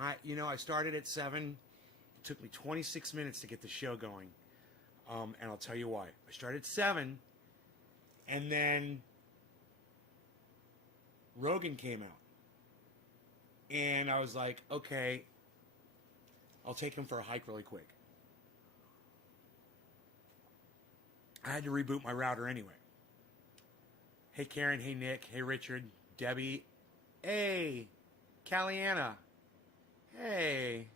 I started at 7. It took me 26 minutes to get the show going. And I'll tell you why. I started at 7, and then Rogan came out. And I was like, okay, I'll take him for a hike really quick. I had to reboot my router anyway. Hey, Karen. Hey, Nick. Hey, Richard. Debbie. Hey, Caliana. Hey.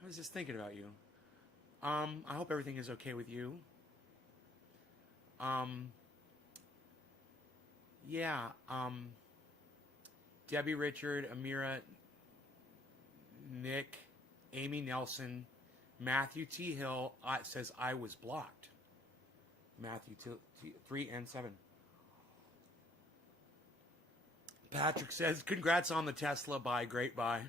I was just thinking about you. I hope everything is okay with you. Yeah. Debbie, Richard, Amira, Nick, Amy Nelson, Matthew T. Hill says I was blocked. Matthew 3 and 7. Patrick says, congrats on the Tesla. Buy. Great buy.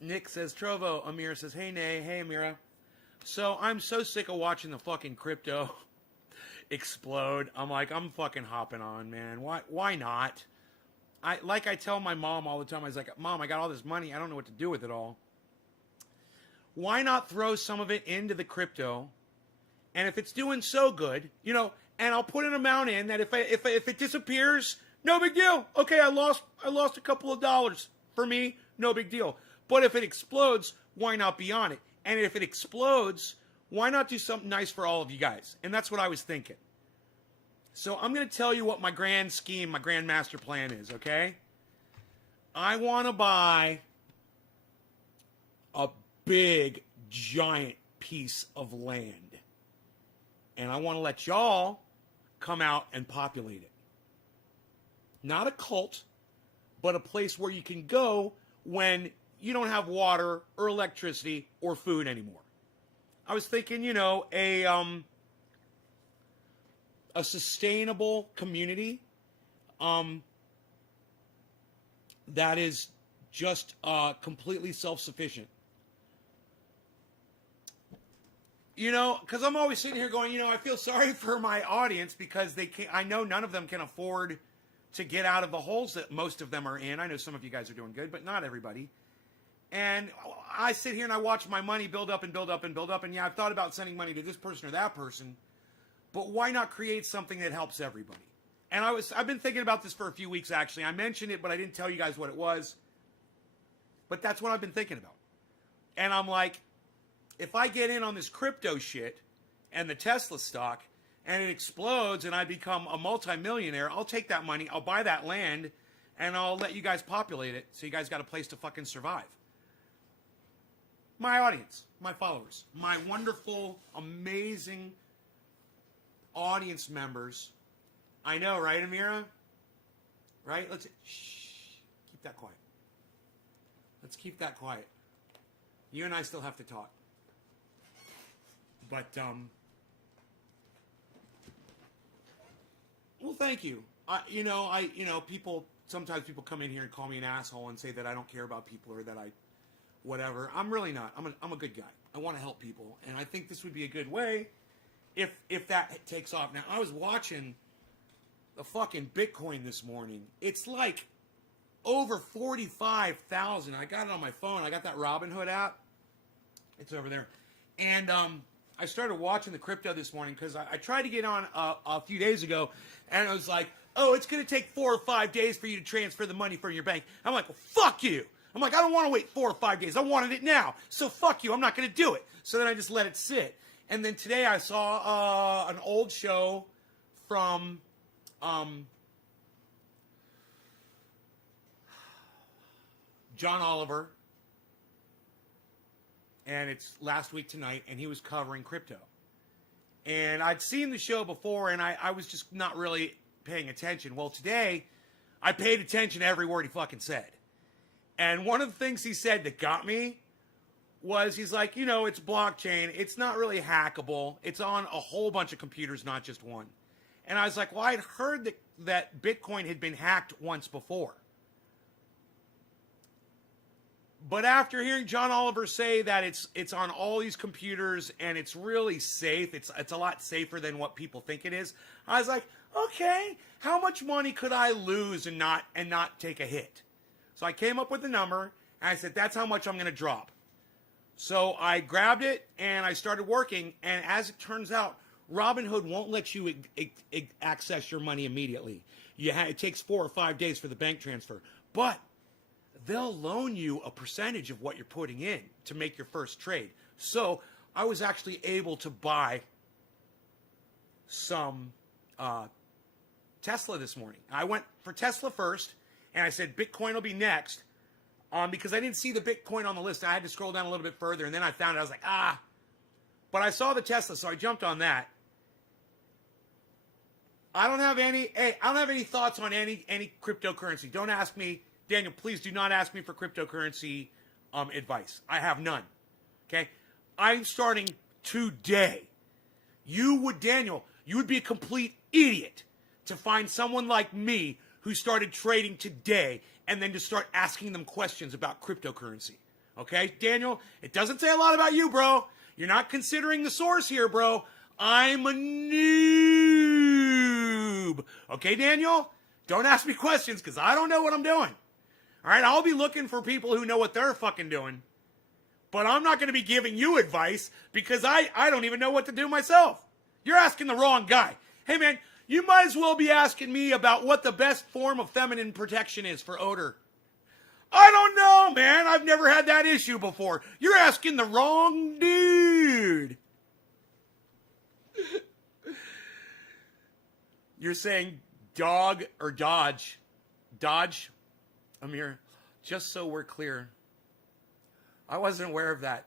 Nick says, Trovo. Amira says, hey, Nay. Hey, Amira. So I'm so sick of watching the fucking crypto explode. I'm fucking hopping on, man. Why not? I tell my mom all the time, I was like, Mom, I got all this money. I don't know what to do with it all. Why not throw some of it into the crypto? And if it's doing so good, and I'll put an amount in that if it disappears, no big deal. Okay, I lost a couple of dollars. For me, no big deal. But if it explodes, why not be on it? And if it explodes, why not do something nice for all of you guys? And that's what I was thinking. So I'm going to tell you what my grand scheme, my grand master plan is, okay? I want to buy a big, giant piece of land. And I want to let y'all come out and populate it. Not a cult, but a place where you can go when you don't have water or electricity or food anymore. I was thinking, a sustainable community that is just completely self-sufficient. Because I'm always sitting here going, I feel sorry for my audience because I know none of them can afford to get out of the holes that most of them are in. I know some of you guys are doing good, but not everybody. And I sit here and I watch my money build up and build up and build up. And yeah, I've thought about sending money to this person or that person, but why not create something that helps everybody? And I've been thinking about this for a few weeks, actually. I mentioned it, but I didn't tell you guys what it was. But that's what I've been thinking about. And I'm like, if I get in on this crypto shit and the Tesla stock and it explodes and I become a multimillionaire, I'll take that money, I'll buy that land, and I'll let you guys populate it so you guys got a place to fucking survive. My audience, my followers, my wonderful, amazing audience members. I know, right, Amira? Right? Keep that quiet. Let's keep that quiet. You and I still have to talk. But, well, thank you. Sometimes people come in here and call me an asshole and say that I don't care about people or that whatever. I'm really not. I'm a good guy. I want to help people. And I think this would be a good way if that takes off. Now, I was watching the fucking Bitcoin this morning. It's like over 45,000. I got it on my phone. I got that Robinhood app. It's over there. And I started watching the crypto this morning because I tried to get on a few days ago, and it was like, oh, it's going to take 4 or 5 days for you to transfer the money from your bank. I'm like, well, fuck you. I'm like, I don't want to wait 4 or 5 days. I wanted it now. So fuck you. I'm not going to do it. So then I just let it sit. And then today I saw an old show from John Oliver. And it's last week tonight, and he was covering crypto. And I'd seen the show before, and I was just not really paying attention. Well, today, I paid attention to every word he fucking said. And one of the things he said that got me was he's like, it's blockchain. It's not really hackable. It's on a whole bunch of computers, not just one. And I was like, well, I'd heard that Bitcoin had been hacked once before. But after hearing John Oliver say that it's on all these computers and it's really safe, it's a lot safer than what people think it is, I was like, okay, how much money could I lose and not take a hit? So I came up with a number, and I said, that's how much I'm going to drop. So I grabbed it, and I started working, and as it turns out, Robinhood won't let you access your money immediately. It takes 4 or 5 days for the bank transfer. But they'll loan you a percentage of what you're putting in to make your first trade. So I was actually able to buy some Tesla this morning. I went for Tesla first, and I said Bitcoin will be next because I didn't see the Bitcoin on the list. I had to scroll down a little bit further, and then I found it. I was like, But I saw the Tesla, so I jumped on that. I don't have any thoughts on any cryptocurrency. Don't ask me, Daniel, please do not ask me for cryptocurrency advice. I have none. Okay? I'm starting today. Daniel, you would be a complete idiot to find someone like me who started trading today and then to start asking them questions about cryptocurrency. Okay, Daniel? It doesn't say a lot about you, bro. You're not considering the source here, bro. I'm a noob. Okay, Daniel? Don't ask me questions because I don't know what I'm doing. All right, I'll be looking for people who know what they're fucking doing. But I'm not going to be giving you advice because I don't even know what to do myself. You're asking the wrong guy. Hey, man, you might as well be asking me about what the best form of feminine protection is for odor. I don't know, man. I've never had that issue before. You're asking the wrong dude. You're saying dog or dodge. Dodge, Amir, just so we're clear. I wasn't aware of that.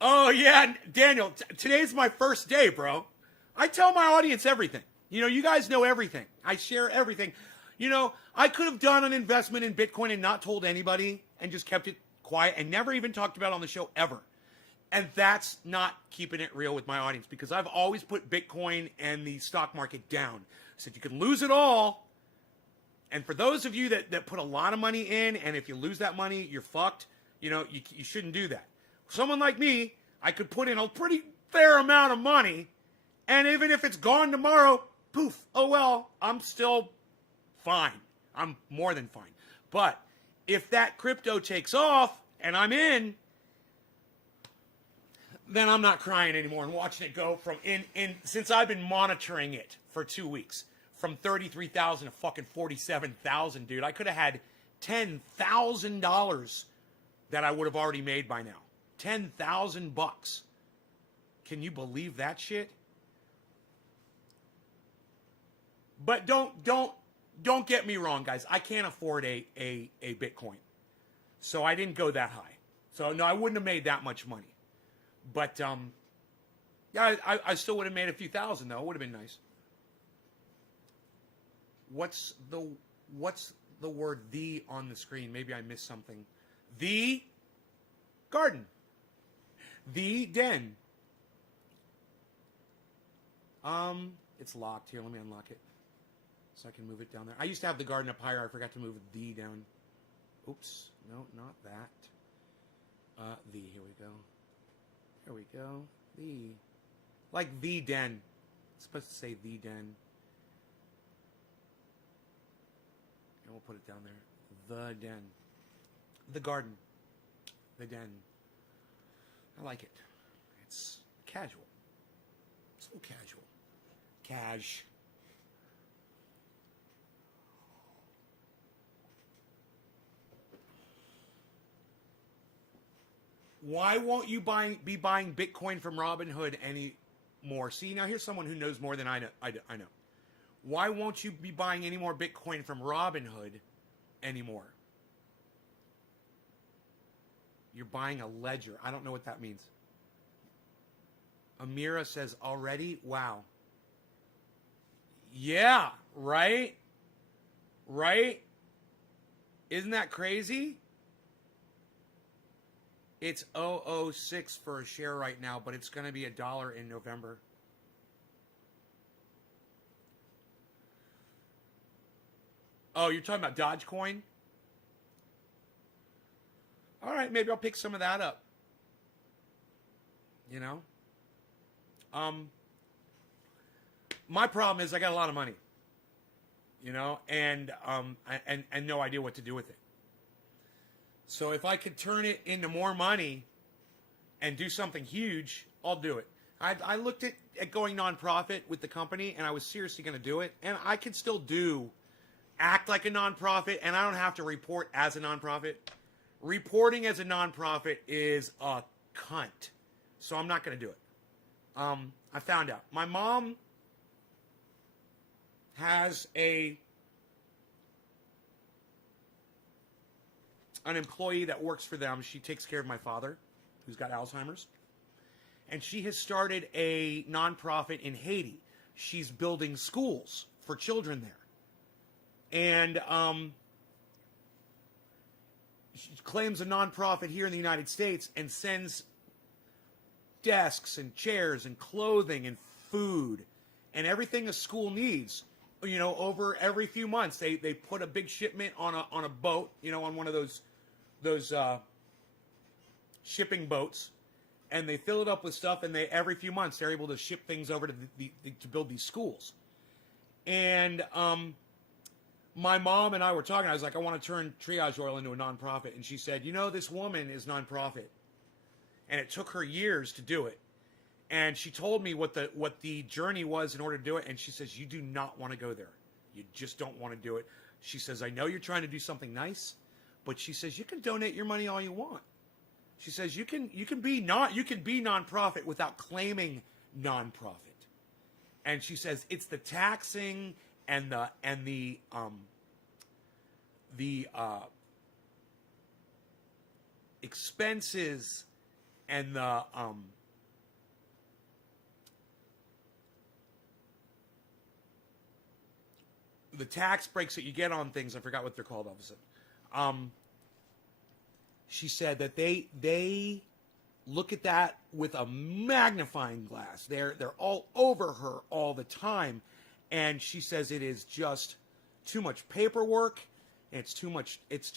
Oh, yeah, Daniel, today's my first day, bro. I tell my audience everything. You guys know everything. I share everything. I could have done an investment in Bitcoin and not told anybody and just kept it quiet and never even talked about it on the show ever. And that's not keeping it real with my audience because I've always put Bitcoin and the stock market down. I said you can lose it all. And for those of you that put a lot of money in, and if you lose that money, you're fucked, you shouldn't do that. Someone like me, I could put in a pretty fair amount of money, and even if it's gone tomorrow, poof, oh well, I'm still fine. I'm more than fine. But if that crypto takes off and I'm in, then I'm not crying anymore and watching it go from since I've been monitoring it for 2 weeks, from 33,000 to fucking 47,000, dude. I could have had $10,000 that I would have already made by now. $10,000. Can you believe that shit? But don't get me wrong, guys. I can't afford a Bitcoin. So I didn't go that high. So no, I wouldn't have made that much money. But yeah, I still would have made a few thousand though. It would have been nice. What's the word "the" on the screen? Maybe I missed something. The garden. The den. It's locked. Here, let me unlock it so I can move it down there. I used to have the garden up higher. I forgot to move the down. Oops. No, not that. The. Here we go. Here we go. The. Like the den. It's supposed to say the den. And we'll put it down there. The den. The garden. The den. I like it. It's casual. So casual. Cash. Why won't you be buying Bitcoin from Robinhood anymore? See, now here's someone who knows more than I know. Why won't you be buying any more Bitcoin from Robinhood anymore? You're buying a ledger. I don't know what that means. Amira says, already? Wow. Yeah, right? Right? Isn't that crazy? It's 0.006 for a share right now, but it's going to be $1 in November. Oh, you're talking about Dogecoin? All right, maybe I'll pick some of that up. You know? My problem is I got a lot of money. You know, and no idea what to do with it. So if I could turn it into more money and do something huge, I'll do it. I looked at going nonprofit with the company, and I was seriously going to do it. And I could still act like a nonprofit, and I don't have to report as a nonprofit. Reporting as a nonprofit is a cunt. So I'm not going to do it. I found out. My mom has an employee that works for them. She takes care of my father, who's got Alzheimer's. And she has started a nonprofit in Haiti. She's building schools for children there. And she claims a nonprofit here in the United States and sends desks and chairs and clothing and food and everything a school needs, you know, over every few months. They put a big shipment on a boat, you know, on one of those shipping boats, and they fill it up with stuff, and every few months they're able to ship things over to to build these schools. And my mom and I were talking. I was like, I want to turn Triage Oil into a nonprofit, and she said, you know, this woman is nonprofit, and it took her years to do it. And she told me what the journey was in order to do it, and she says, you do not want to go there. You just don't want to do it. She says, I know you're trying to do something nice, but she says you can donate your money all you want. She says you can be nonprofit without claiming nonprofit. And she says it's the taxing and the expenses and the tax breaks that you get on things. I forgot what they're called all of a sudden. She said that they look at that with a magnifying glass. They're all over her all the time. And she says it is just too much paperwork. It's too much. It's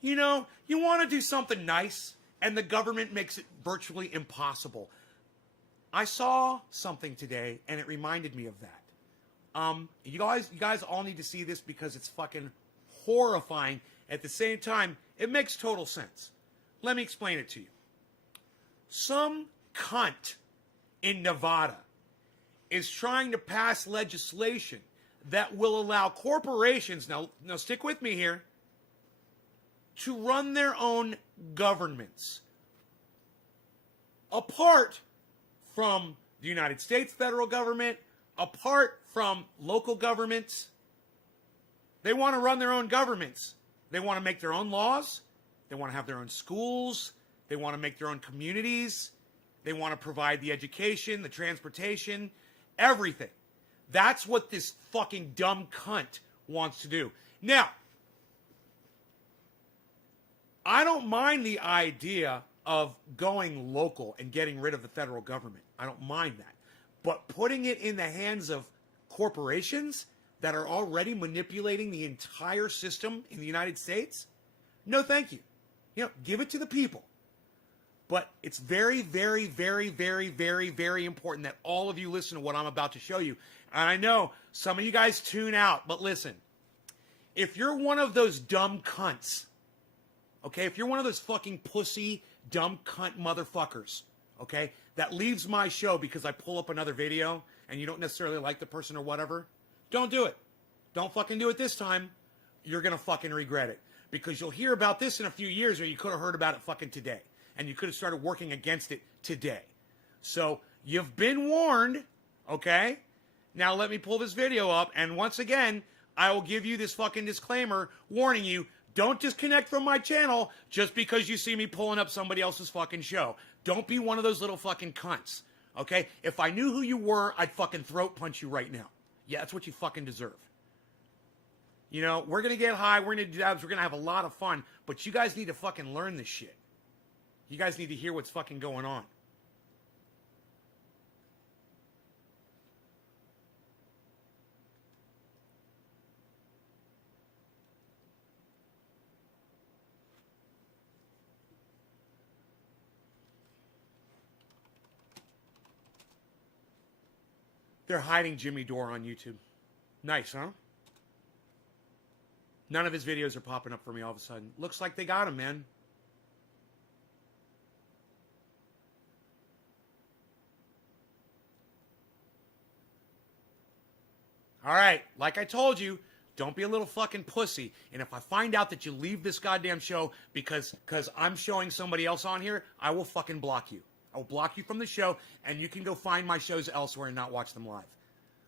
you know, you want to do something nice, and the government makes it virtually impossible. I saw something today, and it reminded me of that. You guys all need to see this because it's fucking horrifying. At the same time, it makes total sense. Let me explain it to you. Some cunt in Nevada is trying to pass legislation that will allow corporations, now stick with me here, to run their own governments. Apart from the United States federal government, apart from local governments, they want to run their own governments. They want to make their own laws. They want to have their own schools. They want to make their own communities. They want to provide the education, the transportation, everything. That's what this fucking dumb cunt wants to do. Now, I don't mind the idea of going local and getting rid of the federal government. I don't mind that. But putting it in the hands of corporations that are already manipulating the entire system in the United States? No, thank you. You know, give it to the people. But it's very, very, very, very, very, very important that all of you listen to what I'm about to show you. And I know some of you guys tune out, but listen. If you're one of those dumb cunts, okay, if you're one of those fucking pussy, dumb cunt motherfuckers, okay, that leaves my show because I pull up another video and you don't necessarily like the person or whatever, don't do it. Don't fucking do it this time. You're going to fucking regret it. Because you'll hear about this in a few years, or you could have heard about it fucking today. And you could have started working against it today. So, you've been warned, okay? Now let me pull this video up, and once again, I will give you this fucking disclaimer warning you, don't disconnect from my channel just because you see me pulling up somebody else's fucking show. Don't be one of those little fucking cunts, okay? If I knew who you were, I'd fucking throat punch you right now. Yeah, that's what you fucking deserve. You know, we're going to get high, we're going to do dabs, we're going to have a lot of fun, but you guys need to fucking learn this shit. You guys need to hear what's fucking going on. They're hiding Jimmy Dore on YouTube. Nice, huh? None of his videos are popping up for me all of a sudden. Looks like they got him, man. All right, like I told you, don't be a little fucking pussy. And if I find out that you leave this goddamn show because I'm showing somebody else on here, I will fucking block you. I will block you from the show, and you can go find my shows elsewhere and not watch them live.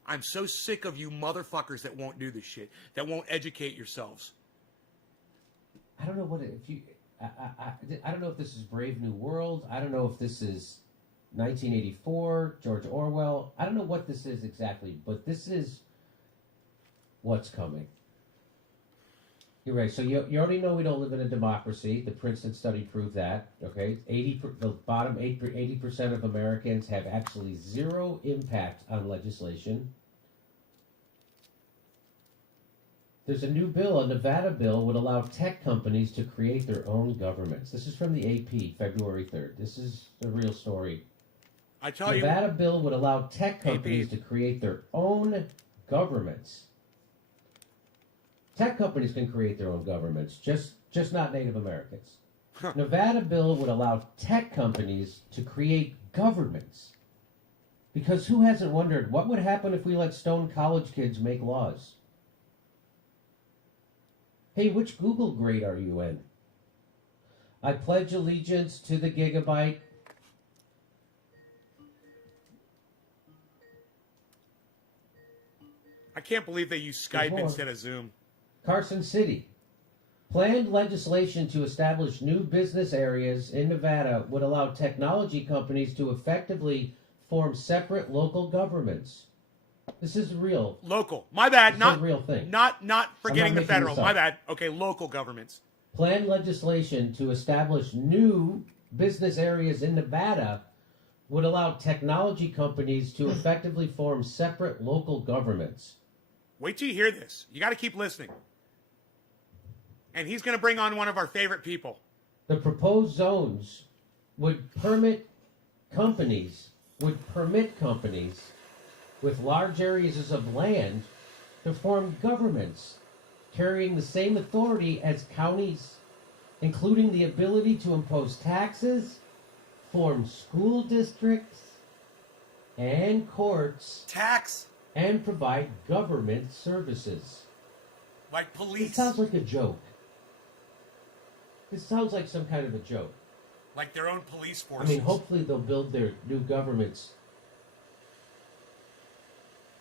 I'm so sick of you motherfuckers that won't do this shit, that won't educate yourselves. I don't know what if you. I don't know if this is Brave New World. I don't know if this is 1984, George Orwell. I don't know what this is exactly, but this is what's coming. You're right. So you already know we don't live in a democracy. The Princeton study proved that. Okay, the bottom 80% of Americans have absolutely zero impact on legislation. There's a new bill, a Nevada bill, would allow tech companies to create their own governments. This is from the AP, February 3rd. This is the real story. I tell you, Nevada bill would allow tech companies to create their own governments. Tech companies can create their own governments, just not Native Americans. Nevada bill would allow tech companies to create governments. Because who hasn't wondered what would happen if we let Stone College kids make laws? Hey, which Google grade are you in? I pledge allegiance to the gigabyte. I can't believe they use Skype instead of Zoom. Carson City. Planned legislation to establish new business areas in Nevada would allow technology companies to effectively form separate local governments. This is real. Local. My bad. Not a real thing. Not forgetting the federal. this up. My bad. Okay, local governments. Planned legislation to establish new business areas in Nevada would allow technology companies to effectively form separate local governments. Wait till you hear this. You got to keep listening. And he's going to bring on one of our favorite people. The proposed zones would permit companies with large areas of land to form governments carrying the same authority as counties, including the ability to impose taxes, form school districts and courts, and provide government services. Like police. It sounds like a joke. This sounds like some kind of a joke. Like their own police forces. I mean, hopefully they'll build their new governments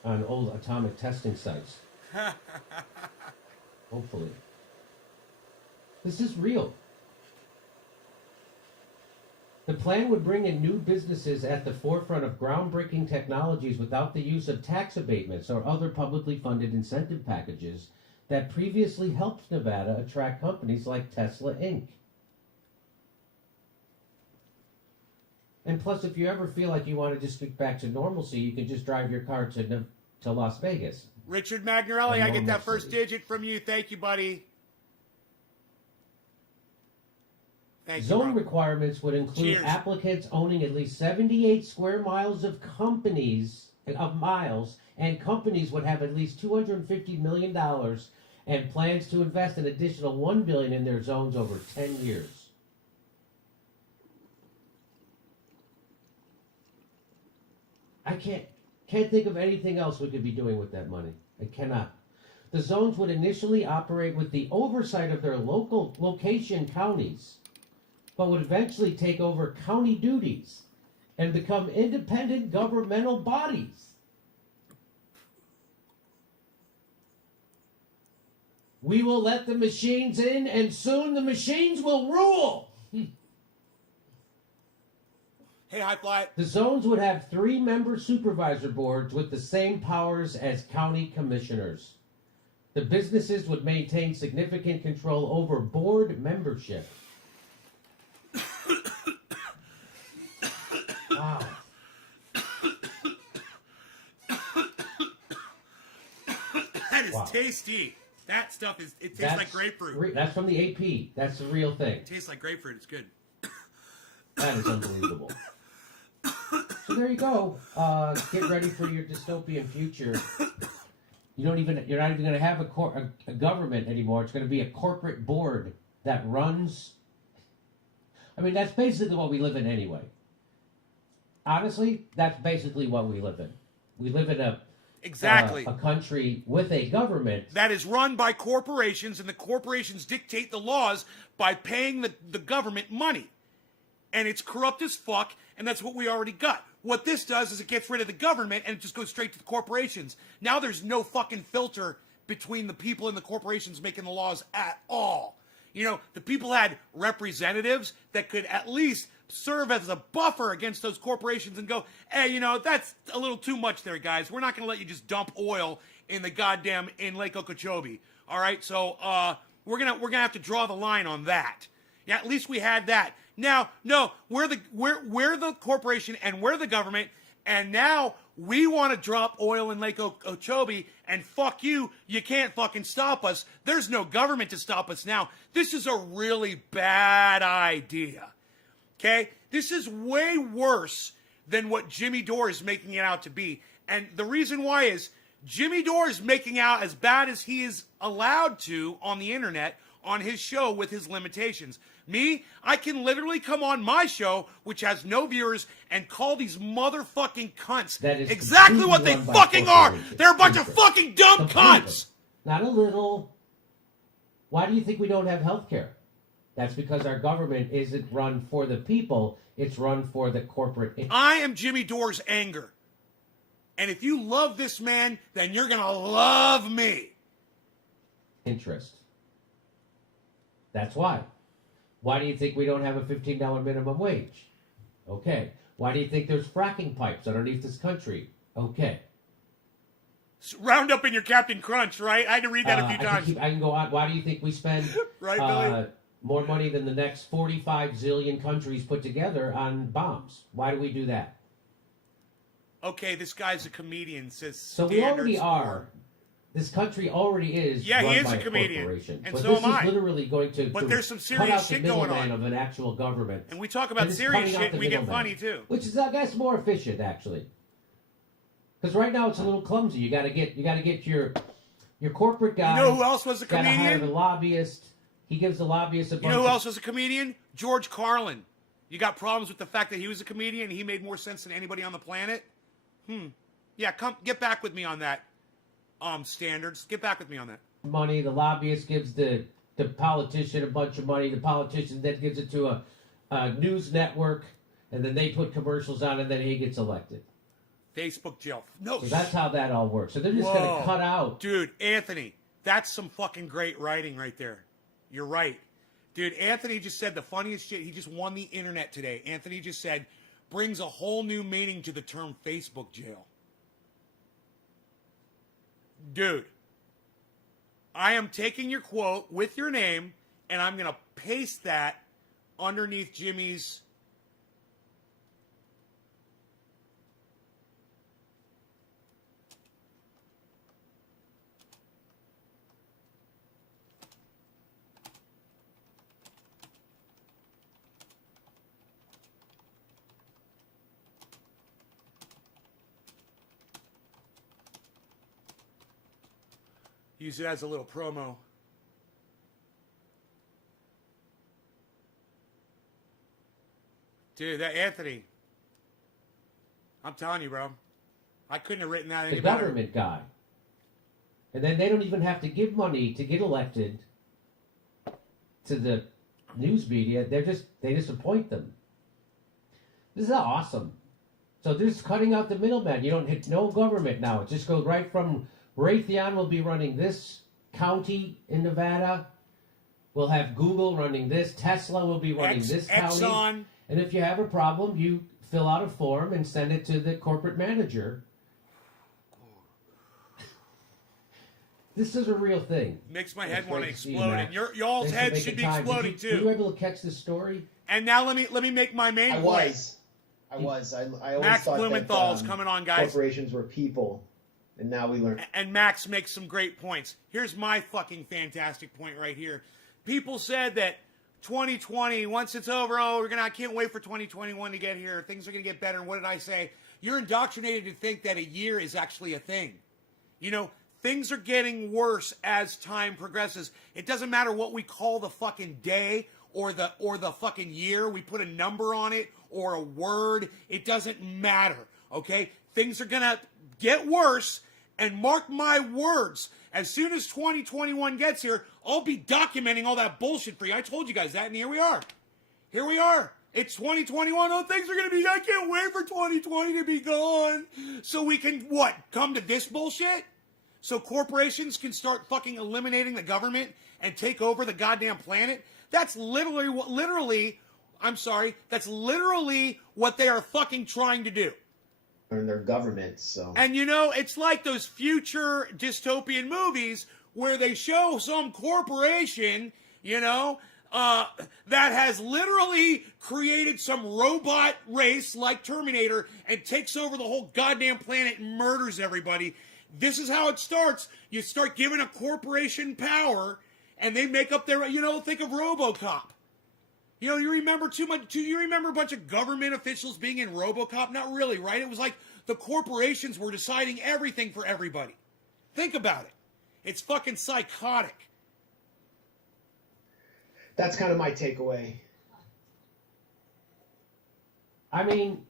on old atomic testing sites. Hopefully. This is real. The plan would bring in new businesses at the forefront of groundbreaking technologies without the use of tax abatements or other publicly funded incentive packages that previously helped Nevada attract companies like Tesla Inc. And plus, if you ever feel like you want to just get back to normalcy, you can just drive your car to Las Vegas. Richard Magnarelli, I get that first digit from you. Thank you, buddy. Thank you, Zone Rob. requirements would include applicants owning at least 78 square miles of miles, and companies would have at least $250 million and plans to invest an additional $1 billion in their zones over 10 years. I can't think of anything else we could be doing with that money. I cannot. The zones would initially operate with the oversight of their local location counties, but would eventually take over county duties and become independent governmental bodies. We will let the machines in, and soon the machines will rule. Hey, High Fly. The zones would have 3-member supervisor boards with the same powers as county commissioners. The businesses would maintain significant control over board membership. Wow. That is tasty. That stuff tastes like grapefruit. That's from the AP. That's the real thing. It tastes like grapefruit. It's good. That is unbelievable. So there you go. Get ready for your dystopian future. You're not even going to have a government anymore. It's going to be a corporate board that runs. I mean, that's basically what we live in anyway. Honestly, that's basically what we live in. We live in a country with a government that is run by corporations, and the corporations dictate the laws by paying the government money. And it's corrupt as fuck, and that's what we already got. What this does is it gets rid of the government and it just goes straight to the corporations. Now there's no fucking filter between the people and the corporations making the laws at all. You know, the people had representatives that could at least serve as a buffer against those corporations and go, hey, you know, that's a little too much there, guys. We're not going to let you just dump oil in Lake Okeechobee. All right, so we're gonna have to draw the line on that. Yeah, at least we had that. Now, no, we're the corporation and we're the government, and now we want to drop oil in Lake Okeechobee, and fuck you, you can't fucking stop us. There's no government to stop us now. This is a really bad idea. Okay? This is way worse than what Jimmy Dore is making it out to be. And the reason why is Jimmy Dore is making out as bad as he is allowed to on the internet on his show with his limitations. Me, I can literally come on my show, which has no viewers, and call these motherfucking cunts that is exactly what they fucking are. They're a bunch of fucking dumb cunts. Not a little. Why do you think we don't have health care? That's because our government isn't run for the people. It's run for the corporate. I am Jimmy Dore's anger. And if you love this man, then you're going to love me. Interest. That's why. Why do you think we don't have a $15 minimum wage? Okay. Why do you think there's fracking pipes underneath this country? Okay. Round up in your Captain Crunch, right? I had to read that a few times. I can go on. Why do you think we spend right, Billy? More money than the next 45 zillion countries put together on bombs? Why do we do that? Okay, this guy's a comedian, says so we already are. This country already is run he is by a comedian, corporation. And but so this am I. Is literally going to but there's some cut serious out shit the going on of an actual government. And we talk about serious shit and we get funny too. Which is, I guess, more efficient actually. Because right now it's a little clumsy. You got to get your corporate guy. You know who else was a comedian? Got to hire the lobbyist. He gives the lobbyist a bunch. You know who else was a comedian? George Carlin. You got problems with the fact that he was a comedian? He made more sense than anybody on the planet? Yeah, come get back with me on that. Standards. Get back with me on that. Money. The lobbyist gives the politician a bunch of money. The politician then gives it to a news network, and then they put commercials on, and then he gets elected. Facebook jail. No. So that's how that all works. So they're just going to cut out. Dude, Anthony, that's some fucking great writing right there. You're right. Dude, Anthony just said the funniest shit. He just won the internet today. Anthony just said, brings a whole new meaning to the term Facebook jail. Dude, I am taking your quote with your name, and I'm going to paste that underneath Jimmy's. Use it as a little promo. Dude, that Anthony. I'm telling you, bro. I couldn't have written that any better. The government guy. And then they don't even have to give money to get elected to the news media. They just appoint them. This is awesome. So they're just cutting out the middleman. You don't hit no government now. It just goes right from Raytheon will be running this county in Nevada. We'll have Google running this. Tesla will be running this county. Exxon. And if you have a problem, you fill out a form and send it to the corporate manager. This is a real thing. Makes my head want to explode, and y'all's heads should be exploding too. Were you able to catch this story? And now let me make my main point. I always Max thought Blumenthal's that, coming on, guys. Corporations were people, and now we learn. And Max makes some great points. Here's my fucking fantastic point right here. People said that 2020, once it's over, I can't wait for 2021 to get here. Things are going to get better. And what did I say? You're indoctrinated to think that a year is actually a thing. You know, things are getting worse as time progresses. It doesn't matter what we call the fucking day or the fucking year. We put a number on it or a word. It doesn't matter, okay? Things are gonna get worse, and mark my words, as soon as 2021 gets here, I'll be documenting all that bullshit for you. I told you guys that, and here we are. Here we are. It's 2021. Oh, things are gonna be, I can't wait for 2020 to be gone. So we can, what, come to this bullshit? So corporations can start fucking eliminating the government and take over the goddamn planet? That's literally that's literally what they are fucking trying to do. And their governments, so. And you know, it's like those future dystopian movies where they show some corporation, you know, that has literally created some robot race like Terminator and takes over the whole goddamn planet and murders everybody. This is how it starts. You start giving a corporation power, and they make up their, you know, think of RoboCop. You know, you remember you remember a bunch of government officials being in RoboCop? Not really, right? It was like the corporations were deciding everything for everybody. Think about it. It's fucking psychotic. That's kind of my takeaway. I mean,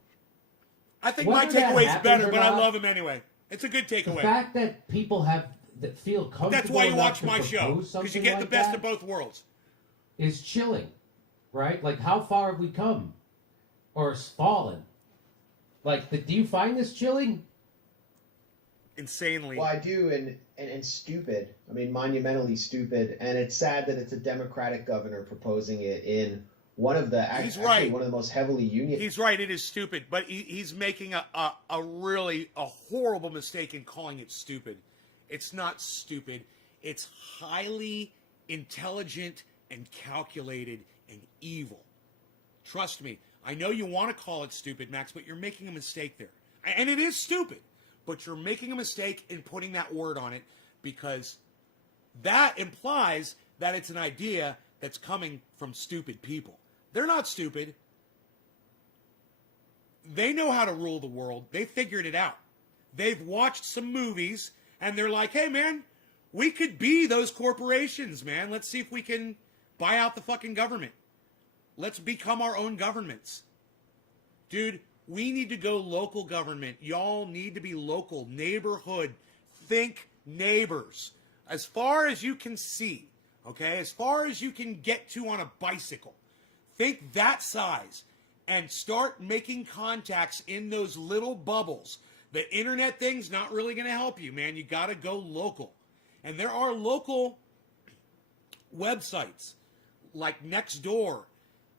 I think my takeaway's better, but I love him anyway. It's a good takeaway. The fact that people that feel comfortable. That's why you watch to my show, because you get the best of both worlds. Is chilling, right? Like, how far have we come, or fallen? Like, do you find this chilling? Insanely. Well, I do, and stupid. I mean, monumentally stupid. And it's sad that it's a Democratic governor proposing it in one of the actually one of the most heavily union. He's right. It is stupid, but he's making a really horrible mistake in calling it stupid. It's not stupid. It's highly intelligent and calculated and evil. Trust me. I know you want to call it stupid, Max, but you're making a mistake there. And it is stupid, but you're making a mistake in putting that word on it, because that implies that it's an idea that's coming from stupid people. They're not stupid. They know how to rule the world. They figured it out. They've watched some movies, and they're like, hey, man, we could be those corporations, man. Let's see if we can buy out the fucking government. Let's become our own governments. Dude, we need to go local government. Y'all need to be local. Neighborhood. Think neighbors. As far as you can see, okay? As far as you can get to on a bicycle. Think that size. And start making contacts in those little bubbles. The internet thing's not really going to help you, man. You got to go local. And there are local websites like Nextdoor.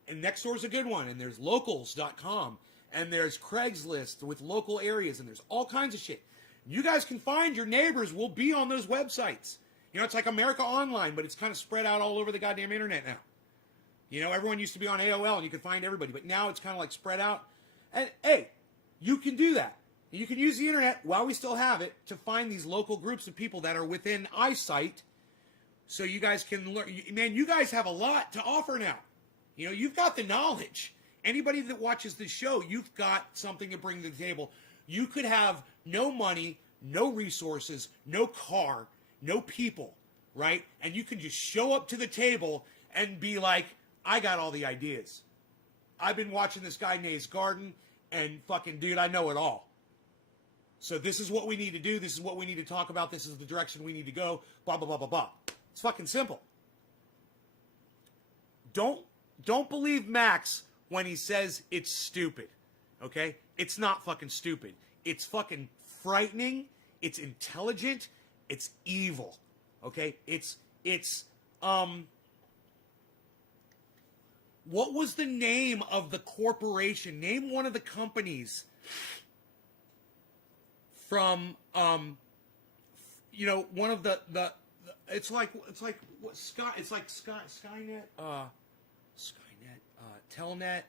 And Nextdoor's a good one. And there's locals.com. And there's Craigslist with local areas. And there's all kinds of shit. You guys can find your neighbors will be on those websites. You know, it's like America Online, but it's kind of spread out all over the goddamn internet now. You know, everyone used to be on AOL and you could find everybody. But now it's kind of like spread out. And, hey, you can do that. You can use the internet while we still have it to find these local groups of people that are within eyesight, so you guys can learn. Man, you guys have a lot to offer now. You know, you've got the knowledge. Anybody that watches this show, you've got something to bring to the table. You could have no money, no resources, no car, no people, right? And you can just show up to the table and be like, I got all the ideas. I've been watching this guy Nate's Garden, and fucking dude, I know it all. So this is what we need to do. This is what we need to talk about. This is the direction we need to go. Blah, blah, blah, blah, blah. It's fucking simple. Don't believe Max when he says it's stupid. Okay? It's not fucking stupid. It's fucking frightening. It's intelligent. It's evil. Okay? It's what was the name of the corporation? Name one of the companies from you know, one of the it's like what Skynet, Telnet,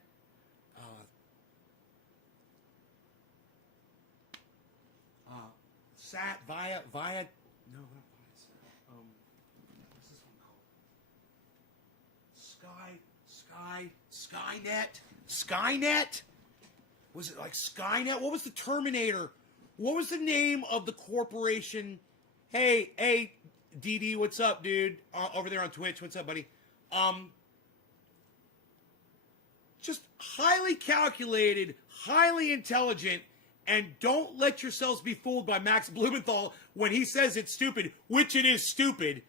Sat via no, not Viasat. What's this one called? Skynet. Was it like Skynet? What was the Terminator? What was the name of the corporation Hey, DD, what's up, dude? Over there on Twitch, what's up, buddy? Just highly calculated, highly intelligent, and don't let yourselves be fooled by Max Blumenthal when he says it's stupid, which it is stupid.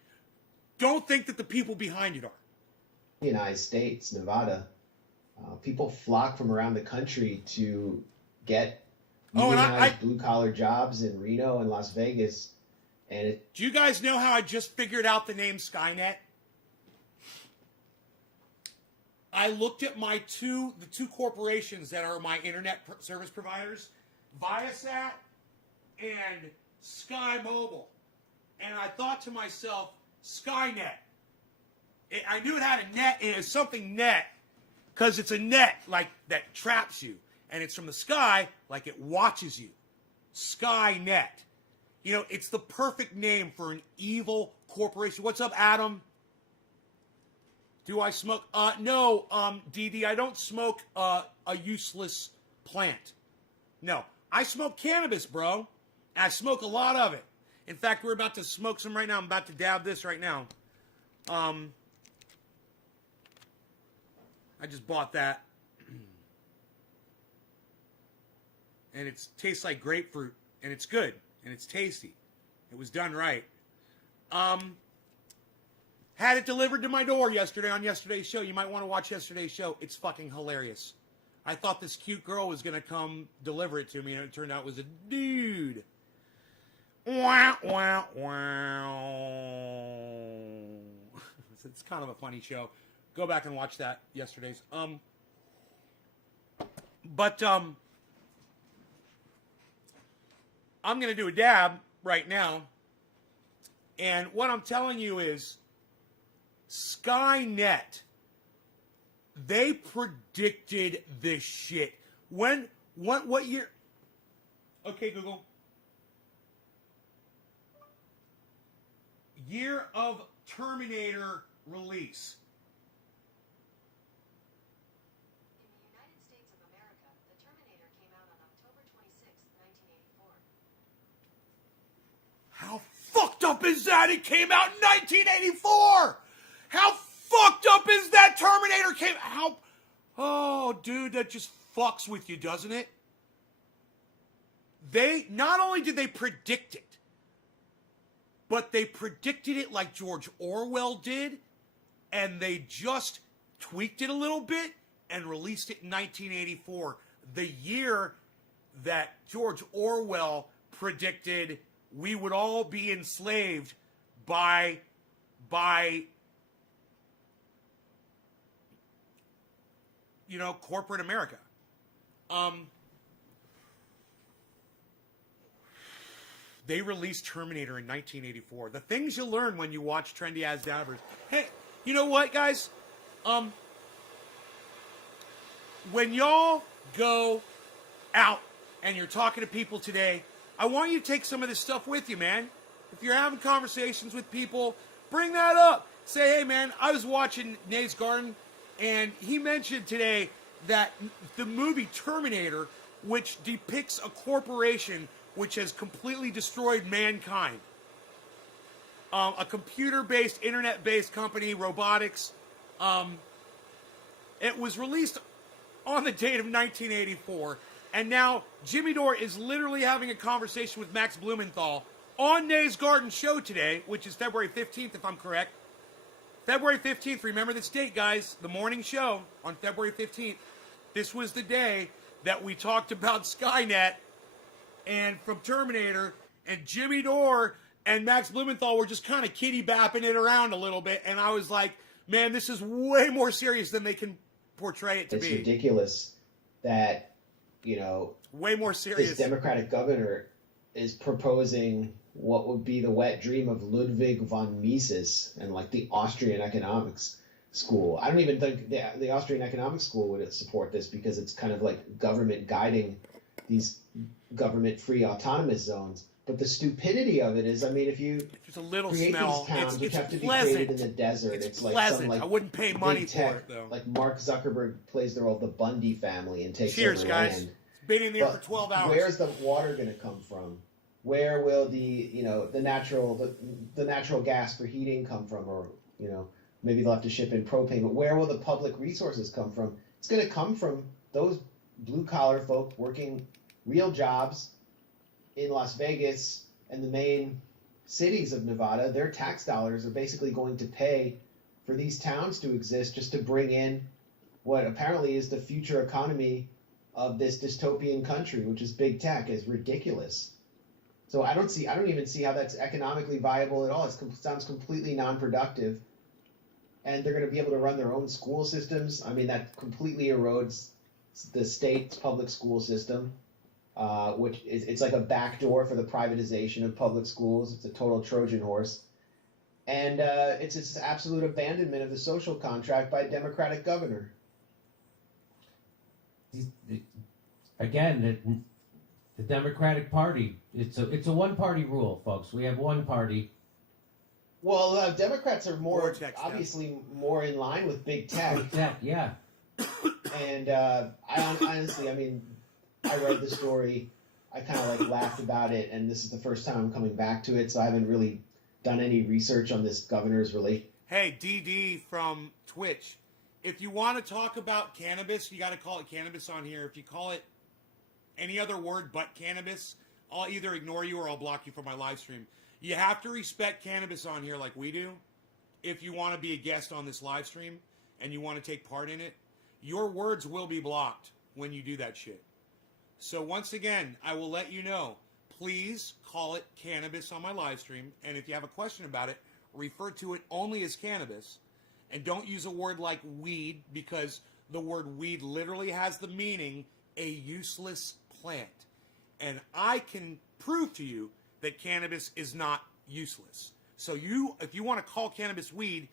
Don't think that the people behind it are. United States, Nevada, people flock from around the country to get unionized blue-collar jobs in Reno and Las Vegas. And do you guys know how I just figured out the name Skynet? I looked at the two corporations that are my internet service providers, Viasat and Sky Mobile. And I thought to myself, Skynet. I knew it had a net, and it's something net, because it's a net like that traps you. And it's from the sky, like it watches you. Skynet. You know, it's the perfect name for an evil corporation. What's up, Adam? Do I smoke? No, DD, I don't smoke a useless plant. No, I smoke cannabis, bro. And I smoke a lot of it. In fact, we're about to smoke some right now. I'm about to dab this right now. I just bought that. And it tastes like grapefruit. And it's good. And it's tasty. It was done right. Had it delivered to my door yesterday on yesterday's show. You might want to watch yesterday's show. It's fucking hilarious. I thought this cute girl was going to come deliver it to me, and it turned out it was a dude. Wow, wow, wow. It's kind of a funny show. Go back and watch that yesterday's. I'm going to do a dab right now. And what I'm telling you is Skynet, they predicted this shit. What year? Okay, Google. Year of Terminator release. In the United States of America, the Terminator came out on October 26, 1984. How fucked up is that? It came out in 1984! How fucked up is that? Terminator came... Oh, dude, that just fucks with you, doesn't it? Not only did they predict it, but they predicted it like George Orwell did, and they just tweaked it a little bit and released it in 1984, the year that George Orwell predicted we would all be enslaved by corporate America. They released Terminator in 1984. The things you learn when you watch Trendy As Dabbers. Hey, you know what, guys? When y'all go out and you're talking to people today, I want you to take some of this stuff with you, man. If you're having conversations with people, bring that up. Say, hey, man, I was watching Nate's Garden, and he mentioned today that the movie Terminator, which depicts a corporation which has completely destroyed mankind, a computer-based, internet-based company, robotics, it was released on the date of 1984, and now Jimmy Dore is literally having a conversation with Max Blumenthal on Nate's Garden show today, which is February 15th, if I'm correct. February 15th, remember this date, guys, the morning show on February 15th. This was the day that we talked about Skynet and from Terminator, and Jimmy Dore and Max Blumenthal were just kind of kitty-bapping it around a little bit, and I was like, man, this is way more serious than they can portray it to be. It's ridiculous that, way more serious. This Democratic governor is proposing what would be the wet dream of Ludwig von Mises and like the Austrian economics school. I don't even think the Austrian economics school would support this because it's kind of like government guiding these government-free autonomous zones. But the stupidity of it is, I mean, if you there's a little create smell, these towns which have to be pleasant. created in the desert, It's like pleasant. some like I wouldn't pay money big tech, for it though. like Mark Zuckerberg plays the role of the Bundy family and takes Cheers, over guys. land. Been in there But for 12 hours. where's the water going to come from? where will the natural gas for heating come from, or maybe they'll have to ship in propane, but where will the public resources come from? It's going to come from those blue collar folk working real jobs in Las Vegas and the main cities of Nevada. Their tax dollars are basically going to pay for these towns to exist, just to bring in what apparently is the future economy of this dystopian country, which is big tech. Is ridiculous. So I don't even see how that's economically viable at all. It sounds completely non-productive. And they're going to be able to run their own school systems. I mean, that completely erodes the state's public school system, which it's like a backdoor for the privatization of public schools. It's a total Trojan horse. And it's this absolute abandonment of the social contract by a Democratic governor. Again, the Democratic Party, it's a one-party rule, folks. We have one party. Well, Democrats are Vortex, more in line with big tech. Yeah. And I honestly, I mean, I read the story. I kind of like laughed about it, and this is the first time I'm coming back to it, so I haven't really done any research on this governor's relation. Hey, DD from Twitch, if you want to talk about cannabis, you got to call it cannabis on here. If you call it any other word but cannabis, I'll either ignore you or I'll block you from my live stream. You have to respect cannabis on here like we do. If you want to be a guest on this live stream and you want to take part in it, your words will be blocked when you do that shit. So once again, I will let you know, please call it cannabis on my live stream. And if you have a question about it, refer to it only as cannabis. And don't use a word like weed, because the word weed literally has the meaning a useless plant. And I can prove to you that cannabis is not useless. So if you want to call cannabis weed,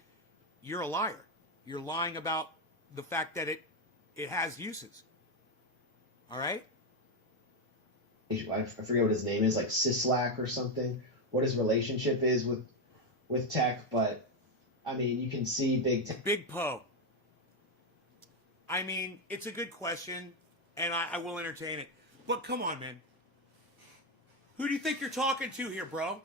you're a liar. You're lying about the fact that it has uses. All right? I forget what his name is, like Sislak or something, what his relationship is with tech, but I mean, you can see big tech. Big Poe. I mean, it's a good question, and I will entertain it. But come on, man. Who do you think you're talking to here, bro?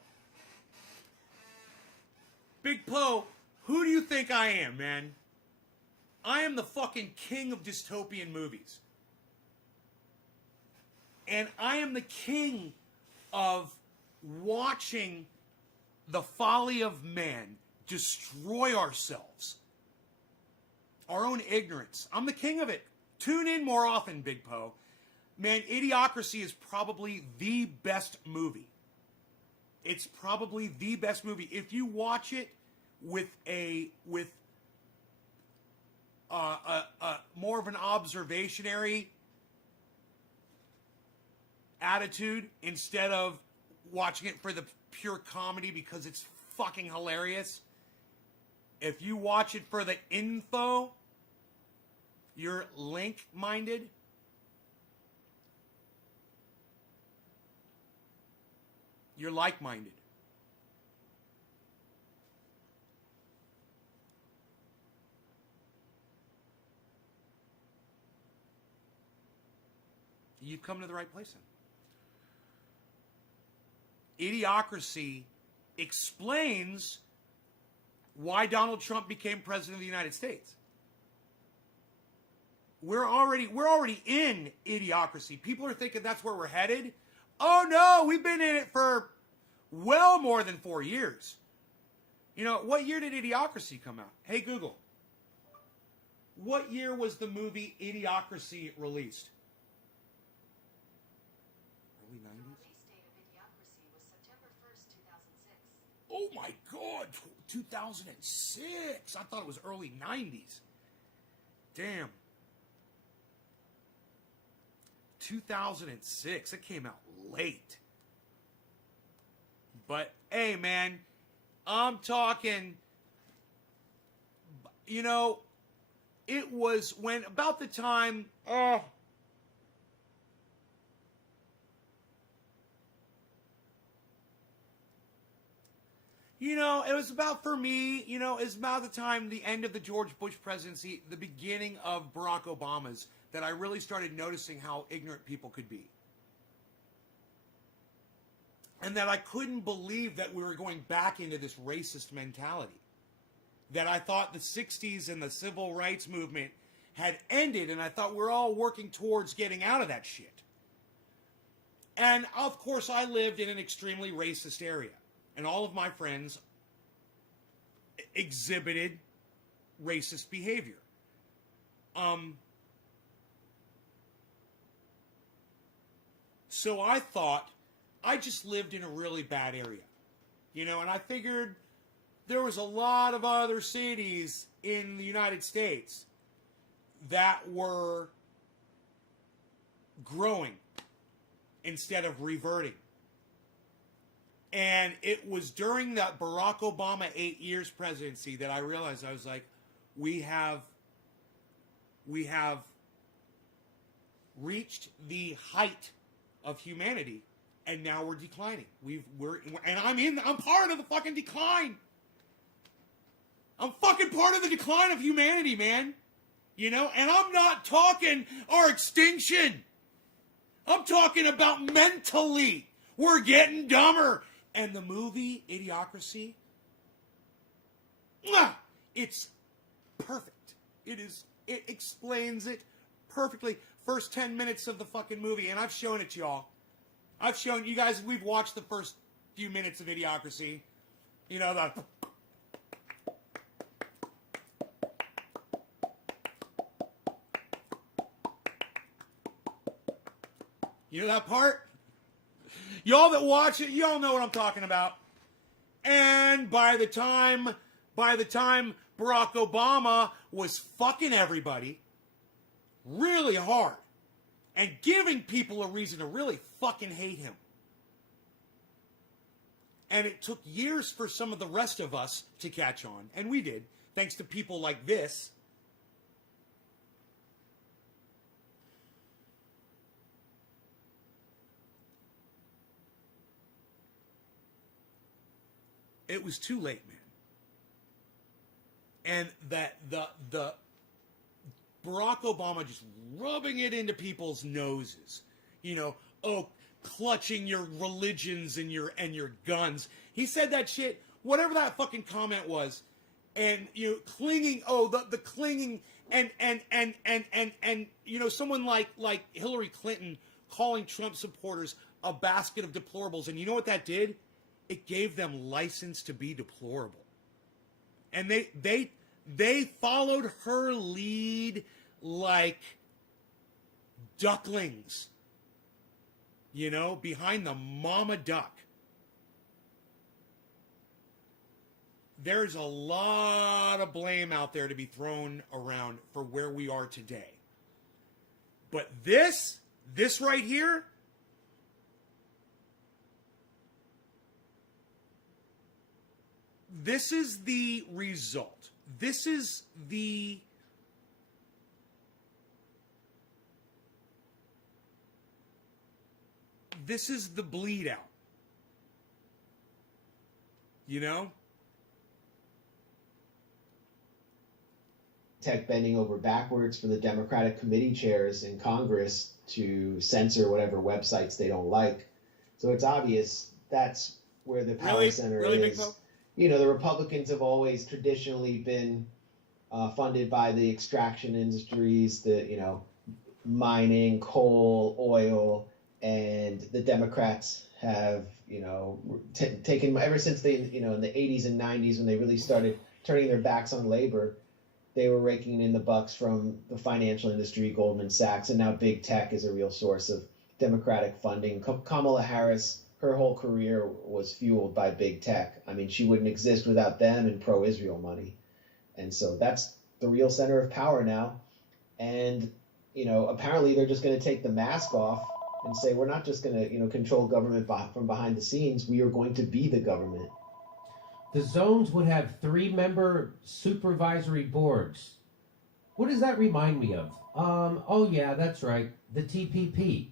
Big Poe, who do you think I am, man? I am the fucking king of dystopian movies. And I am the king of watching the folly of man destroy ourselves. Our own ignorance. I'm the king of it. Tune in more often, Big Poe. Man, Idiocracy is probably the best movie. It's probably the best movie. If you watch it with more of an observationary attitude instead of watching it for the pure comedy because it's fucking hilarious. If you watch it for the info, you're link-minded. You're like-minded. You've come to the right place then. Idiocracy explains why Donald Trump became president of the United States. We're already in idiocracy. People are thinking that's where we're headed. Oh no, we've been in it for well more than 4 years. You know, what year did Idiocracy come out? Hey Google, what year was the movie Idiocracy released? Early 90s? The release date of Idiocracy was September 1st, 2006. Oh my God, 2006. I thought it was early 90s. Damn. 2006. It came out late. But, hey, man, I'm talking, you know, it was when about the time, you know, it was about, for me, you know, it was about the time, the end of the George Bush presidency, the beginning of Barack Obama's, that I really started noticing how ignorant people could be. And that I couldn't believe that we were going back into this racist mentality. That I thought the 60s and the civil rights movement had ended, and I thought we're all working towards getting out of that shit. And, of course, I lived in an extremely racist area. And all of my friends exhibited racist behavior. So I thought I just lived in a really bad area. You know, and I figured there was a lot of other cities in the United States that were growing instead of reverting. And it was during that Barack Obama 8 years presidency that I realized, I was like, we have reached the height of humanity, and now we're declining. I'm part of the fucking decline. I'm fucking part of the decline of humanity, man. You know, and I'm not talking our extinction. I'm talking about mentally. We're getting dumber. And the movie, Idiocracy, it's perfect. It explains it perfectly. First 10 minutes of the fucking movie, and I've shown it to y'all. I've shown you guys, we've watched the first few minutes of Idiocracy. You know, you know that part? Y'all that watch it, y'all know what I'm talking about. And by the time Barack Obama was fucking everybody really hard and giving people a reason to really fucking hate him. And it took years for some of the rest of us to catch on, and we did, thanks to people like this. It was too late, man. And that the Barack Obama just rubbing it into people's noses, you know, clutching your religions and your guns. He said that shit, whatever that fucking comment was, and you know, clinging. Oh, the clinging and you know, someone like Hillary Clinton calling Trump supporters a basket of deplorables, and you know what that did? It gave them license to be deplorable. And they followed her lead like ducklings, you know, behind the mama duck. There's a lot of blame out there to be thrown around for where we are today. But this right here, this is the result. This is the bleed out. You know? Tech bending over backwards for the Democratic committee chairs in Congress to censor whatever websites they don't like. So it's obvious that's where the power center is. You know, the Republicans have always traditionally been funded by the extraction industries, the, you know, mining, coal, oil, and the Democrats have, you know, taken, ever since they, you know, in the 80s and 90s when they really started turning their backs on labor, they were raking in the bucks from the financial industry, Goldman Sachs, and now big tech is a real source of Democratic funding. Kamala Harris, her whole career was fueled by big tech. I mean, she wouldn't exist without them and pro-Israel money. And so that's the real center of power now. And, you know, apparently they're just going to take the mask off and say, we're not just going to, you know, control government from behind the scenes. We are going to be the government. The zones would have 3-member supervisory boards. What does that remind me of? Oh, yeah, that's right. The TPP,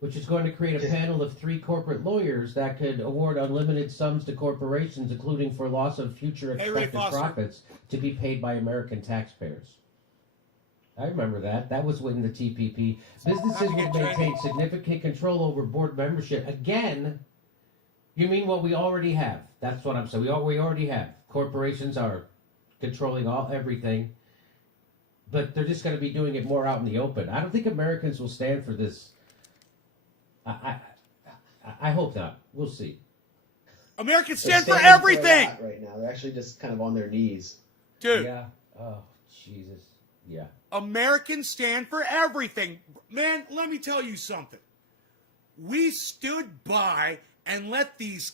which is going to create a panel of 3 corporate lawyers that could award unlimited sums to corporations, including for loss of future expected profits, to be paid by American taxpayers. I remember that. That was when the TPP. Businesses would maintain significant control over board membership. Again, You mean what we already have? That's what I'm saying. We already have. Corporations are controlling everything, but they're just going to be doing it more out in the open. I don't think Americans will stand for this. I hope not. We'll see. Americans They're stand for standing a everything, lot right now. They're actually just kind of on their knees. dude. Yeah. Oh, Jesus. Yeah. Americans stand for everything. Man, let me tell you something. We stood by and let these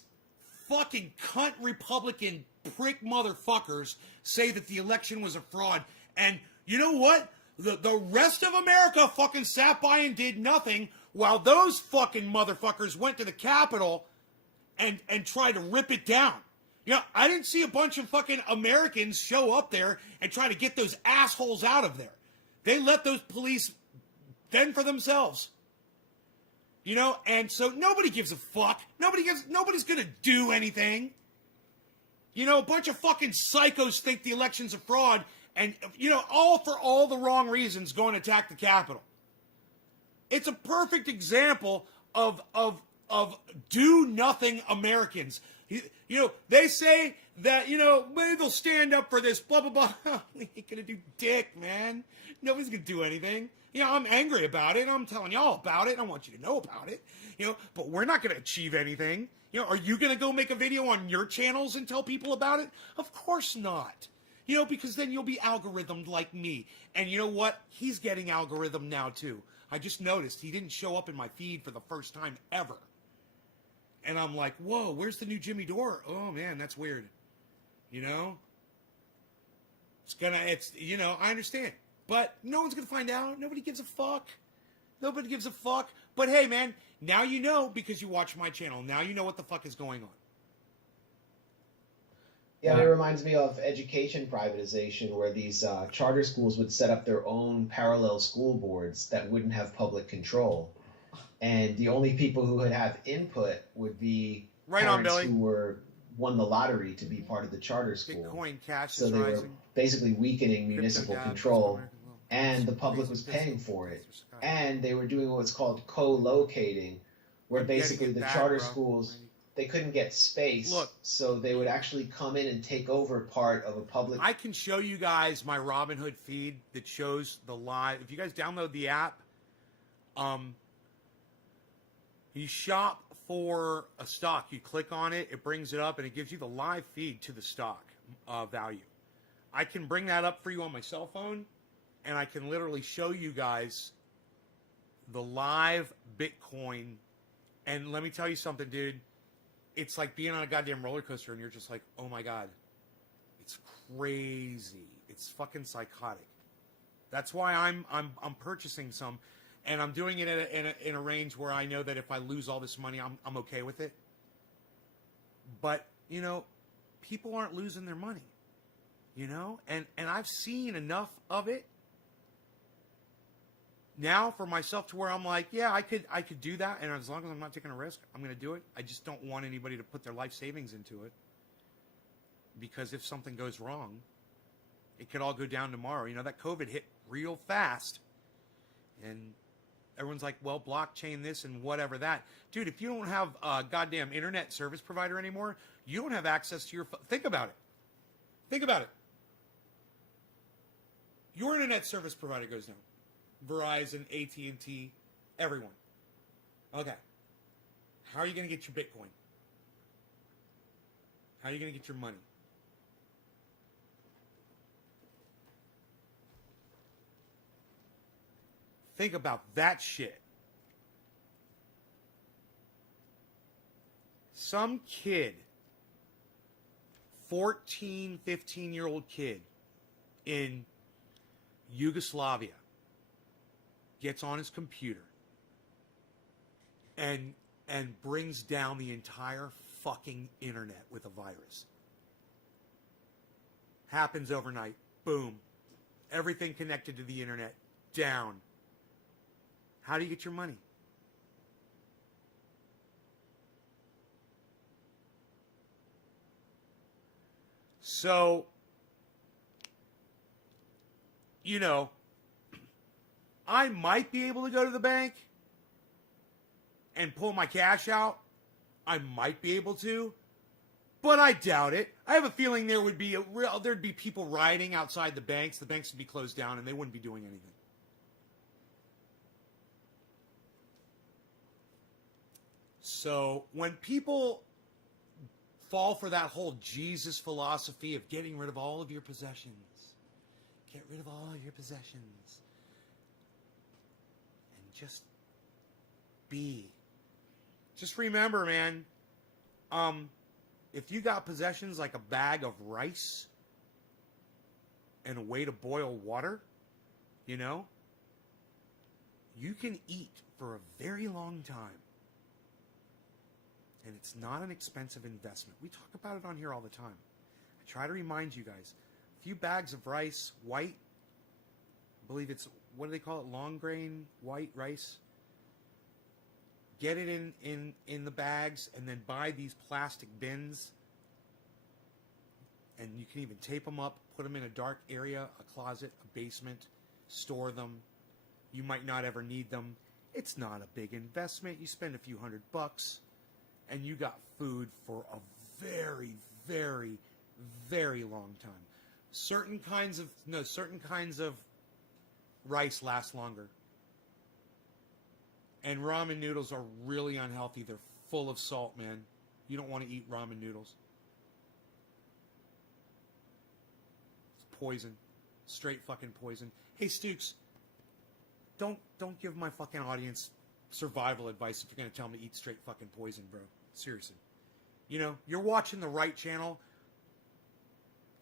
fucking cunt Republican prick motherfuckers say that the election was a fraud. And you know what? The rest of America fucking sat by and did nothing while those fucking motherfuckers went to the Capitol and tried to rip it down. You know, I didn't see a bunch of fucking Americans show up there and try to get those assholes out of there. They let those police fend for themselves. You know, and so nobody gives a fuck. Nobody's gonna do anything. You know, a bunch of fucking psychos think the election's a fraud and, you know, all for all the wrong reasons go and attack the Capitol. It's a perfect example of do nothing Americans. You know, they say that, you know, maybe they'll stand up for this, blah, blah, blah. They ain't gonna do dick, man. Nobody's gonna do anything. You know, I'm angry about it. I'm telling y'all about it. I want you to know about it. You know, but we're not gonna achieve anything. You know, are you gonna go make a video on your channels and tell people about it? Of course not. You know, because then you'll be algorithmed like me. And you know what? He's getting algorithm now too. I just noticed he didn't show up in my feed for the first time ever. And I'm like, whoa, where's the new Jimmy Dore? Oh man, that's weird. You know? You know, I understand. But no one's gonna find out. Nobody gives a fuck. Nobody gives a fuck. But hey man, now you know because you watch my channel. Now you know what the fuck is going on. Yeah, it reminds me of education privatization, where these charter schools would set up their own parallel school boards that wouldn't have public control. And the only people who would have input would be Right on, parents Billy. who won the lottery to be part of the charter school. Bitcoin cash So is they were rising. basically weakening municipal Crypto DABS, control, American wealth. and the public was paying for it. And they were doing what's called co-locating, where You're getting basically it the back, charter bro. schools, they couldn't get space, Look. so they would actually come in and take over part of a public. I can show you guys my Robinhood feed that shows the live. If you guys download the app, you shop for a stock. You click on it, it brings it up, and it gives you the live feed to the stock value. I can bring that up for you on my cell phone, and I can literally show you guys the live Bitcoin. And let me tell you something, dude. It's like being on a goddamn roller coaster, and you're just like, oh my god, it's crazy. It's fucking psychotic. That's why I'm purchasing some, and I'm doing it in a range where I know that if I lose all this money, I'm okay with it. But you know, people aren't losing their money, you know, and I've seen enough of it now for myself to where I'm like, yeah, I could do that, and as long as I'm not taking a risk, I'm going to do it. I just don't want anybody to put their life savings into it, because if something goes wrong, it could all go down tomorrow. You know, that COVID hit real fast, and everyone's like, well, blockchain this and whatever that. Dude, if you don't have a goddamn internet service provider anymore, you don't have access to your think about it. Think about it. Your internet service provider goes down. Verizon, AT&T, everyone. Okay. How are you going to get your Bitcoin? How are you going to get your money? Think about that shit. Some kid, 14, 15-year-old kid in Yugoslavia gets on his computer and brings down the entire fucking internet with a virus. Happens overnight. Boom. Everything connected to the internet down. How do you get your money? So, you know, I might be able to go to the bank and pull my cash out I might be able to, but I doubt it. I have a feeling there'd be people rioting outside the banks. The banks would be closed down and they wouldn't be doing anything. So when people fall for that whole Jesus philosophy of getting rid of all of your possessions, get rid of all your possessions, and just be. Just remember, man, if you got possessions like a bag of rice and a way to boil water, you know, you can eat for a very long time. And it's not an expensive investment. We talk about it on here all the time. I try to remind you guys. A few bags of rice, white, I believe it's, what do they call it? Long grain white rice. Get it in the bags and then buy these plastic bins. And you can even tape them up, put them in a dark area, a closet, a basement, store them. You might not ever need them. It's not a big investment. You spend a few $100 and you got food for a very, very, very long time. Certain kinds of rice last longer. And ramen noodles are really unhealthy. They're full of salt, man. You don't want to eat ramen noodles. It's poison. Straight fucking poison. Hey, Stooks, don't give my fucking audience survival advice if you're going to tell them to eat straight fucking poison, bro. Seriously. You know, you're watching the right channel.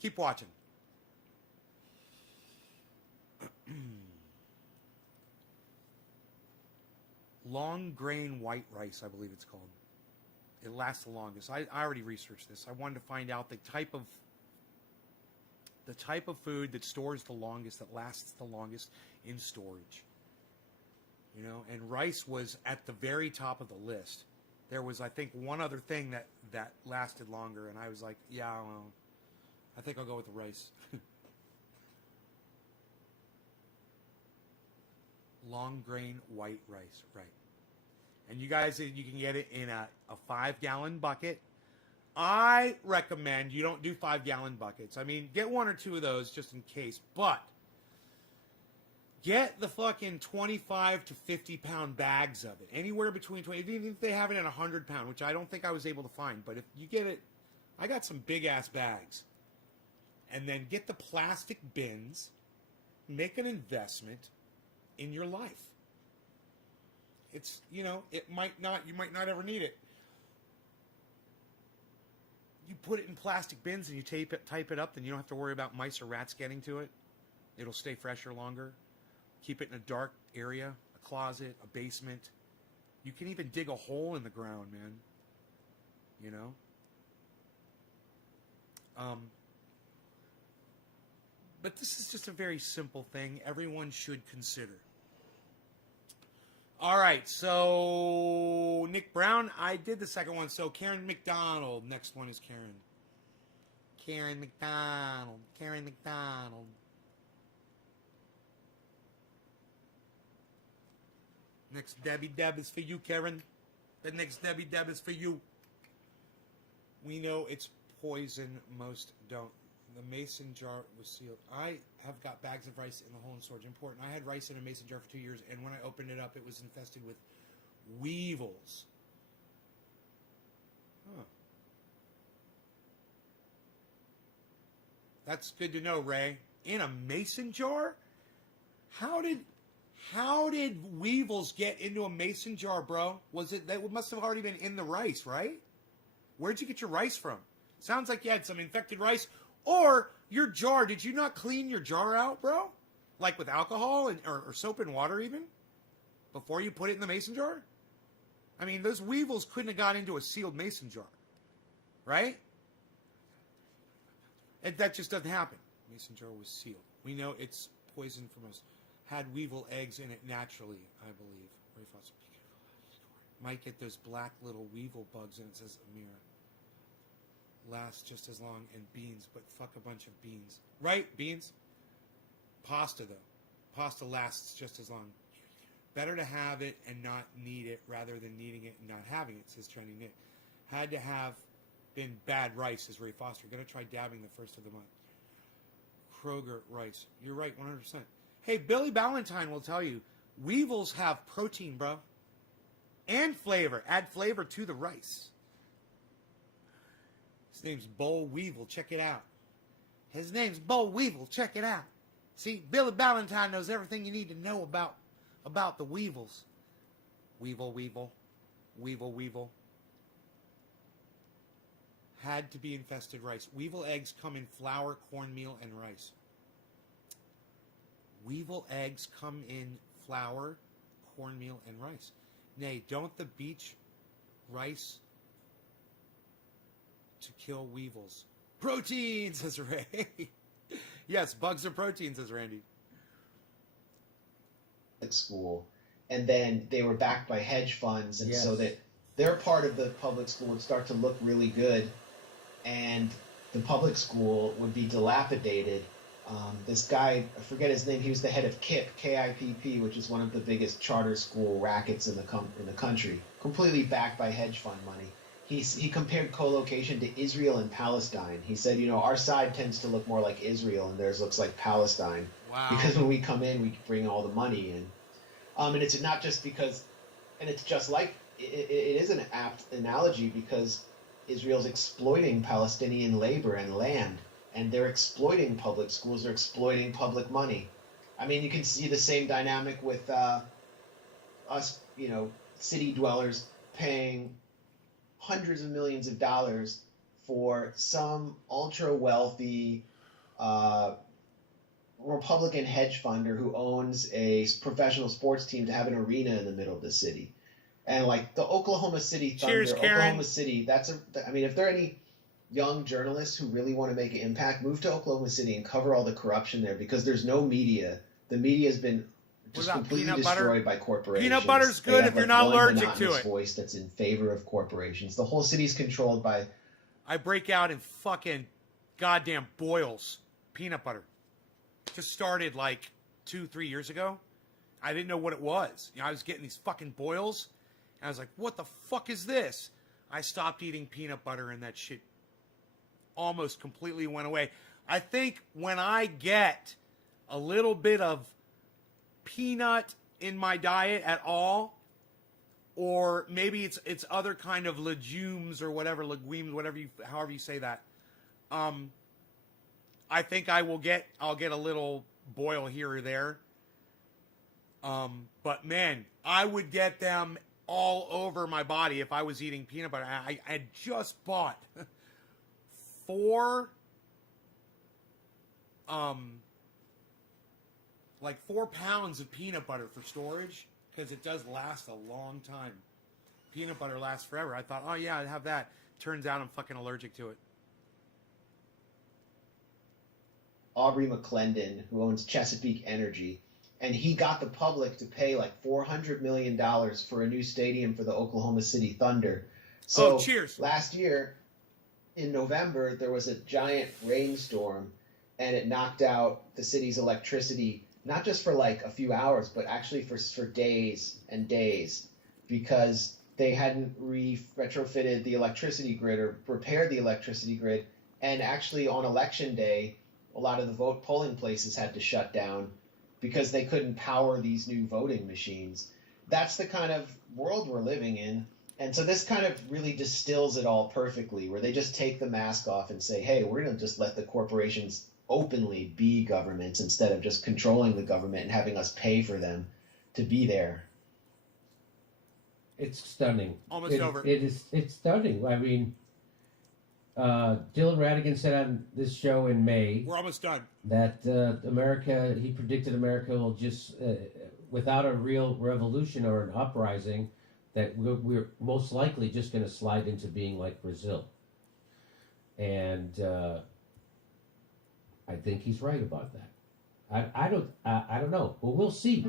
Keep watching. Long grain white rice, I believe it's called. It lasts the longest. I already researched this. I wanted to find out the type of food that stores the longest, that lasts the longest in storage. You know, and rice was at the very top of the list. There was, I think, one other thing that lasted longer, and I was like, yeah, well, I think I'll go with the rice. Long grain white rice, right. And you guys, you can get it in a 5-gallon bucket. I recommend you don't do 5-gallon buckets. I mean, get 1 or 2 of those just in case, but get the fucking 25 to 50 pound bags of it. Anywhere between 20, even if they have it in 100 pound, which I don't think I was able to find. But if you get it, I got some big ass bags. And then get the plastic bins, make an investment in your life. It's, you know, you might not ever need it. You put it in plastic bins and you type it up, then you don't have to worry about mice or rats getting to it. It'll stay fresher longer. Keep it in a dark area, a closet, a basement. You can even dig a hole in the ground, man. You know? But this is just a very simple thing everyone should consider. All right, so Nick Brown, I did the second one. So Karen McDonald, next one is Karen. Karen McDonald. Next Debbie Deb is for you, Karen. The next Debbie Deb is for you. We know it's poison, most don't. The mason jar was sealed. I have got bags of rice in the hole in storage. Important. I had rice in a mason jar for 2 years, and when I opened it up, it was infested with weevils. Huh. That's good to know, Ray. In a mason jar? How did weevils get into a mason jar, bro? That must have already been in the rice, right? Where'd you get your rice from? Sounds like you had some infected rice. Or your jar, did you not clean your jar out, bro? Like with alcohol or soap and water even? Before you put it in the mason jar? I mean, those weevils couldn't have got into a sealed mason jar. Right? And that just doesn't happen. Mason jar was sealed. We know it's poison for most. Had weevil eggs in it naturally, I believe. Ray Foster. Might get those black little weevil bugs in it, says Amira. Lasts just as long, and beans, but fuck a bunch of beans. Right? Beans? Pasta, though. Pasta lasts just as long. Better to have it and not need it rather than needing it and not having it, says Trendy Nick. Had to have been bad rice, says Ray Foster. Gonna try dabbing the first of the month. Kroger rice. You're right, 100%. Hey, Billy Ballantyne will tell you, weevils have protein, bro. And flavor. Add flavor to the rice. His name's Bo Weevil. Check it out. His name's Bo Weevil. Check it out. See, Billy Ballantyne knows everything you need to know about the weevils. Weevil, weevil. Weevil, weevil. Had to be infested rice. Weevil eggs come in flour, cornmeal, and rice. Weevil eggs come in flour, cornmeal, and rice. Nay, don't the beach rice to kill weevils. Protein, says Ray. Yes, bugs are protein, says Randy. School, and then they were backed by hedge funds, and Yes. so that their part of the public school would start to look really good, and the public school would be dilapidated. This guy, I forget his name, he was the head of KIPP, K-I-P-P, which is one of the biggest charter school rackets in the country, completely backed by hedge fund money. He compared co-location to Israel and Palestine. He said, our side tends to look more like Israel, and theirs looks like Palestine. Wow. Because when we come in, we bring all the money in. And it's not just because, and it's just like, it is an apt analogy because Israel's exploiting Palestinian labor and land, and they're exploiting public schools, they're exploiting public money. I mean, you can see the same dynamic with us, city dwellers paying hundreds of millions of dollars for some ultra-wealthy Republican hedge funder who owns a professional sports team to have an arena in the middle of the city. And like the Oklahoma City Thunder, Cheers, Karen. Oklahoma City, if there are any young journalists who really want to make an impact, move to Oklahoma City and cover all the corruption there because there's no media. The media has been just about completely peanut butter? destroyed by corporations. Peanut butter's They good have, if you're not one allergic to monotonous it. voice that's in favor of corporations. The whole city's controlled by I break out in fucking goddamn boils. Peanut butter. Just started like 2-3 years ago. I didn't know what it was. I was getting these fucking boils. And I was like, what the fuck is this? I stopped eating peanut butter and that shit almost completely went away. I think when I get a little bit of peanut in my diet at all, or maybe it's other kind of legumes or whatever, legumes, however you say that. I think I'll get a little boil here or there. But man, I would get them all over my body if I was eating peanut butter. I had just bought 4 pounds of peanut butter for storage because it does last a long time. Peanut butter lasts forever. I thought, oh yeah, I'd have that. Turns out I'm fucking allergic to it. Aubrey McClendon, who owns Chesapeake Energy, and he got the public to pay like $400 million for a new stadium for the Oklahoma City Thunder. So cheers. Last year, in November, there was a giant rainstorm, and it knocked out the city's electricity, not just for like a few hours, but actually for days and days, because they hadn't retrofitted the electricity grid or repaired the electricity grid. And actually on election day, a lot of the polling places had to shut down because they couldn't power these new voting machines. That's the kind of world we're living in. And so this kind of really distills it all perfectly, where they just take the mask off and say, hey, we're going to just let the corporations openly be governments instead of just controlling the government and having us pay for them to be there. It's stunning. Almost over. It's stunning. I mean, Dylan Radigan said on this show in May We're almost done. that he predicted America will just, without a real revolution or an uprising, that we're most likely just going to slide into being like Brazil. And I think he's right about that. I don't know, but we'll see.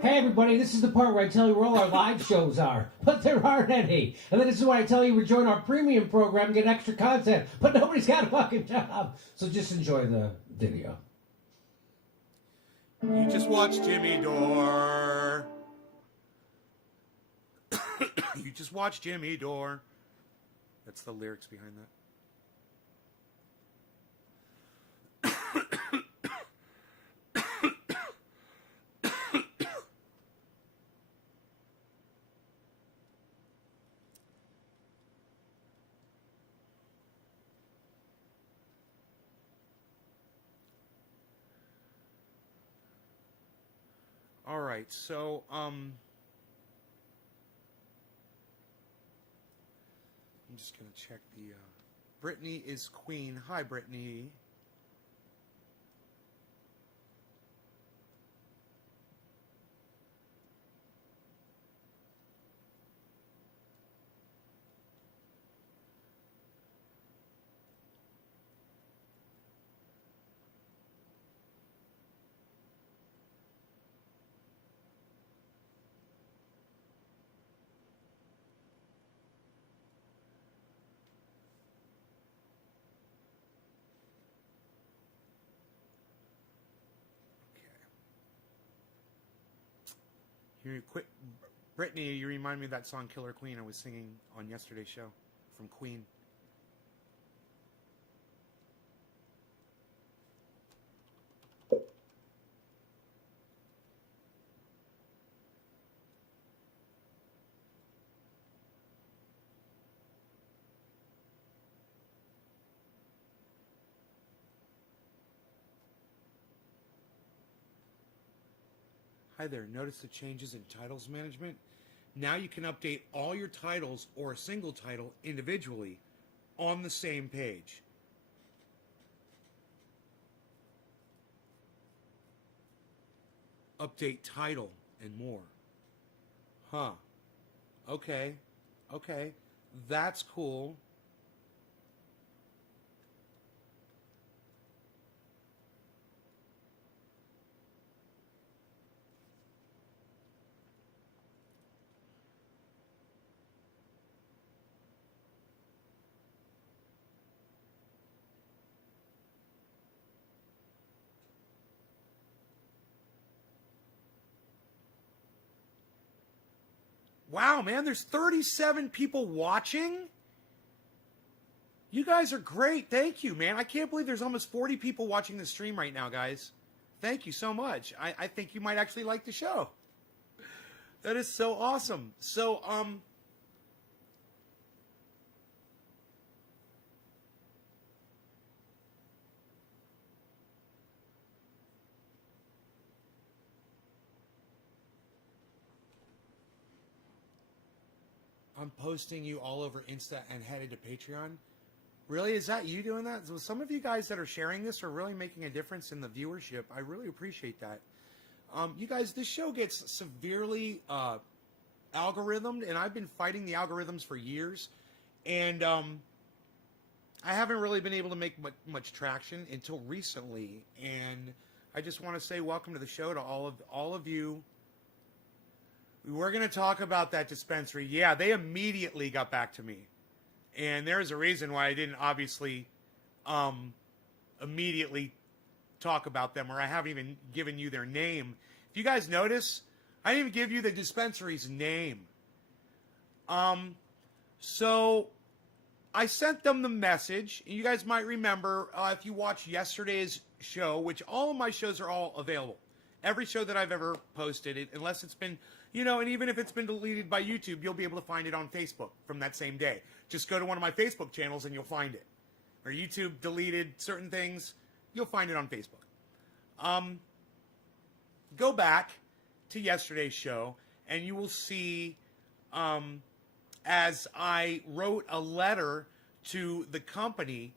Hey everybody, this is the part where I tell you where all our live shows are, but there aren't any. And then this is where I tell you we join our premium program and get extra content, but nobody's got a fucking job. So just enjoy the video. You just watched Jimmy Dore. You just watch Jimmy Dore. That's the lyrics behind that. All right, so I'm just gonna check the. Brittany is queen. Hi, Brittany. You quit, Brittany. You remind me of that song "Killer Queen" I was singing on yesterday's show from Queen. Hi there. Notice the changes in titles management? Now you can update all your titles or a single title individually on the same page. Update title and more. Huh. Okay. Okay. That's cool. Wow, man, there's 37 people watching? You guys are great. Thank you, man. I can't believe there's almost 40 people watching the stream right now, guys. Thank you so much. I think you might actually like the show. That is so awesome. So, I'm posting you all over Insta and headed to Patreon. Really? Is that you doing that? So some of you guys that are sharing this are really making a difference in the viewership. I really appreciate that. You guys, this show gets severely algorithmed, and I've been fighting the algorithms for years. And I haven't really been able to make much traction until recently. And I just want to say welcome to the show to all of you. We're going to talk about that dispensary. Yeah, they immediately got back to me. And there's a reason why I didn't obviously immediately talk about them, or I haven't even given you their name. If you guys notice, I didn't even give you the dispensary's name. So I sent them the message. You guys might remember if you watched yesterday's show, which all of my shows are all available. Every show that I've ever posted, unless it's been, and even if it's been deleted by YouTube, you'll be able to find it on Facebook from that same day. Just go to one of my Facebook channels and you'll find it. Or YouTube deleted certain things, you'll find it on Facebook. Go back to yesterday's show and you will see as I wrote a letter to the company,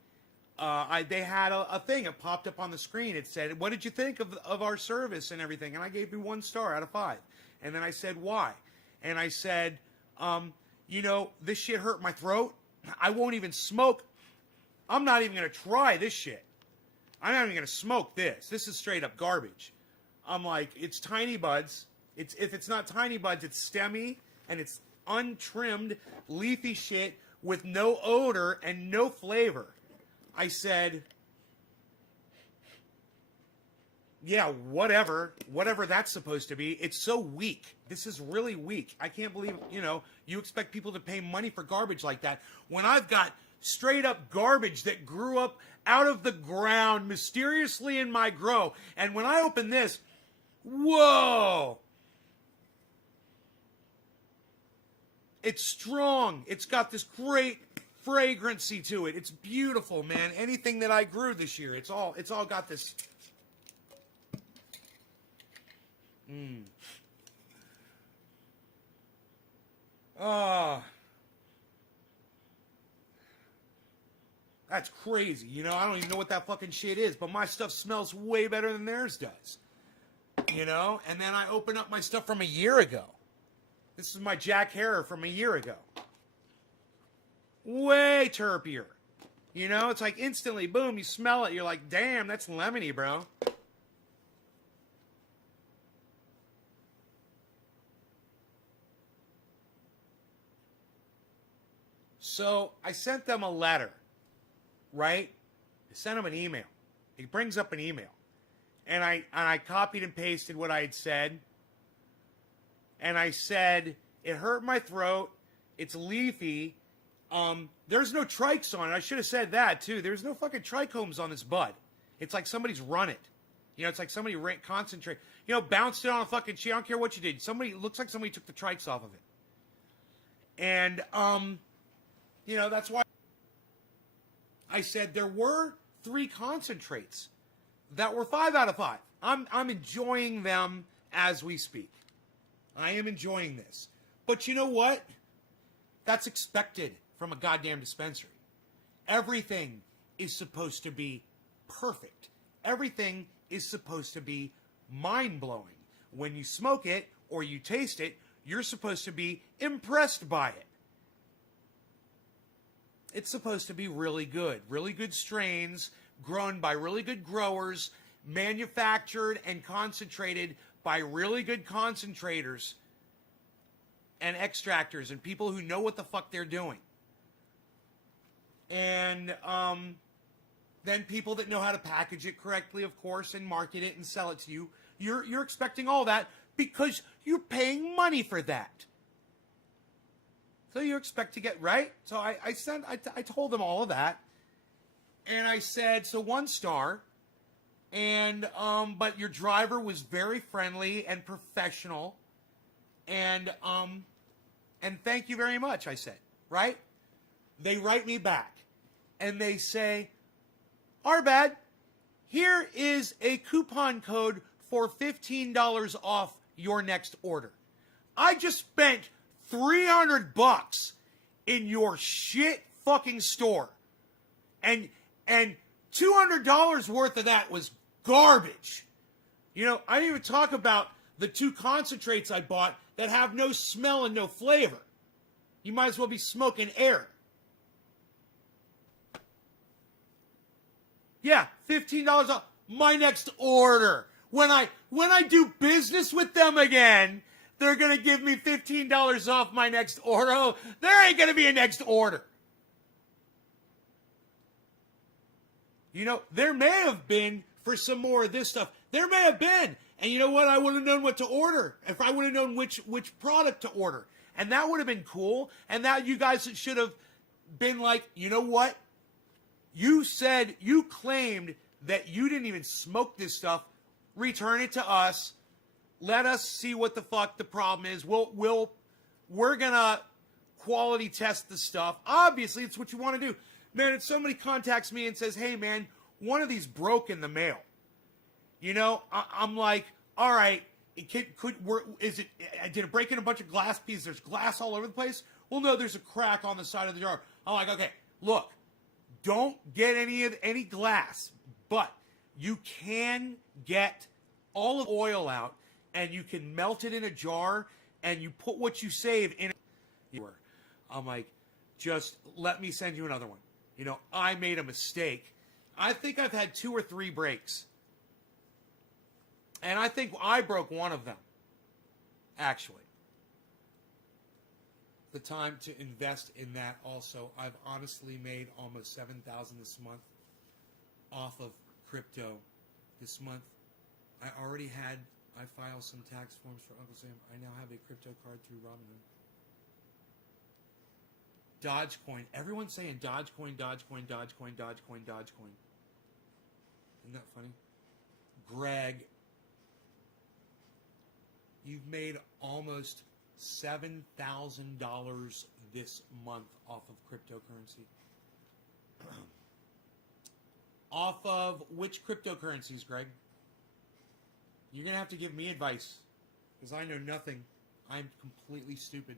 they had a thing. It popped up on the screen. It said, "What did you think of our service and everything?" And I gave you 1 star out of 5. And then I said, "Why?" And I said, this shit hurt my throat. I won't even smoke. I'm not even going to try this shit. I'm not even going to smoke this. This is straight up garbage. I'm like, it's tiny buds. If it's not tiny buds, it's stemmy, and it's untrimmed, leafy shit with no odor and no flavor. I said, yeah, whatever that's supposed to be. It's so weak. This is really weak. I can't believe, you expect people to pay money for garbage like that when I've got straight up garbage that grew up out of the ground mysteriously in my grow. And when I open this, whoa! It's strong. It's got this great fragrancy to it. It's beautiful, man. Anything that I grew this year, it's all got this. Oh, that's crazy. I don't even know what that fucking shit is, but my stuff smells way better than theirs does. And then I open up my stuff from a year ago. This is my Jack Herer from a year ago. Way terpier. It's like instantly, boom, you smell it. You're like, damn, that's lemony, bro. So I sent them a letter, right? I sent them an email. It brings up an email. And I copied and pasted what I had said. And I said, it hurt my throat. It's leafy. There's no trikes on it. I should have said that, too. There's no fucking trichomes on this bud. It's like somebody's run it. It's like somebody concentrate. Bounced it on a fucking sheet. I don't care what you did. It looks like somebody took the trikes off of it. And, that's why I said there were 3 concentrates that were 5 out of 5. I'm enjoying them as we speak. I am enjoying this. But you know what? That's expected from a goddamn dispensary. Everything is supposed to be perfect. Everything is supposed to be mind-blowing. When you smoke it or you taste it, you're supposed to be impressed by it. It's supposed to be really good strains grown by really good growers, manufactured and concentrated by really good concentrators and extractors and people who know what the fuck they're doing. And then people that know how to package it correctly, of course, and market it and sell it to you. You're expecting all that because you're paying money for that. So you expect to get, right? So I told them all of that. And I said, so 1 star. And, but your driver was very friendly and professional. And thank you very much, I said, right? They write me back. And they say, our bad. Here is a coupon code for $15 off your next order. I just spent $300 in your shit fucking store. And $200 worth of that was garbage. I didn't even talk about the 2 concentrates I bought that have no smell and no flavor. You might as well be smoking air. Yeah, $15 off my next order. When I do business with them again, they're going to give me $15 off my next order. Oh, there ain't going to be a next order. There may have been for some more of this stuff. There may have been. And you know what? I would have known what to order if I would have known which product to order. And that would have been cool. And that you guys should have been like, you know what? You claimed that you didn't even smoke this stuff. Return it to us. Let us see what the fuck the problem is. We're gonna quality test the stuff. Obviously, it's what you want to do. Man, if somebody contacts me and says, hey man, one of these broke in the mail. I'm like, all right, did it break in a bunch of glass pieces? There's glass all over the place? Well, no, there's a crack on the side of the jar. I'm like, okay, look, don't get any glass, but you can get all of the oil out and you can melt it in a jar and you put what you save in it. I'm like, just let me send you another one. I made a mistake. I think I've had 2 or 3 breaks. And I think I broke one of them, actually. The time to invest in that also. I've honestly made almost $7,000 this month off of crypto this month. I already had. I filed some tax forms for Uncle Sam. I now have a crypto card through Robinhood. Dogecoin. Everyone's saying Dogecoin, Dogecoin, Dogecoin, Dogecoin, Dogecoin. Isn't that funny? Greg, you've made almost $7,000 this month off of cryptocurrency. Off of which cryptocurrencies, Greg? You're going to have to give me advice because I know nothing. I'm completely stupid.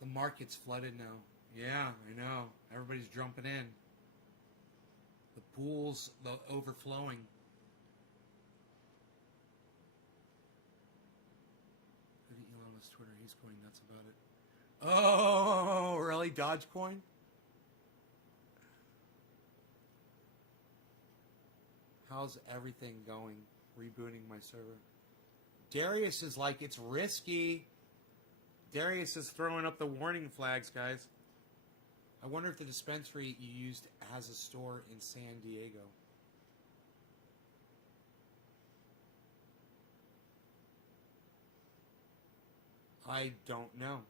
The market's flooded now. Yeah, I know. Everybody's jumping in. The pool's overflowing. Go to Elon Musk's Twitter. He's going nuts about it. Oh, really? Dogecoin? How's everything going? Rebooting my server. Darius is like, it's risky. Darius is throwing up the warning flags, guys. I wonder if the dispensary you used has a store in San Diego. I don't know.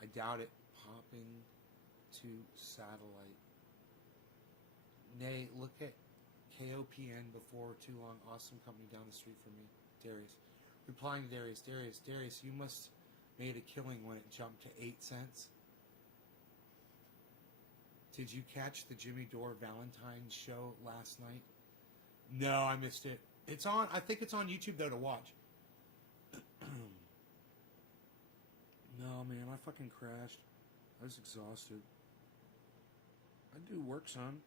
I doubt it. Popping to satellite. Nay, look at KOPN before too long. Awesome company down the street from me. Darius. Replying to Darius. Darius, you must made a killing when it jumped to 8 cents. Did you catch the Jimmy Dore Valentine's show last night? No, I missed it. It's on. I think it's on YouTube though to watch. No, man, I fucking crashed. I was exhausted. I do work, son.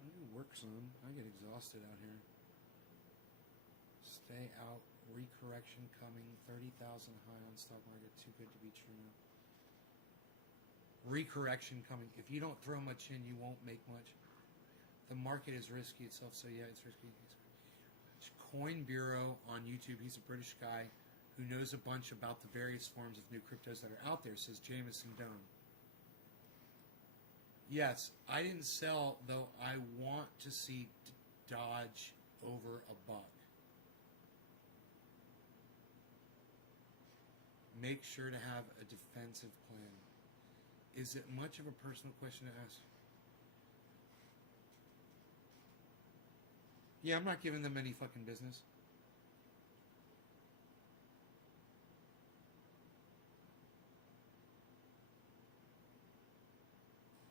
I do work, son. I get exhausted out here. Stay out. Recorrection coming. 30,000 high on stock market. Too good to be true. Recorrection coming. If you don't throw much in, you won't make much. The market is risky itself, so yeah, it's risky. Coin Bureau on YouTube. He's a British guy who knows a bunch about the various forms of new cryptos that are out there, says Jameson Doan. Yes, I didn't sell, though I want to see Dodge over $1. Make sure to have a defensive plan. Is it much of a personal question to ask? Yeah, I'm not giving them any fucking business.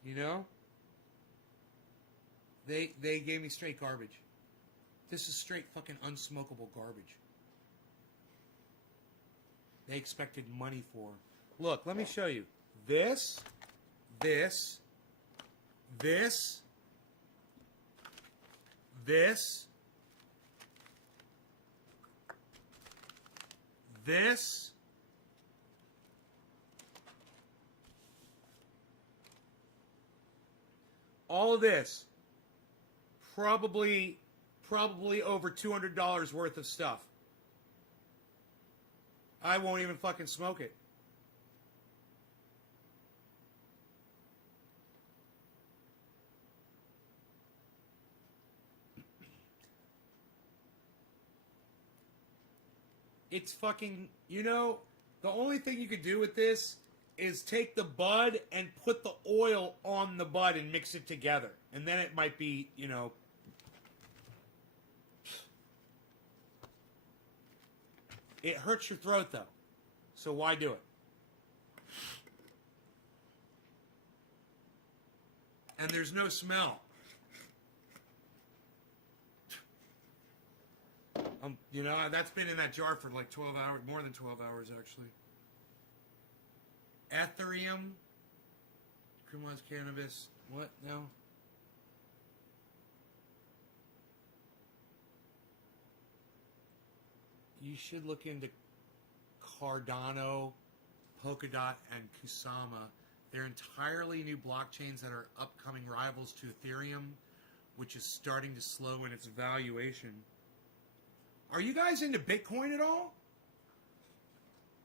You know? They gave me straight garbage. This is straight fucking unsmokable garbage. They expected money for. Look, let me show you. This, this, this, this, this, all of this, probably over $200 worth of stuff. I won't even fucking smoke it. It's fucking, you know, the only thing you could do with this is take the bud and put the oil on the bud and mix it together. And then it might be, you know. It hurts your throat, though. So why do it? And there's no smell. You know, that's been in that jar for like 12 hours, more than 12 hours, actually. Ethereum. Criminalized cannabis. What now? You should look into Cardano, Polkadot, and Kusama. They're entirely new blockchains that are upcoming rivals to Ethereum. which is starting to slow in its valuation. Are you guys into Bitcoin at all?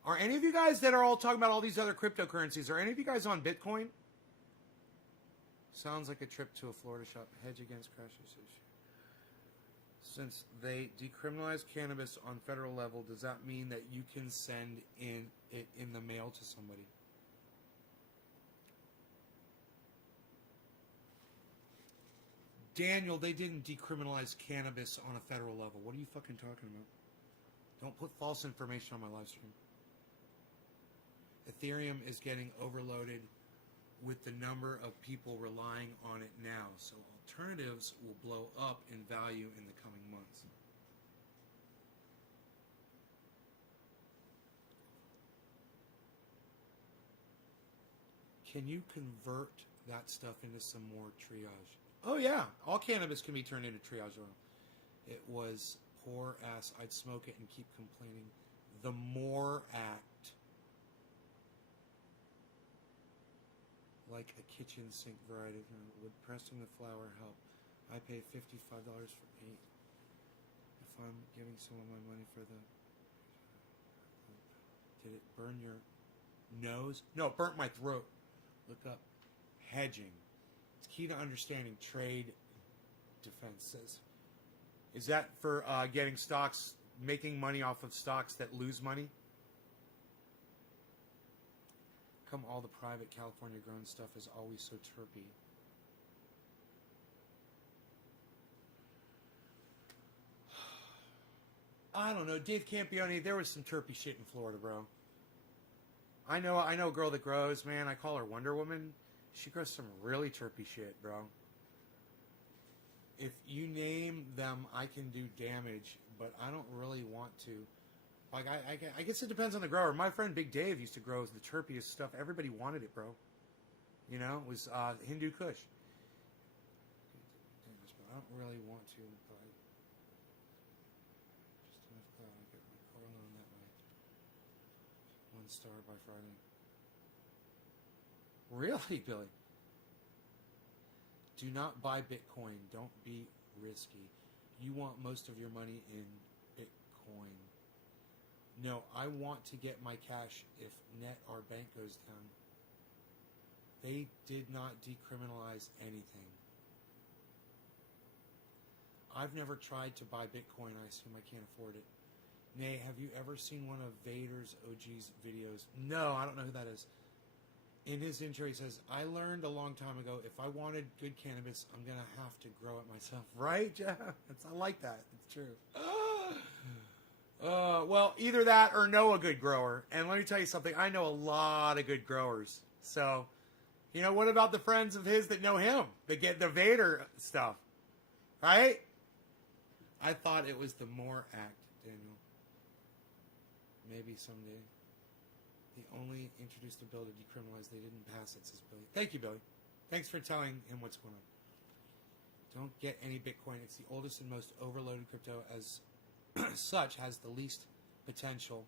Are any of you guys that are all talking about all these other cryptocurrencies, are any of you guys on Bitcoin? Sounds like a trip to a Florida shop. Hedge against crashes. Since they decriminalized cannabis on federal level, does that mean that you can send it in the mail to somebody? Daniel, they didn't decriminalize cannabis on a federal level. What are you fucking talking about? Don't put false information on my live stream. Ethereum is getting overloaded with the number of people relying on it now, so alternatives will blow up in value in the coming months. Can you convert that stuff into some more triage? Oh yeah, all cannabis can be turned into triage oil. It was poor ass. I'd smoke it and keep complaining. The MORE Act, like a kitchen sink variety, would pressing the flower help? I pay $55 for 8. If I'm giving someone my money for the, did it burn your nose? No, it burnt my throat. Look up hedging. It's key to understanding trade defenses. Is that for getting stocks, making money off of stocks that lose money? Come all the private California grown stuff is always so terpy. I don't know, Dave Campione, there was some terpy shit in Florida, bro. I know a girl that grows, man. I call her Wonder Woman. She grows some really terpy shit, bro. If you name them, I can do damage, but I don't really want to. Like, I guess it depends on the grower. My friend Big Dave used to grow the terpiest stuff. Everybody wanted it, bro. You know, it was Hindu Kush. I don't really want to, but just enough cloud. I get my car loan that way. 1 star by Friday. Really, Billy? Do not buy Bitcoin. Don't be risky. You want most of your money in Bitcoin. No, I want to get my cash if net our bank goes down. They did not decriminalize anything. I've never tried to buy Bitcoin. I assume I can't afford it. Nay, have you ever seen one of Vader's OG's videos? No, I don't know who that is. In his intro, he says, I learned a long time ago, if I wanted good cannabis, I'm going to have to grow it myself. Right, Jeff? I like that. It's true. Well, either that or know a good grower. And let me tell you something. I know a lot of good growers. So, you know, what about the friends of his that know him? That get the Vader stuff. Right? I thought it was the MORE Act, Daniel. Maybe someday. They only introduced a bill to decriminalize. They didn't pass it, says Billy. Thank you, Billy. Thanks for telling him what's going on. Don't get any Bitcoin. It's the oldest and most overloaded crypto, as such has the least potential.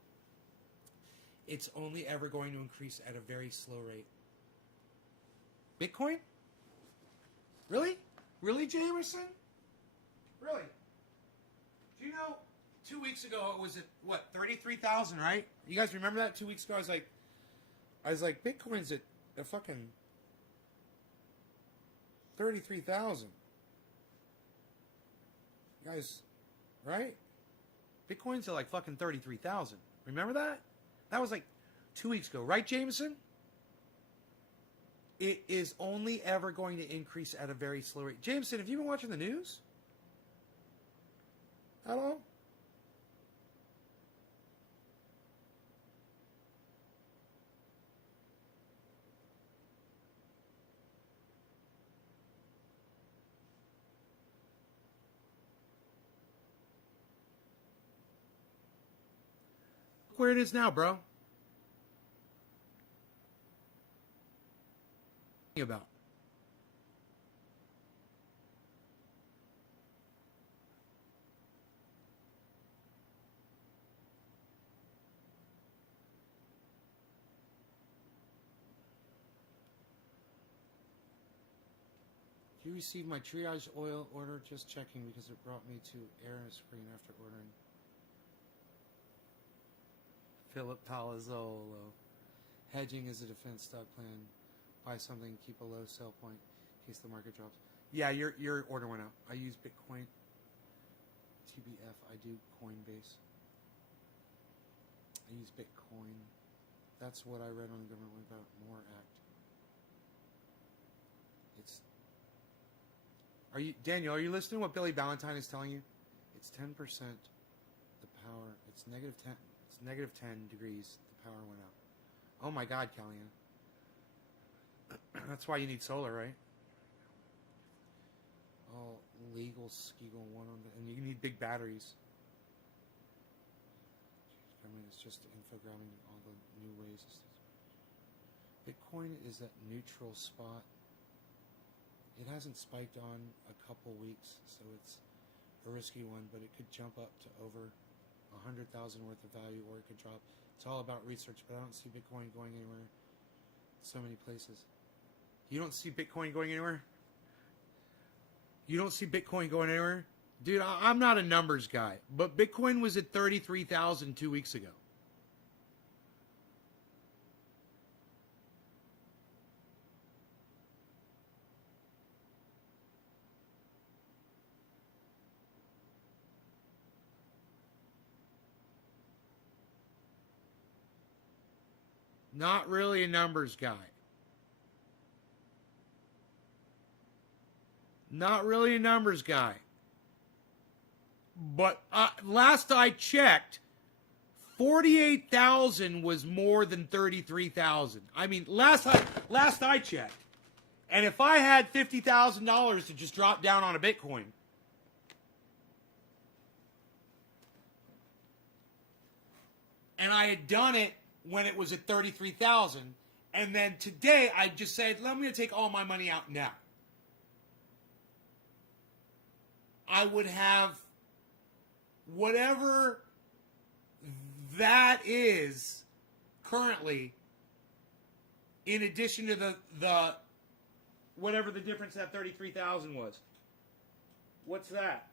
It's only ever going to increase at a very slow rate. Bitcoin? Really? Really, Jamerson? Really? Do you know, 2 weeks ago it was at, what, 33,000, right? You guys remember that? 2 weeks ago I was like, Bitcoin's at a fucking 33,000. You guys, right? Bitcoin's at like fucking 33,000. Remember that? That was like 2 weeks ago, right, Jameson? It is only ever going to increase at a very slow rate. Jameson, have you been watching the news? At all? Look where it is now, bro. About. You received my triage oil order, just checking because it brought me to error screen after ordering. Philip Palazzolo. Hedging is a defense stock plan. Buy something, keep a low sell point in case the market drops. Yeah, your order went out. I use Bitcoin. TBF, I do Coinbase. I use Bitcoin. That's what I read on the Government About More Act. Daniel, are you listening to what Billy Ballantyne is telling you? It's 10% the power. It's negative 10. It's negative 10 degrees. The power went out. Oh my God, Kellyanne. That's why you need solar, right? Oh, legal Skegel one on the, and you need big batteries. I mean, it's just infogramming all the new ways. Bitcoin is at neutral spot. It hasn't spiked on a couple weeks, so it's a risky one, but it could jump up to over 100,000 worth of value, or it could drop. It's all about research, but I don't see Bitcoin going anywhere. So many places. You don't see Bitcoin going anywhere? You don't see Bitcoin going anywhere? Dude, I'm not a numbers guy, but Bitcoin was at 33,000 2 weeks ago. Not really a numbers guy. Not really a numbers guy. But last I checked, 48,000 was more than 33,000. I mean, last I checked. And if I had $50,000 to just drop down on a Bitcoin, and I had done it when it was at 33,000, and then today I just said, I'm going to take all my money out now. I would have whatever that is currently, in addition to the whatever the difference that 33,000 was. What's that?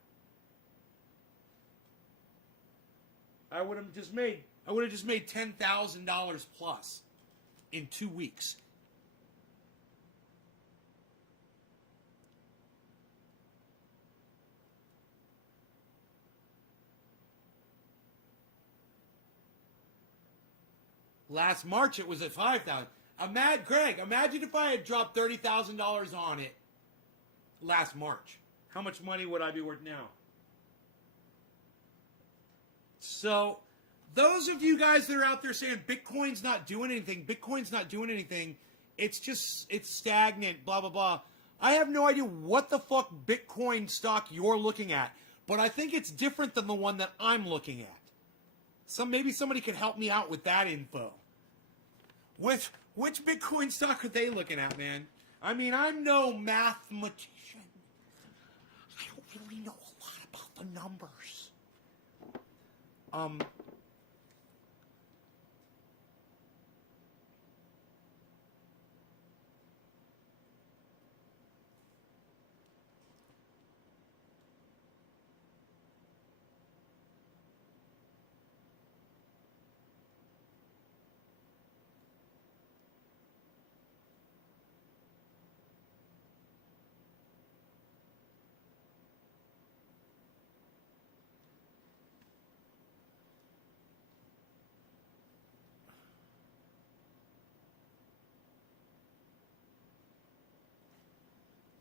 I would have just made $10,000 plus in 2 weeks. Last March it was at 5,000. Greg, imagine if I had dropped $30,000 on it last March. How much money would I be worth now? So, those of you guys that are out there saying Bitcoin's not doing anything, it's stagnant, blah, blah, blah. I have no idea what the fuck Bitcoin stock you're looking at, but I think it's different than the one that I'm looking at. Maybe somebody could help me out with that info. Which Bitcoin stock are they looking at, man? I mean, I'm no mathematician. I don't really know a lot about the numbers.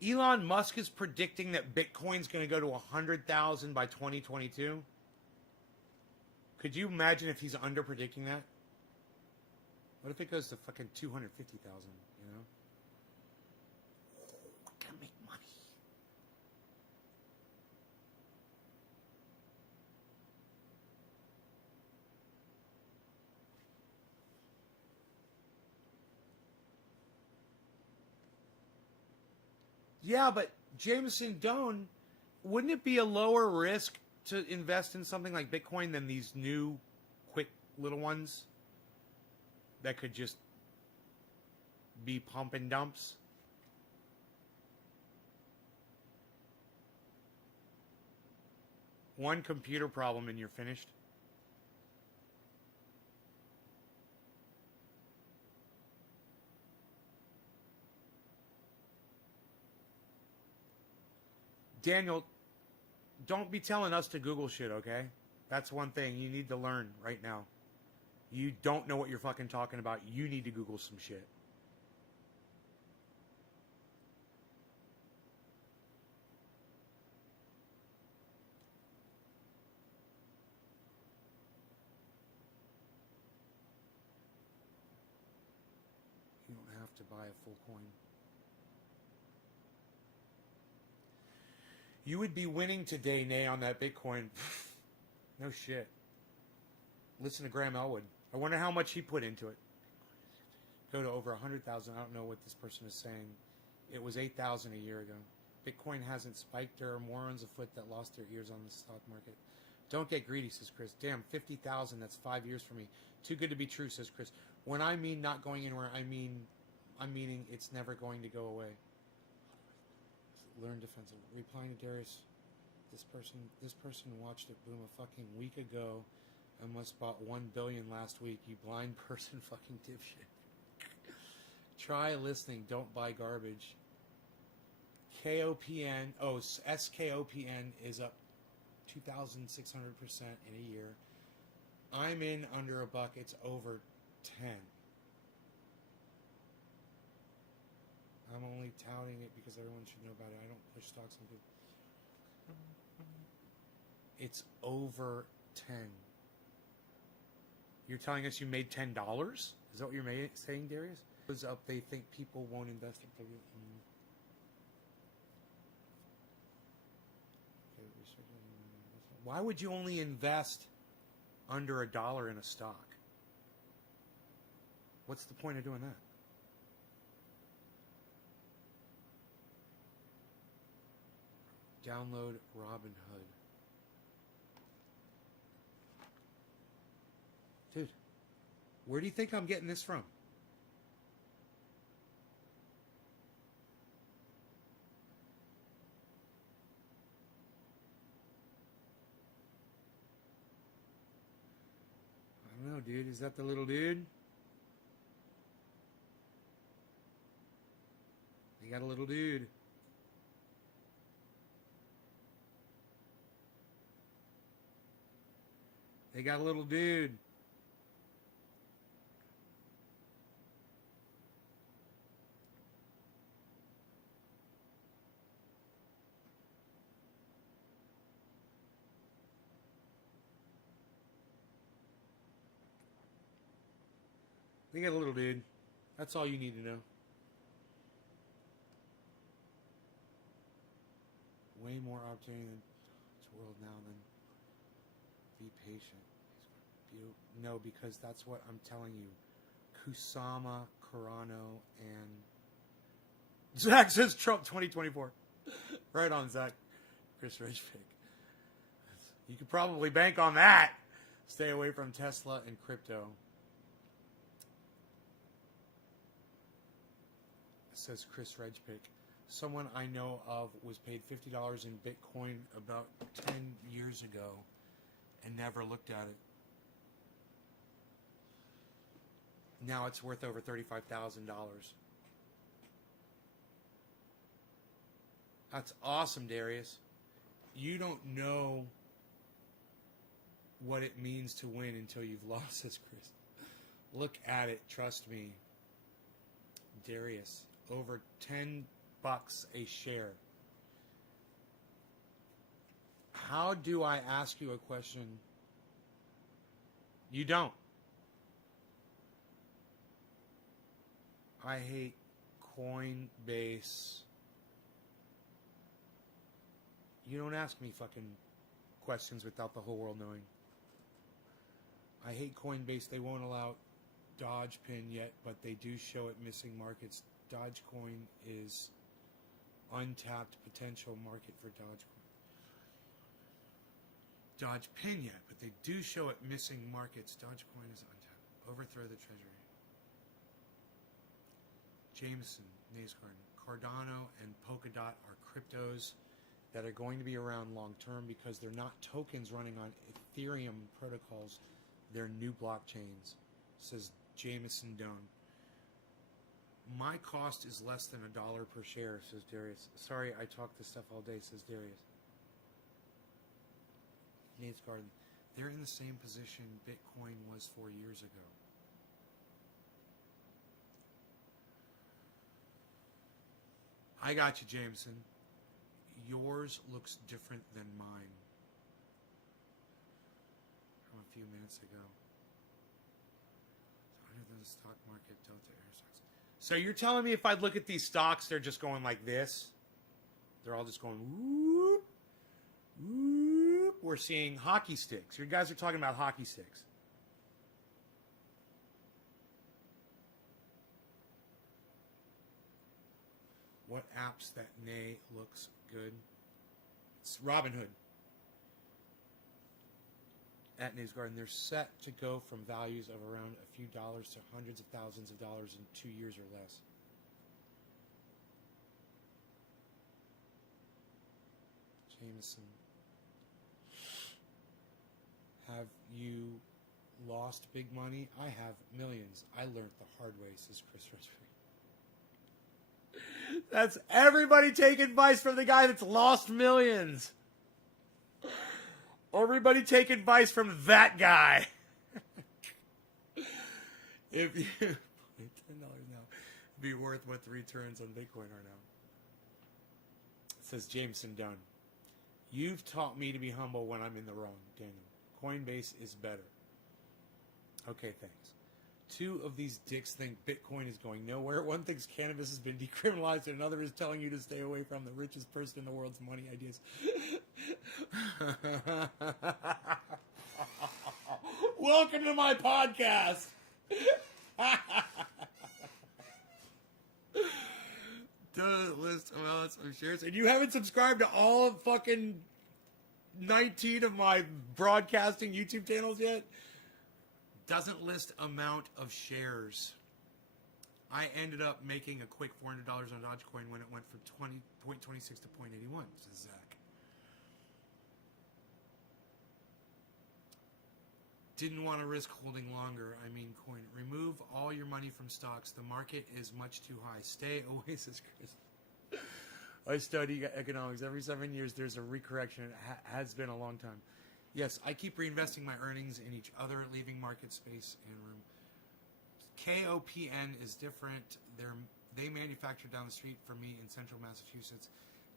Elon Musk is predicting that Bitcoin's going to go to 100,000 by 2022. Could you imagine if he's under predicting that? What if it goes to fucking 250,000, you know? We're going to make money. Yeah, but Jameson Doan, wouldn't it be a lower risk to invest in something like Bitcoin than these new, quick little ones that could just be pump and dumps? One computer problem and you're finished. Daniel, don't be telling us to Google shit, okay? That's one thing you need to learn right now. You don't know what you're fucking talking about. You need to Google some shit. You don't have to buy a full coin. You would be winning today, Nay, on that Bitcoin. No shit. Listen to Graham Elwood. I wonder how much he put into it. Go to over 100,000. I don't know what this person is saying. It was 8,000 a year ago. Bitcoin hasn't spiked. There are morons afoot that lost their ears on the stock market. Don't get greedy, says Chris. Damn, 50,000. That's 5 years for me. Too good to be true, says Chris. When I mean not going anywhere, I'm meaning it's never going to go away. Learn defensive. Replying to Darius, this person watched it boom a fucking week ago and must bought 1 billion last week. You blind person, fucking dipshit. Try listening. Don't buy garbage. KOPN. Oh, SKOPN is up 2,600% in a year. I'm in under a buck. It's over 10. I'm only touting it because everyone should know about it. I don't push stocks on people. It's over 10. You're telling us you made $10? Is that what you're saying, Darius? It was up. They think people won't invest in it. Why would you only invest under $1 in a stock? What's the point of doing that? Download Robinhood. Dude, where do you think I'm getting this from? I don't know, dude. Is that the little dude? They got a little dude. They got a little dude. They got a little dude. That's all you need to know. Way more opportunity in this world now than be patient. No, because that's what I'm telling you. Kusama, Carano, and Zach says Trump 2024. Right on, Zach. Chris Ridgepick. You could probably bank on that. Stay away from Tesla and crypto. Says Chris Ridgepick. Someone I know of was paid $50 in Bitcoin about 10 years ago and never looked at it. Now it's worth over $35,000. That's awesome, Darius. You don't know what it means to win until you've lost, says Chris. Look at it, trust me. Darius, over $10 a share. How do I ask you a question? You don't. I hate Coinbase. You don't ask me fucking questions without the whole world knowing. I hate Coinbase. They won't allow Dogecoin yet, but they do show it missing markets. Dogecoin is untapped potential market for Dogecoin. Dogecoin yet, but they do show it missing markets. Dogecoin is untapped. Overthrow the treasury. Jameson, Nace Garden, Cardano, and Polkadot are cryptos that are going to be around long term because they're not tokens running on Ethereum protocols. They're new blockchains, says Jameson Doan. My cost is less than $1 per share, says Darius. Sorry, I talk this stuff all day, says Darius. Nate's Garden. They're in the same position Bitcoin was 4 years ago. I got you, Jameson. Yours looks different than mine. From a few minutes ago. Other than the stock market, Delta Air stocks. So you're telling me if I look at these stocks, they're just going like this? They're all just going whoop, whoop. We're seeing hockey sticks. You guys are talking about hockey sticks. What apps that nay looks good? It's Robinhood. At News Garden, they're set to go from values of around a few dollars to hundreds of thousands of dollars in 2 years or less. Jameson. Have you lost big money? I have millions. I learned the hard way, says Chris Redford. That's everybody take advice from the guy that's lost millions. Everybody take advice from that guy. If you $10 now, it'd be worth what the returns on Bitcoin are now. It says Jameson Dunn. You've taught me to be humble when I'm in the wrong, Daniel. Coinbase is better. Okay, thanks. Two of these dicks think Bitcoin is going nowhere. One thinks cannabis has been decriminalized, and another is telling you to stay away from the richest person in the world's money ideas. Welcome to my podcast. Doesn't list amounts of shares, and you haven't subscribed to all fucking 19 of my broadcasting YouTube channels yet? Doesn't list amount of shares. I ended up making a quick $400 on Dogecoin when it went from 0.26 to 0.81, says Zach. Didn't want to risk holding longer. I mean, coin. Remove all your money from stocks. The market is much too high. Stay away, says Chris. I study economics. Every 7 years, there's a recorrection. It has been a long time. Yes, I keep reinvesting my earnings in each other, leaving market space and room. KOPN is different. They manufacture down the street from me in central Massachusetts.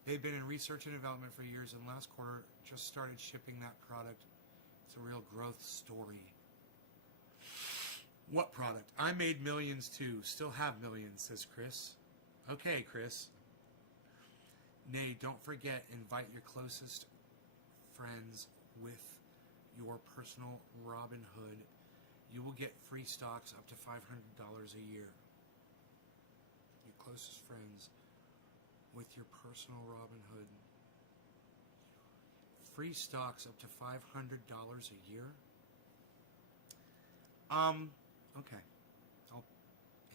They've been in research and development for years, and last quarter just started shipping that product. It's a real growth story. What product? I made millions too. Still have millions, says Chris. Okay, Chris. Nay, don't forget, invite your closest friends with your personal Robinhood. You will get free stocks up to $500 a year. Your closest friends with your personal Robinhood. Free stocks up to $500 a year? Okay. I'll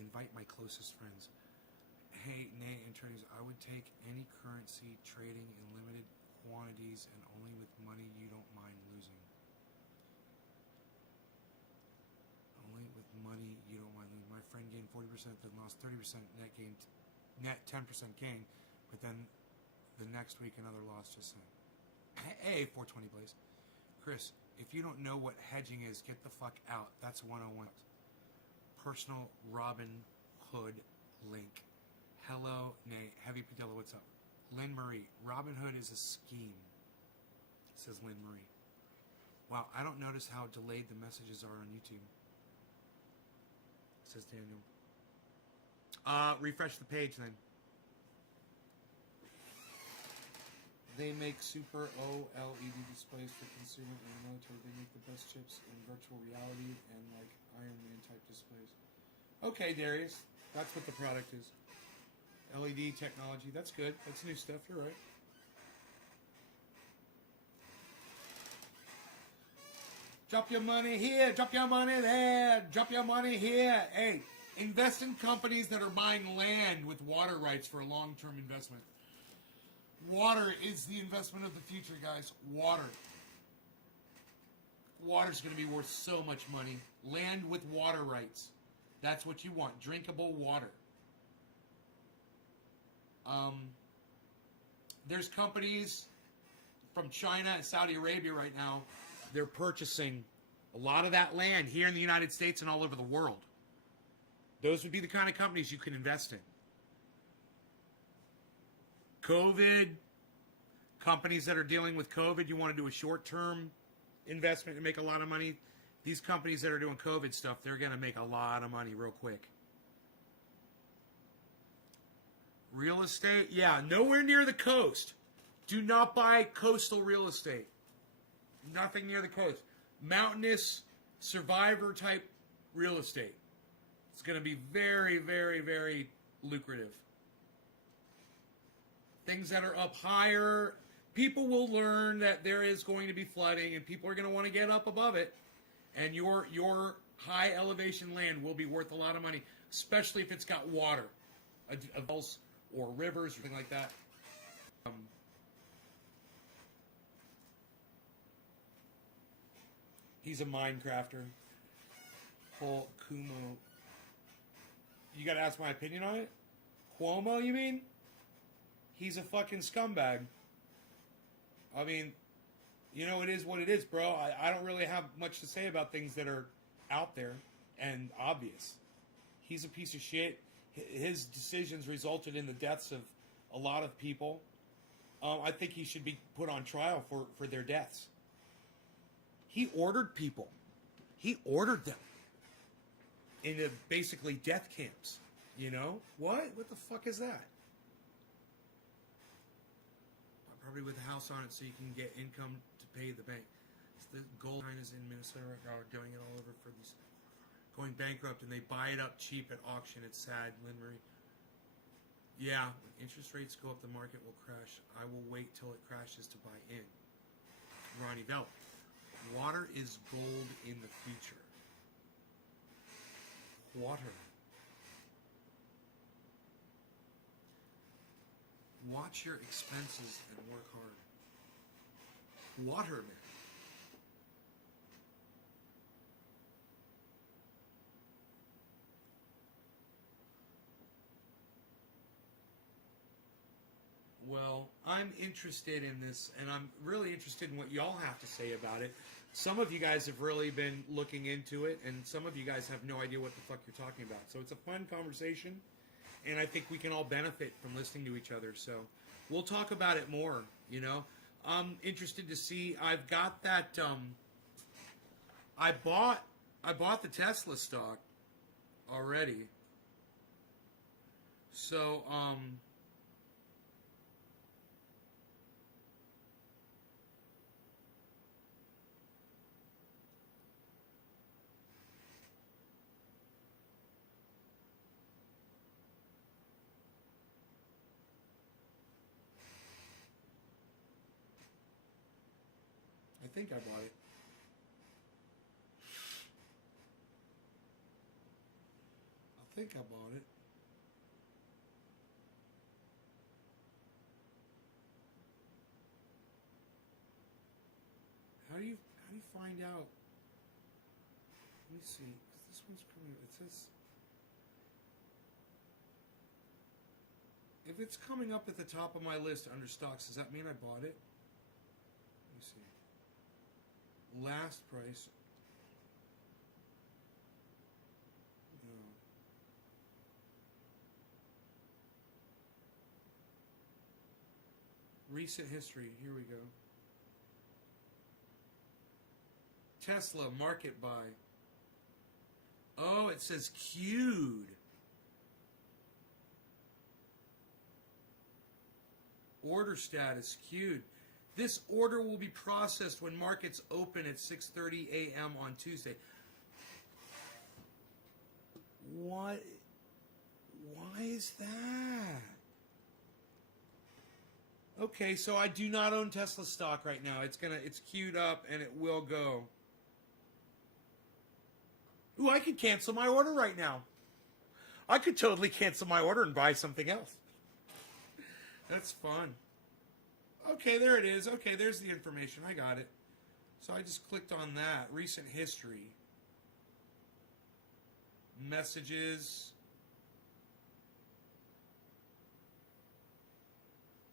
invite my closest friends. Hey, Nay, and traders, I would take any currency trading in limited quantities and only with money you don't mind losing. Only with money you don't mind losing. My friend gained 40%, then lost 30%, net 10% gain, but then the next week another loss just saying. Hey, 420 Blaze. Chris, if you don't know what hedging is, get the fuck out. That's 101. Personal Robinhood link. Hello, Nate. Heavy Padilla, what's up? Lynn Marie. Robinhood is a scheme, says Lynn Marie. Wow, I don't notice how delayed the messages are on YouTube, says Daniel. Refresh the page then. They make super OLED displays for consumer and military. They make the best chips in virtual reality and like Iron Man type displays. Okay, Darius. That's what the product is. LED technology. That's good. That's new stuff. You're right. Drop your money here. Drop your money there. Drop your money here. Hey, invest in companies that are buying land with water rights for a long-term investment. Water is the investment of the future, guys. Water. Water's going to be worth so much money. Land with water rights. That's what you want. Drinkable water. There's companies from China and Saudi Arabia right now. They're purchasing a lot of that land here in the United States and all over the world. Those would be the kind of companies you can invest in. COVID, companies that are dealing with COVID, you want to do a short-term investment and make a lot of money. These companies that are doing COVID stuff, they're going to make a lot of money real quick. Real estate, yeah, nowhere near the coast. Do not buy coastal real estate. Nothing near the coast. Mountainous, survivor-type real estate. It's going to be very, very, very lucrative. Things that are up higher, people will learn that there is going to be flooding, and people are going to want to get up above it. And your high elevation land will be worth a lot of money, especially if it's got water, wells or rivers or something like that. He's a Minecrafter. Paul Kumo. You got to ask my opinion on it? Cuomo, you mean? He's a fucking scumbag. I mean, you know, it is what it is, bro. I don't really have much to say about things that are out there and obvious. He's a piece of shit. His decisions resulted in the deaths of a lot of people. I think he should be put on trial for their deaths. He ordered people. He ordered them into basically death camps. You know? What? What the fuck is that? Probably with a house on it so you can get income to pay the bank. It's the gold miners in Minnesota are doing it all over for these going bankrupt, and they buy it up cheap at auction. It's sad, Lynn Marie. Yeah, when interest rates go up, the market will crash. I will wait till it crashes to buy in. Ronnie Bell. Water is gold in the future. Water. Watch your expenses and work hard. Water, man. Well, I'm interested in this, and I'm really interested in what y'all have to say about it. Some of you guys have really been looking into it, and some of you guys have no idea what the fuck you're talking about. So it's a fun conversation, and I think we can all benefit from listening to each other. So we'll talk about it more, you know. I'm interested to see. I've got that. I bought the Tesla stock already. So I think I bought it. I think I bought it. How do you find out? Let me see. 'Cause this one's coming. It says if it's coming up at the top of my list under stocks, does that mean I bought it? Let me see. Last price. No. Recent history. Here we go. Tesla market buy. Oh, it says queued. Order status queued. This order will be processed when markets open at 6:30 a.m. on Tuesday. What? Why is that? Okay, so I do not own Tesla stock right now. It's queued up and it will go. Ooh, I could cancel my order right now. I could totally cancel my order and buy something else. That's fun. Okay, there it is. Okay, there's the information. I got it. So I just clicked on that. Recent history. Messages.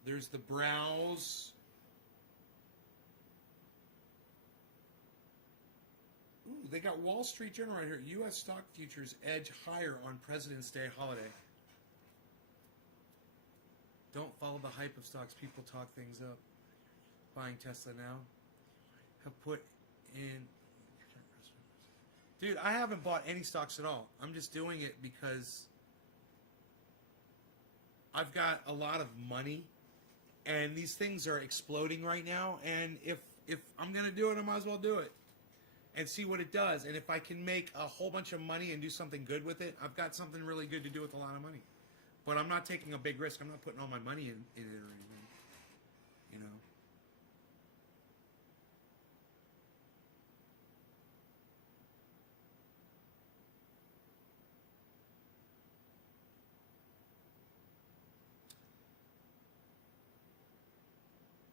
There's the browse. Ooh, they got Wall Street Journal right here. U.S. stock futures edge higher on President's Day holiday. Don't follow the hype of stocks. People talk things up. Buying Tesla now. Have put in... Dude, I haven't bought any stocks at all. I'm just doing it because I've got a lot of money and these things are exploding right now, and if I'm going to do it, I might as well do it and see what it does. And if I can make a whole bunch of money and do something good with it, I've got something really good to do with a lot of money. But I'm not taking a big risk. I'm not putting all my money in it or anything, you know.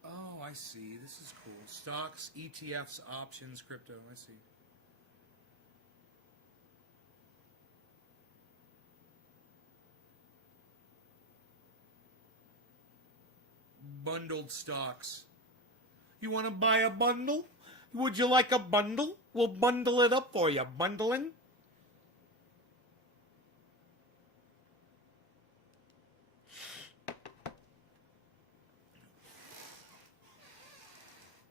Oh, I see. This is cool. Stocks, ETFs, options, crypto. I see. Bundled stocks. You want to buy a bundle? Would you like a bundle? We'll bundle it up for you. Bundling?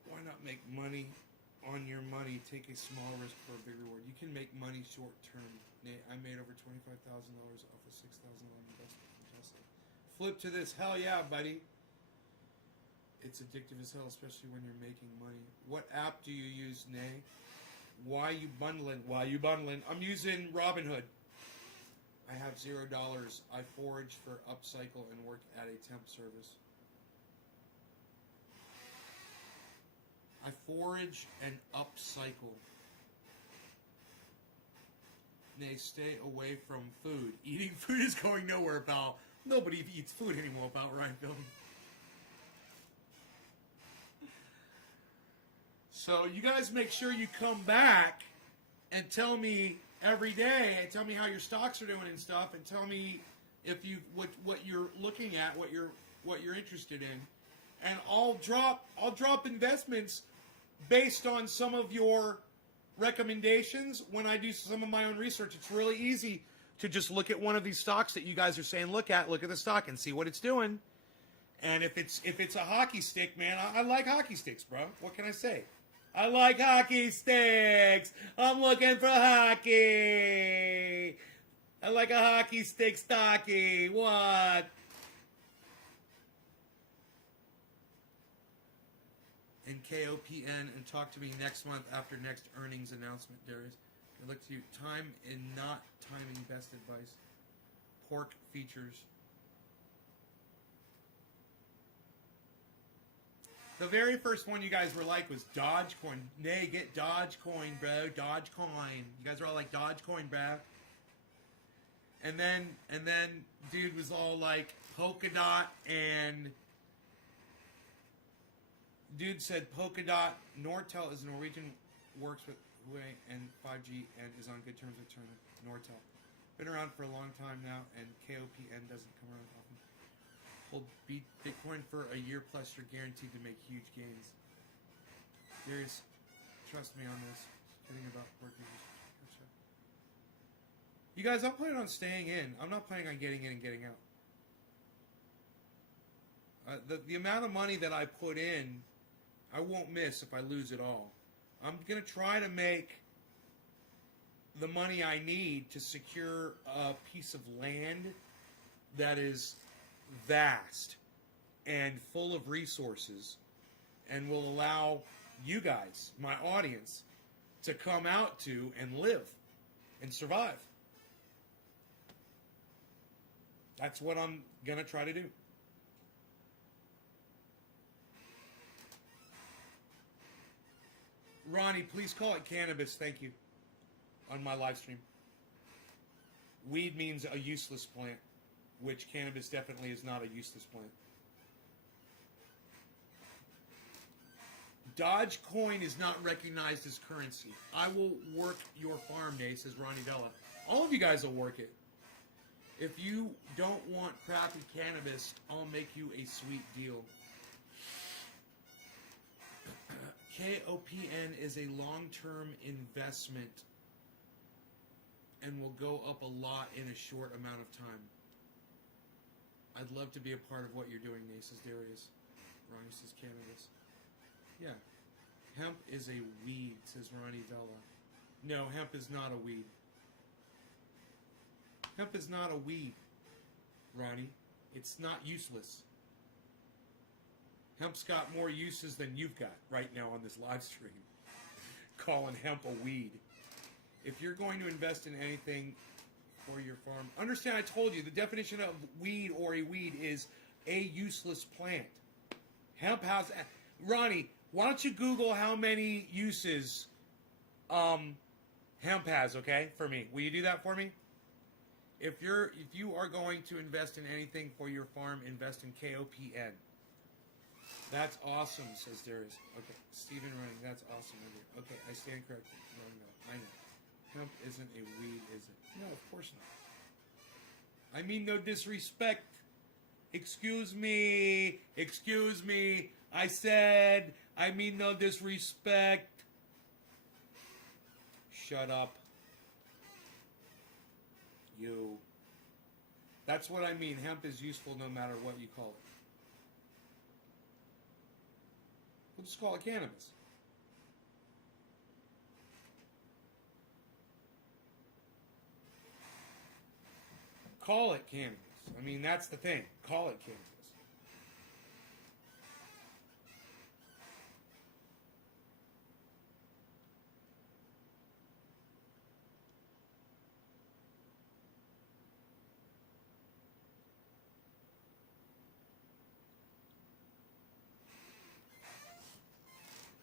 Why not make money on your money? Take a small risk for a big reward. You can make money short term. I made over $25,000 off a $6,000 investment from Tesla. Flip to this. Hell yeah, buddy. It's addictive as hell, especially when you're making money. What app do you use, Nay? Why you bundling? Why you bundling? I'm using Robinhood. I have $0. I forage for upcycle and work at a temp service. I forage and upcycle. Nay, stay away from food. Eating food is going nowhere, pal. Nobody eats food anymore, pal. Ryan Philly. So you guys make sure you come back and tell me every day, and tell me how your stocks are doing and stuff, and tell me if you what you're looking at, what you're interested in, and I'll drop investments based on some of your recommendations when I do some of my own research. It's really easy to just look at one of these stocks that you guys are saying look at the stock and see what it's doing. And if it's a hockey stick, man, I like hockey sticks, bro. What can I say? I like hockey sticks. I'm looking for hockey. I like a hockey stick stocky. What? And KOPN and talk to me next month after next earnings announcement, Darius. Good luck to you. Time and not timing best advice. Pork features. The very first one you guys were like was Dogecoin. Nay, get Dogecoin, bro. Dogecoin. You guys are all like Dogecoin, bro. And then dude was all like Polkadot, and dude said Polkadot. Nortel is Norwegian, works with Huawei and 5G and is on good terms with China. Nortel. Been around for a long time now, and KOPN doesn't come around often. Hold Bitcoin for a year plus, you're guaranteed to make huge gains. Darius, trust me on this. Kidding about working. You guys, I'm planning on staying in. I'm not planning on getting in and getting out. The amount of money that I put in, I won't miss if I lose it all. I'm going to try to make the money I need to secure a piece of land that is vast and full of resources and will allow you guys, my audience, to come out to and live and survive. That's what I'm going to try to do. Ronnie, please call it cannabis, thank you, on my live stream. Weed means a useless plant, which cannabis definitely is not a useless plant. Dogecoin is not recognized as currency. I will work your farm day, says Ronnie Vella. All of you guys will work it. If you don't want crappy cannabis, I'll make you a sweet deal. KOPN is a long-term investment and will go up a lot in a short amount of time. I'd love to be a part of what you're doing, Nate, says Darius. Ronnie says cannabis. Yeah. Hemp is a weed, says Ronnie Vella. No, hemp is not a weed. Hemp is not a weed, Ronnie. It's not useless. Hemp's got more uses than you've got right now on this live stream. Calling hemp a weed. If you're going to invest in anything for your farm, understand I told you the definition of weed or a weed is a useless plant. Hemp has... Ronnie, why don't you Google how many uses hemp has, okay, for me? Will you do that for me? If you are going to invest in anything for your farm, invest in KOPN. That's awesome, says Darius. Okay, Stephen Running, that's awesome. Okay, I stand corrected. No, I know. Hemp isn't a weed, is it? No, of course not. I mean no disrespect. Excuse me. I said, I mean no disrespect. Shut up. You. That's what I mean. Hemp is useful no matter what you call it. We'll just call it cannabis. Call it cannabis. I mean, that's the thing. Call it cannabis.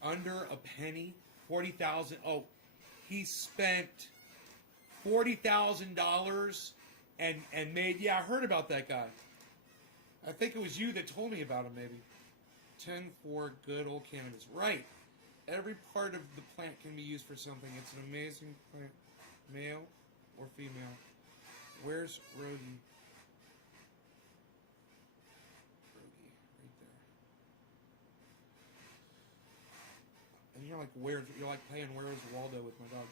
Under a penny, 40,000. Oh, he spent $40,000 and made. Yeah, I heard about that guy. I think it was you that told me about him. Maybe 10 for good old cannabis. Right. Every part of the plant can be used for something. It's an amazing plant, male or female. Where's Rogie? And you're like playing Where's Waldo with my dog.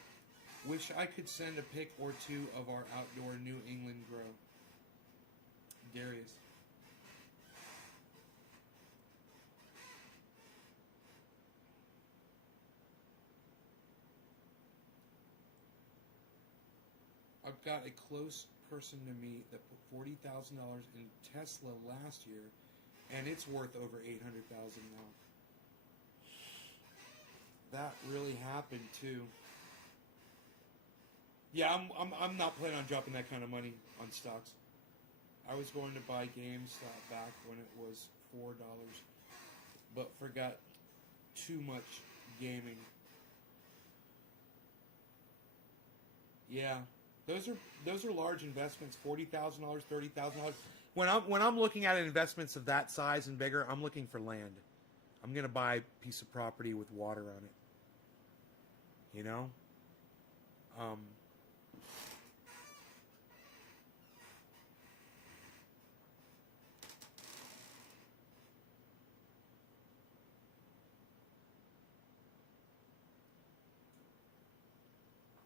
Wish I could send a pic or two of our outdoor New England grow. Darius. I've got a close person to me that put $40,000 in Tesla last year, and it's worth over $800,000 now. That really happened too. Yeah, I'm not planning on dropping that kind of money on stocks. I was going to buy GameStop back when it was $4, but forgot too much gaming. Yeah, those are large investments. $40,000, $30,000. When I'm looking at investments of that size and bigger, I'm looking for land. I'm gonna buy a piece of property with water on it. You know?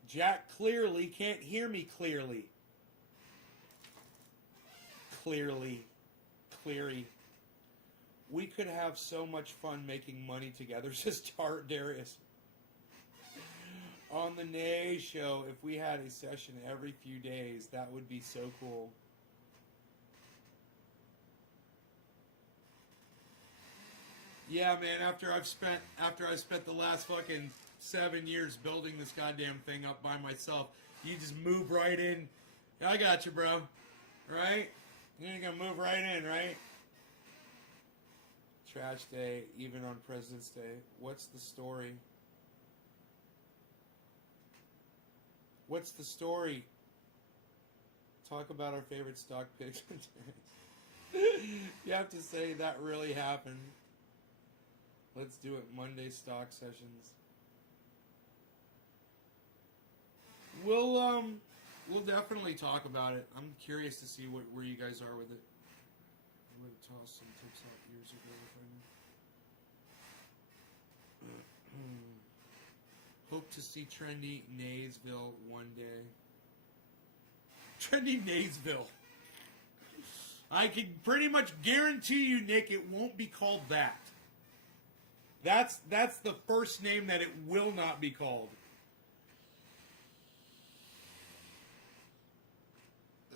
Jack clearly can't hear me clearly. Cleary. We could have so much fun making money together, says Darius. On the Nay Show, if we had a session every few days, that would be so cool. Yeah, man, after I spent the last fucking 7 years building this goddamn thing up by myself, you just move right in. I got you, bro. Right? You're gonna move right in, right? Trash day, even on President's Day. What's the story? What's the story? Talk about our favorite stock picks. You have to say that really happened. Let's do it. Monday stock sessions. We'll definitely talk about it. I'm curious to see where you guys are with it. I would have tossed some tips out years ago if I knew. Hope to see trendy Naysville one day. Trendy Naysville. I can pretty much guarantee you, Nick, it won't be called that. That's the first name that it will not be called.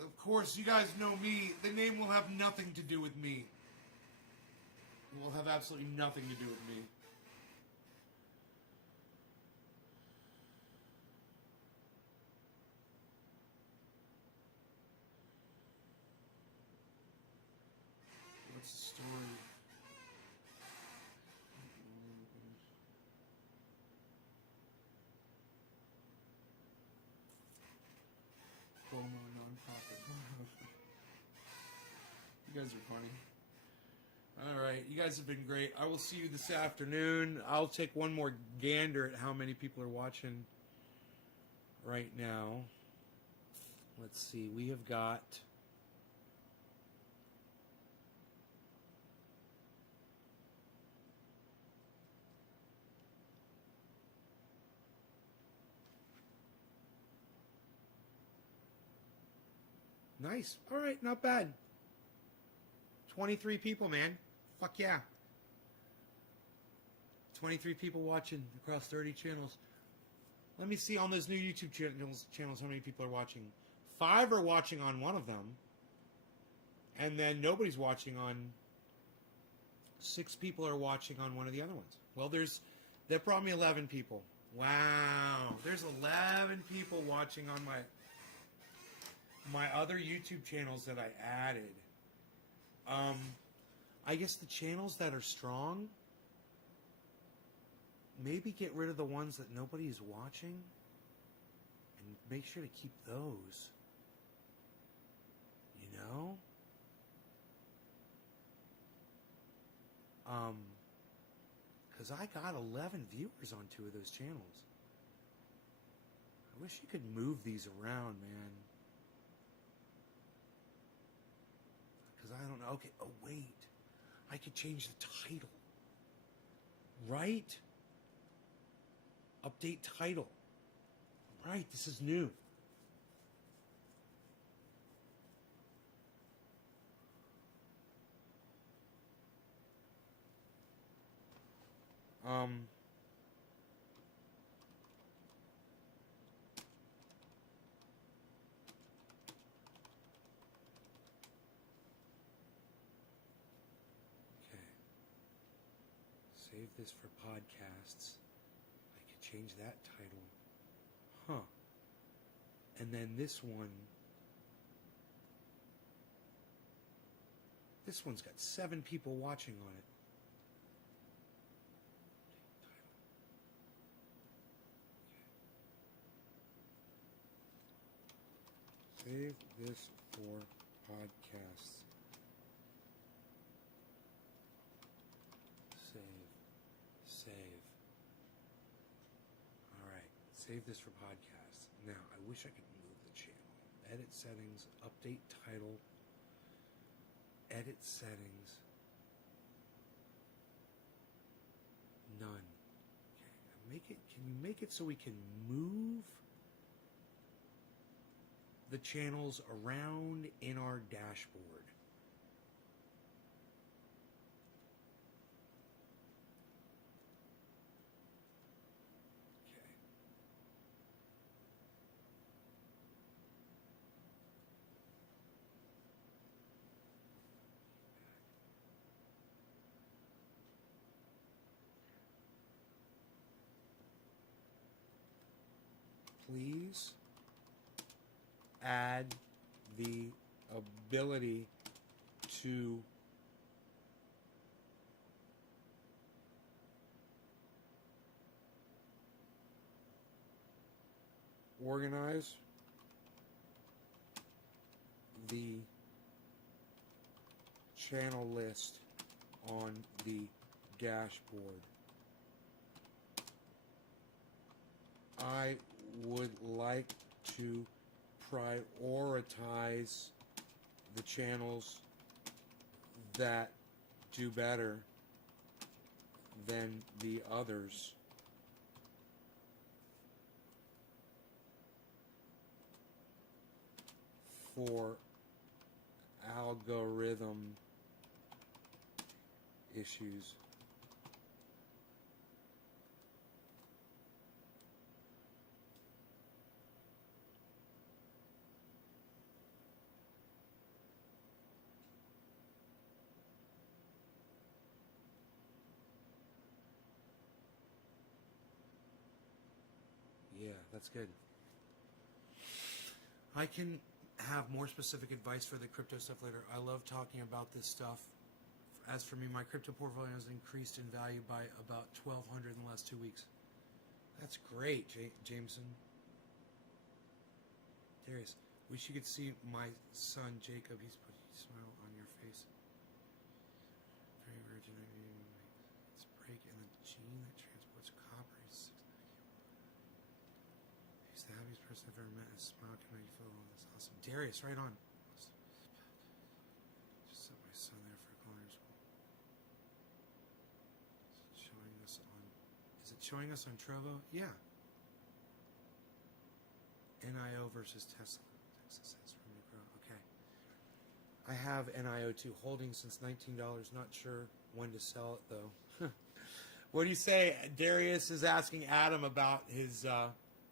Of course, you guys know me. The name will have nothing to do with me. It will have absolutely nothing to do with me. What's the story? FOMO nonprofit. You guys are funny. All right, you guys have been great. I will see you this afternoon. I'll take one more gander at how many people are watching right now. Let's see. We have got... Nice. All right, not bad. 23 people, man. Fuck yeah. 23 people watching across 30 channels. Let me see on those new YouTube channels how many people are watching. 5 are watching on one of them. And then nobody's watching on... 6 people are watching on one of the other ones. Well, there are probably 11 people. Wow. There's 11 people watching on my other YouTube channels that I added. I guess the channels that are strong, maybe get rid of the ones that nobody is watching and make sure to keep those. You know? Because I got 11 viewers on 2 of those channels. I wish you could move these around, man. Because I don't know. Okay, oh wait. I could change the title. Right? Update title. Right, this is new. Save this for podcasts. I could change that title. Huh. And then this one's got 7 people watching on it. Save this for podcasts. Save. Alright, save this for podcasts. Now, I wish I could move the channel. Edit settings, update title, edit settings. None. Okay, can you make it so we can move the channels around in our dashboard? Please add the ability to organize the channel list on the dashboard. I would like to prioritize the channels that do better than the others. For algorithm issues. Yeah, that's good. I can have more specific advice for the crypto stuff later. I love talking about this stuff. As for me, my crypto portfolio has increased in value by about 1,200 in the last 2 weeks. That's great, Jameson. Darius, wish you could see my son Jacob. He's put a smile on your face. Very rare genetic. It's break in the gene that transports copper. He's the happiest person I've ever met. His smile can make you feel all this awesome. Darius, right on. Just set my son there for culinary school. Is it showing us on Trovo? Yeah. NIO versus Tesla. Texas has room to grow. Okay. I have NIO2 holding since $19. Not sure when to sell it though. What do you say? Darius is asking Adam about his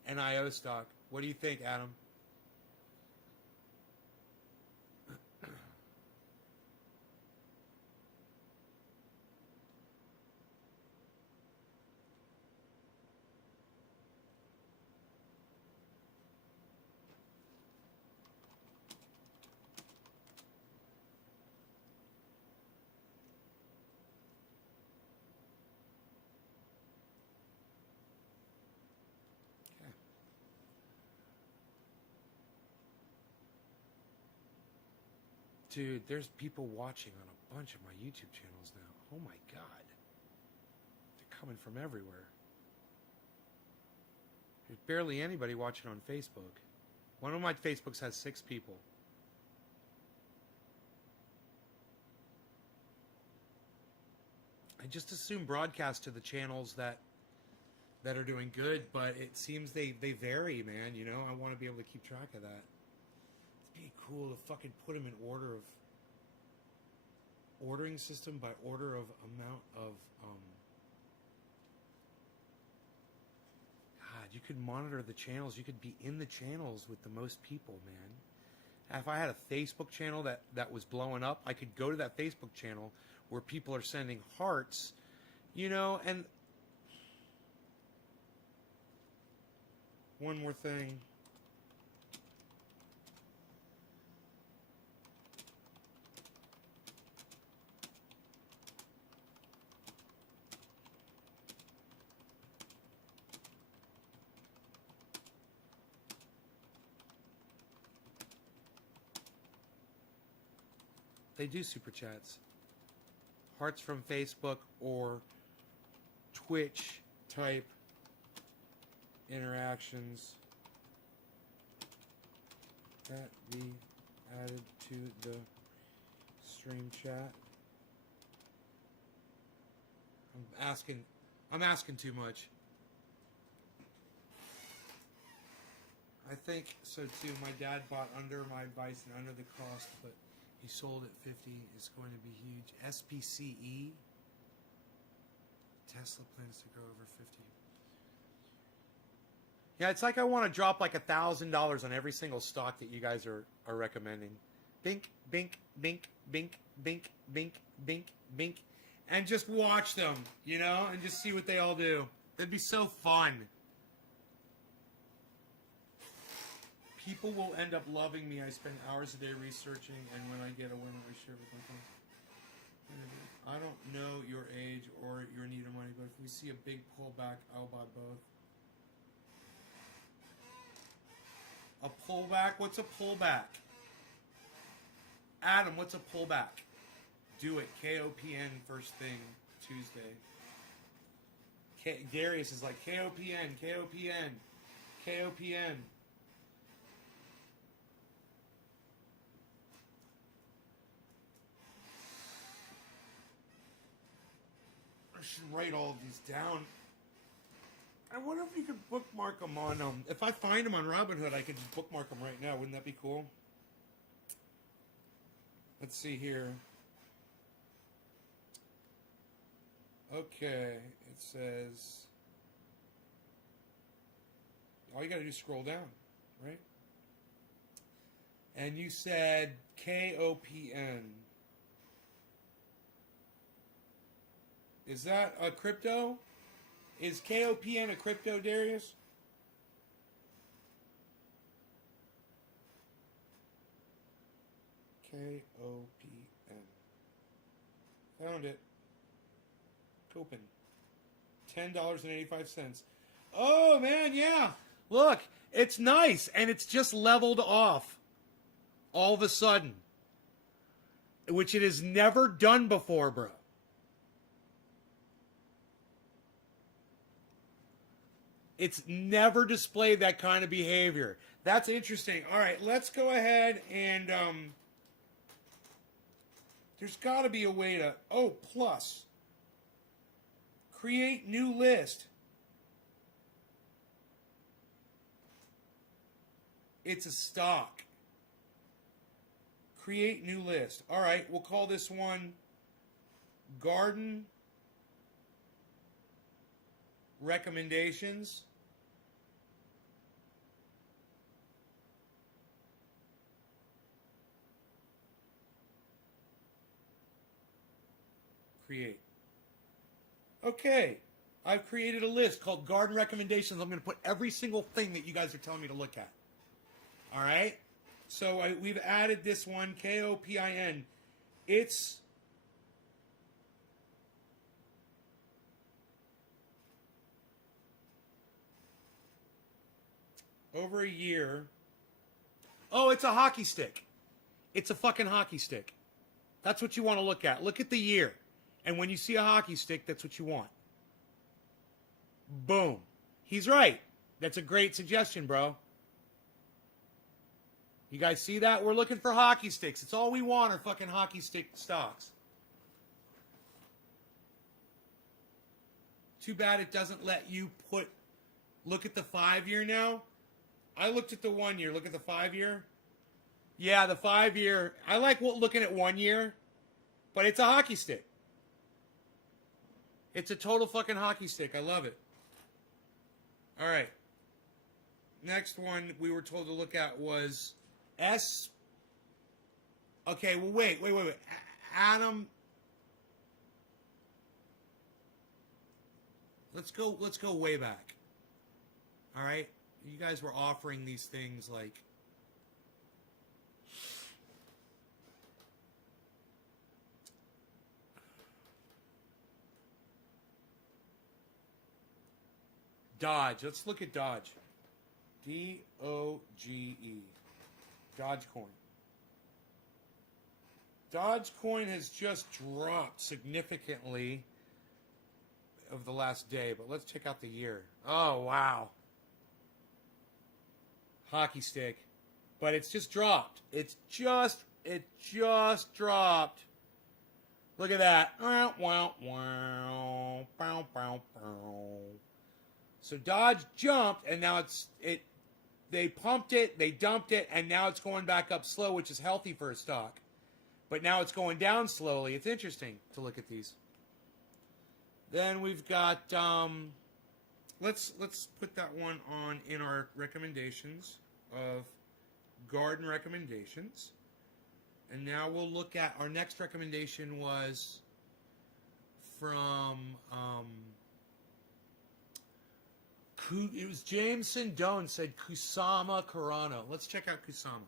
NIO stock. What do you think, Adam? Dude, there's people watching on a bunch of my YouTube channels now. Oh my God. They're coming from everywhere. There's barely anybody watching on Facebook. One of my Facebooks has 6 people. I just assume broadcast to the channels that are doing good, but it seems they vary, man. You know, I want to be able to keep track of that. Be cool to fucking put them in order of ordering system by order of amount of God, you could monitor the channels. You could be in the channels with the most people, man. If I had a Facebook channel that was blowing up, I could go to that Facebook channel where people are sending hearts, you know. And one more thing. They do super chats. Hearts from Facebook or Twitch type interactions that be added to the stream chat. I'm asking too much. I think so too. My dad bought under my advice and under the cost, but he sold at 50. It's going to be huge. SPCE. Tesla plans to grow over 50. Yeah, it's like I want to drop like $1,000 on every single stock that you guys are recommending. Bink, bink, bink, bink, bink, bink, bink, bink. And just watch them, you know, and just see what they all do. That'd be so fun. People will end up loving me. I spend hours a day researching, and when I get a winner, I share with my friends. I don't know your age or your need of money, but if we see a big pullback, I'll buy both. A pullback? What's a pullback? Adam, what's a pullback? Do it. KOPN first thing, Tuesday. Darius is like, KOPN, KOPN, KOPN. I should write all of these down. I wonder if you could bookmark them on, if I find them on Robinhood, I could just bookmark them right now. Wouldn't that be cool? Let's see here. Okay, it says, all you gotta do is scroll down, right? And you said KOPN. Is that a crypto? Is KOPN a crypto, Darius? KOPN. Found it. Copen. $10.85. Oh, man, yeah. Look, it's nice, and it's just leveled off all of a sudden, which it has never done before, bro. It's never displayed that kind of behavior. That's interesting. All right, let's go ahead and there's got to be a way to, plus. Create new list. It's a stock. Create new list. All right, we'll call this one Garden Recommendations. Create. Okay, I've created a list called Garden Recommendations. I'm going to put every single thing that you guys are telling me to look at. All right? So we've added this one, KOPIN. It's over a year. Oh, it's a hockey stick. It's a fucking hockey stick. That's what you want to look at. Look at the year. And when you see a hockey stick, that's what you want. Boom. He's right. That's a great suggestion, bro. You guys see that? We're looking for hockey sticks. It's all we want are fucking hockey stick stocks. Too bad it doesn't let you look at the 5-year now. I looked at the 1 year. Look at the 5-year. Yeah, the 5-year. I like looking at 1 year, but it's a hockey stick. It's a total fucking hockey stick. I love it. All right. Next one we were told to look at was S. Okay, well, wait. Adam. Let's go way back. All right? You guys were offering these things like Dodge. Let's look at Dodge. D-O-G-E. Dogecoin. Dogecoin has just dropped significantly over the last day, but let's check out the year. Oh, wow. Hockey stick. But it's just dropped. It just dropped. Look at that. So Dodge jumped, and now they pumped it, they dumped it, and now it's going back up slow, which is healthy for a stock. But now it's going down slowly. It's interesting to look at these. Then we've got, let's put that one on in our recommendations of Garden Recommendations. And now we'll look at, our next recommendation was from, it was Jameson Doan said Kusama Karano. Let's check out Kusama.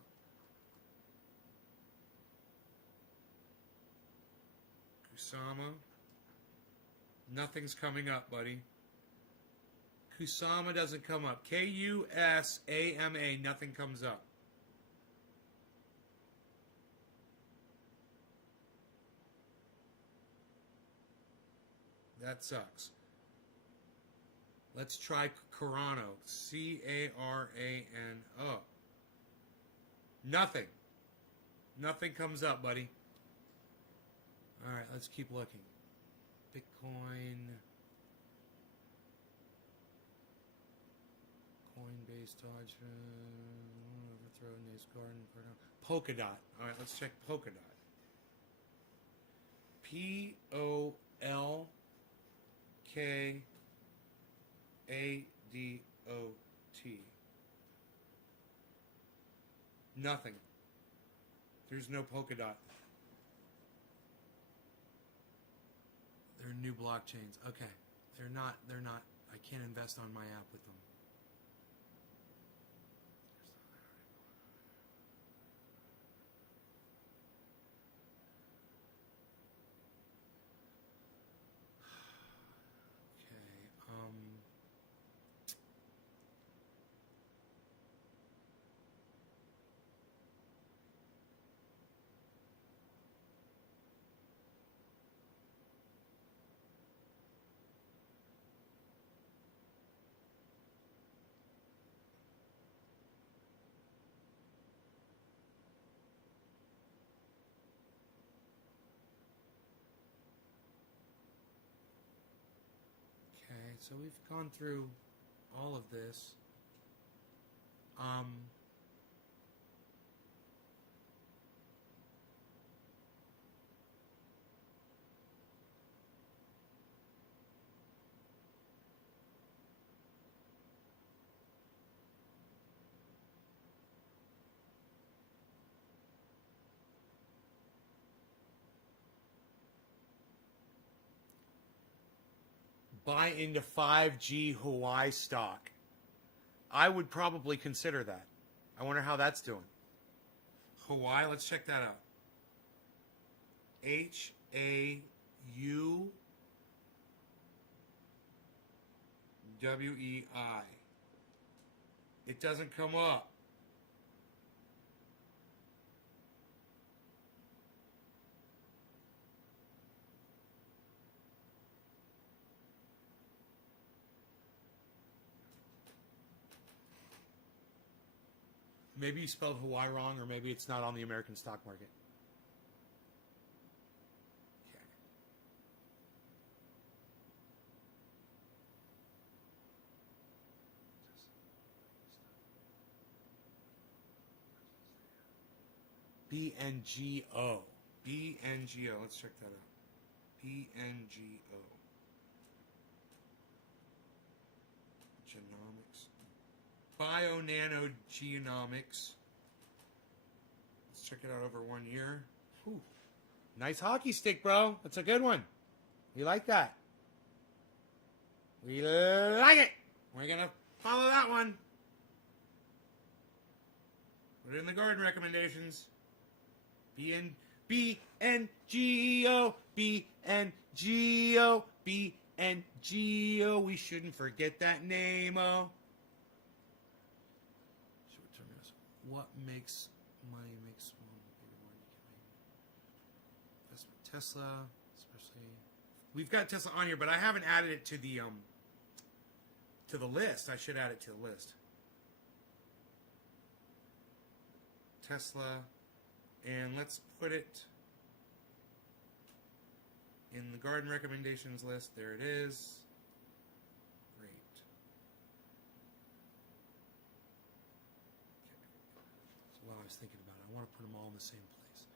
Kusama. Nothing's coming up, buddy. Kusama doesn't come up. K-U-S-A-M-A. Nothing comes up. That sucks. Let's try Carano. Carano. Nothing. Nothing comes up, buddy. All right, let's keep looking. Bitcoin. Coinbase, Dodge, Overthrow, Nace Garden, Polkadot. All right, let's check Polkadot. Polkadot. Nothing. There's no Polkadot. They're new blockchains. Okay. They're not. I can't invest on my app with them. Okay, so we've gone through all of this. Buy into 5G Hawaii stock. I would probably consider that. I wonder how that's doing. Hawaii, let's check that out. HAUWEI. It doesn't come up. Maybe you spelled Hawaii wrong, or maybe it's not on the American stock market. Okay. BNGO. BNGO. Let's check that out. BNGO. Genomics. Bio-nanogenomics. Let's check it out over 1 year. Whew. Nice hockey stick, bro. That's a good one. We like that. We like it. We're going to follow that one. Put it in the garden recommendations. BNGO. BNGO. BNGO. We shouldn't forget that name, oh. What makes money makes investment Tesla, especially. We've got Tesla on here, but I haven't added it to the list. I should add it to the list. Tesla, and let's put it in the garden recommendations list. There it is. Well, I was thinking about it. I want to put them all in the same place.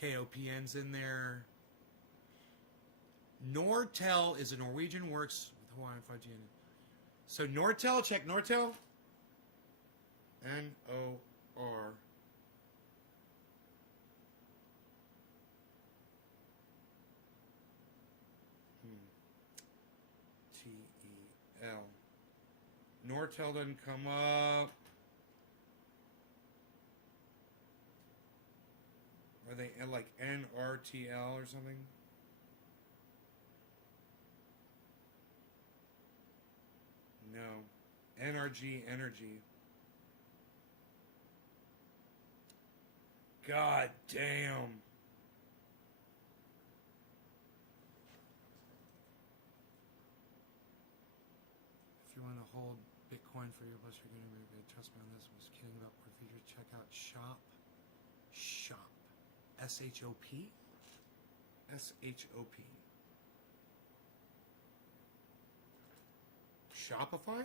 KOPN's in there. Nortel is a Norwegian works with Hawaiian 5G in it. So Nortel, check Nortel. N-O-R. T-E-L. Nortel doesn't come up. Are they like NRTL or something? No. NRG Energy. God damn. willing to hold Bitcoin for your plus you're getting very good. Trust me on this. I was kidding about more features. Check out Shop. Shop. S-H-O-P? S-H-O-P. Shopify?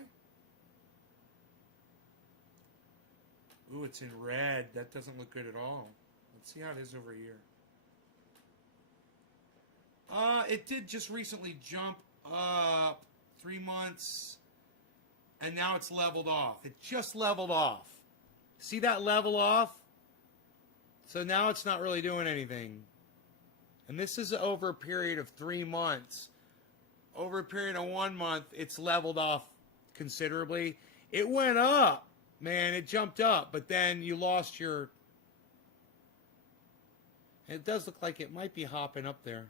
Ooh, it's in red. That doesn't look good at all. Let's see how it is over here. It did just recently jump up 3 months, and now it's leveled off. It just leveled off. See that level off? So now it's not really doing anything. And this is over a period of 3 months. Over a period of 1 month, it's leveled off considerably. It went up, man. It jumped up, but then you lost your... It does look like it might be hopping up there.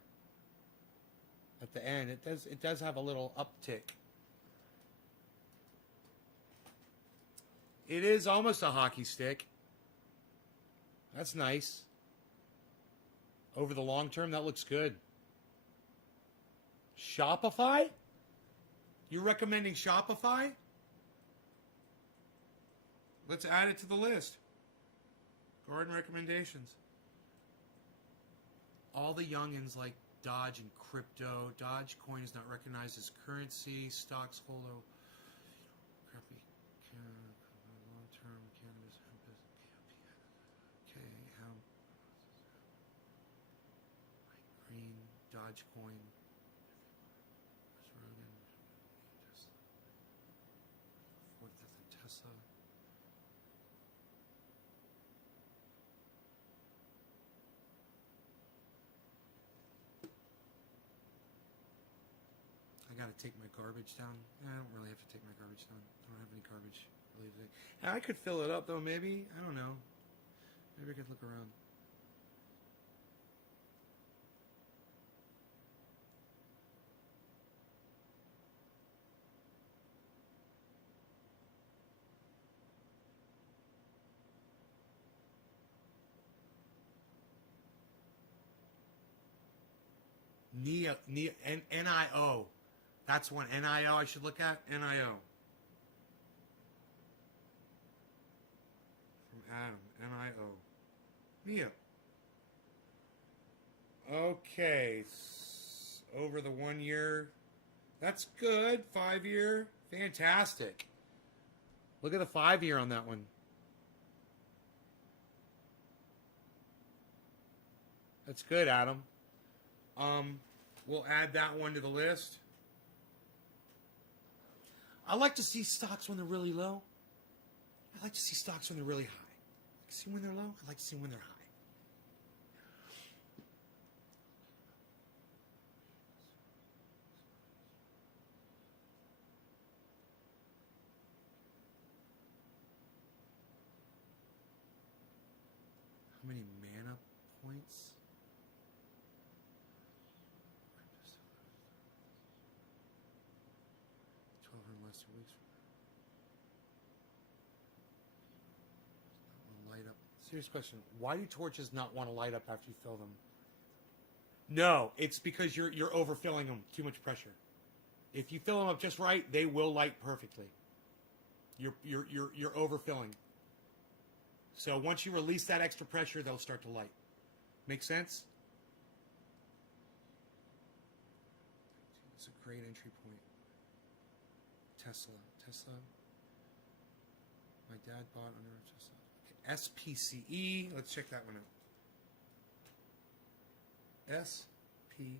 At the end, it does have a little uptick. It is almost a hockey stick. That's nice. Over the long term, that looks good. Shopify? You're recommending Shopify? Let's add it to the list. Garden recommendations. All the youngins like Dodge and crypto. Dogecoin is not recognized as currency. Stocks hold a crappy long-term cannabis. Okay, green Dogecoin. Tesla. I gotta take my garbage down. I don't really have to take my garbage down. I don't have any garbage really today. I could fill it up though, maybe. I don't know. Maybe I could look around. NIO. That's one. NIO I should look at. NIO. From Adam. NIO. NIO. Okay. Over the 1 year. That's good. 5 year. Fantastic. Look at the 5 year on that one. That's good, Adam. We'll add that one to the list. I like to see stocks when they're really low. I like to see stocks when they're really high. I like to see when they're low. I like to see when they're high. How many mana points? 12 last 2 weeks. Light up. Serious question. Why do torches not want to light up after you fill them? No, it's because you're overfilling them. Too much pressure. If you fill them up just right, they will light perfectly. You're overfilling. So once you release that extra pressure, they'll start to light. Make sense? It's a great entry point. Tesla. My dad bought under Tesla. Okay. SPCE. Let's check that one out. SPCE.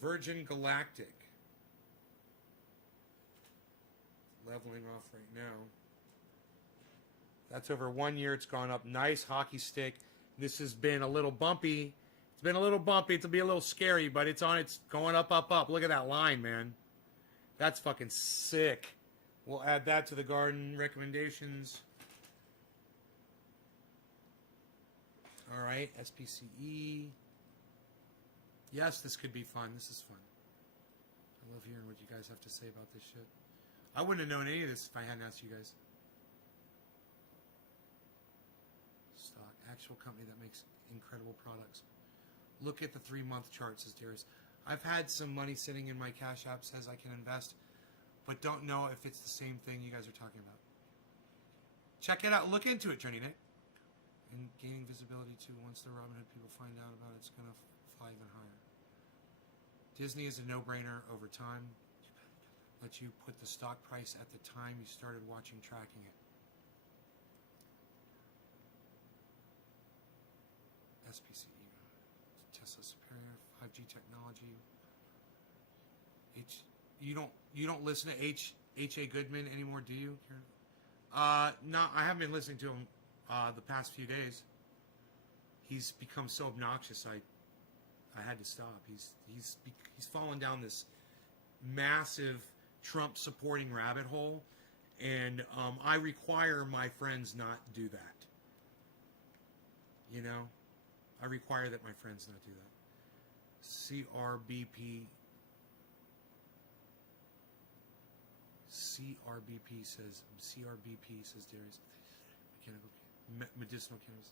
Virgin Galactic. Leveling off right now. That's over 1 year. It's gone up. Nice hockey stick. This has been a little bumpy. It's been a little bumpy. It'll be a little scary, but it's on. It's going up, up, up. Look at that line, man. That's fucking sick. We'll add that to the garden recommendations. All right, SPCE. Yes, this could be fun. This is fun. I love hearing what you guys have to say about this shit. I wouldn't have known any of this if I hadn't asked you guys. Stock. Actual company that makes incredible products. Look at the 3-month chart, says Darius. I've had some money sitting in my Cash App, says I can invest, but don't know if it's the same thing you guys are talking about. Check it out. Look into it, Journey Nick. And gaining visibility too. Once the Robinhood people find out about it, it's going to fly even higher. Disney is a no-brainer over time. Let you put the stock price at the time you started watching, tracking it. SPCE. Tesla superior 5G technology. You don't listen to H.A. Goodman anymore, do you? No, I haven't been listening to him the past few days. He's become so obnoxious. I had to stop. He's fallen down this massive Trump supporting rabbit hole, and I require my friends not do that. You know, I require that my friends not do that. CRBP says Darius. Medicinal cannabis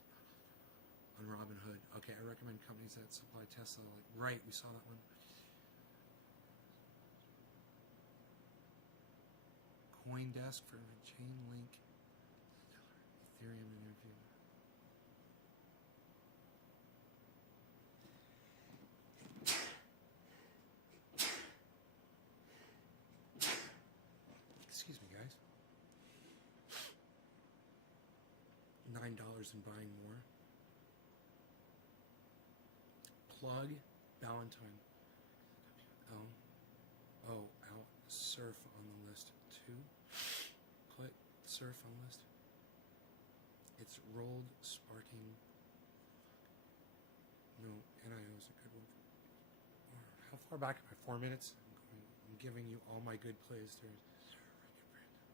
on Robinhood. Okay, I recommend companies that supply Tesla. Right, we saw that one. CoinDesk for Chainlink. Ethereum interview. Excuse me, guys. $9 and buying more. Plug Valentine. Out surf on the list too. Put surf on list. It's rolled sparking. No, NIO is a good one. How far back am I? 4 minutes? I'm giving you all my good plays. There's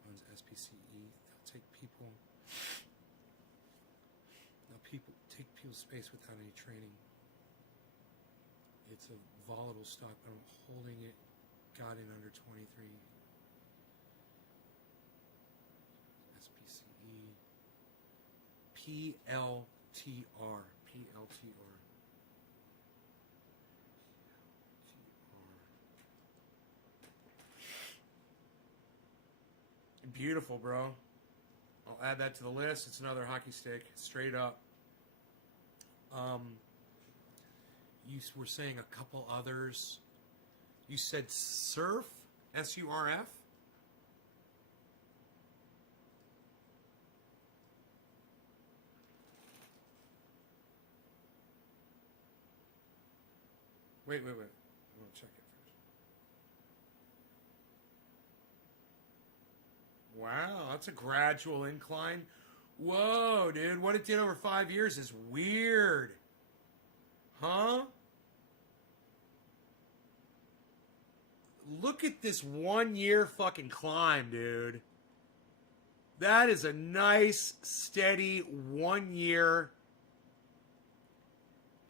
owns SPCE. They'll take people. Take people's space without any training. It's a volatile stock, but I'm holding it. Got in under 23. SPCE. PLTR. Beautiful, bro. I'll add that to the list. It's another hockey stick, straight up. You were saying a couple others. You said surf, SURF. Wait. I want to check it first. Wow, that's a gradual incline. Whoa, dude, what it did over 5 years is weird. Huh? Look at this 1 year fucking climb, dude. That is a nice, steady 1 year.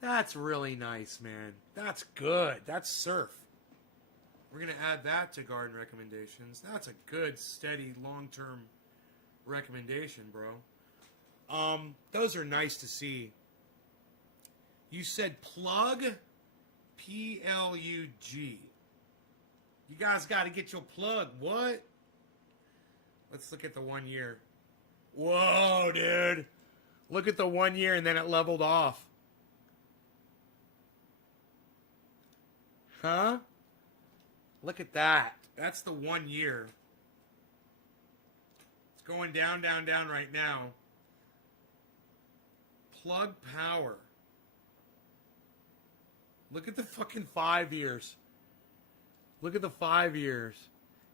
That's really nice, man. That's good. That's surf. We're going to add that to garden recommendations. That's a good, steady, long-term recommendation, bro. Those are nice to see. You said plug, P-L-U-G. You guys got to get your plug. What? Let's look at the 1 year. Whoa, dude. Look at the 1 year and then it leveled off. Huh? Look at that. That's the 1 year. It's going down, down, down right now. Plug power. Look at the fucking 5 years. Look at the 5 years.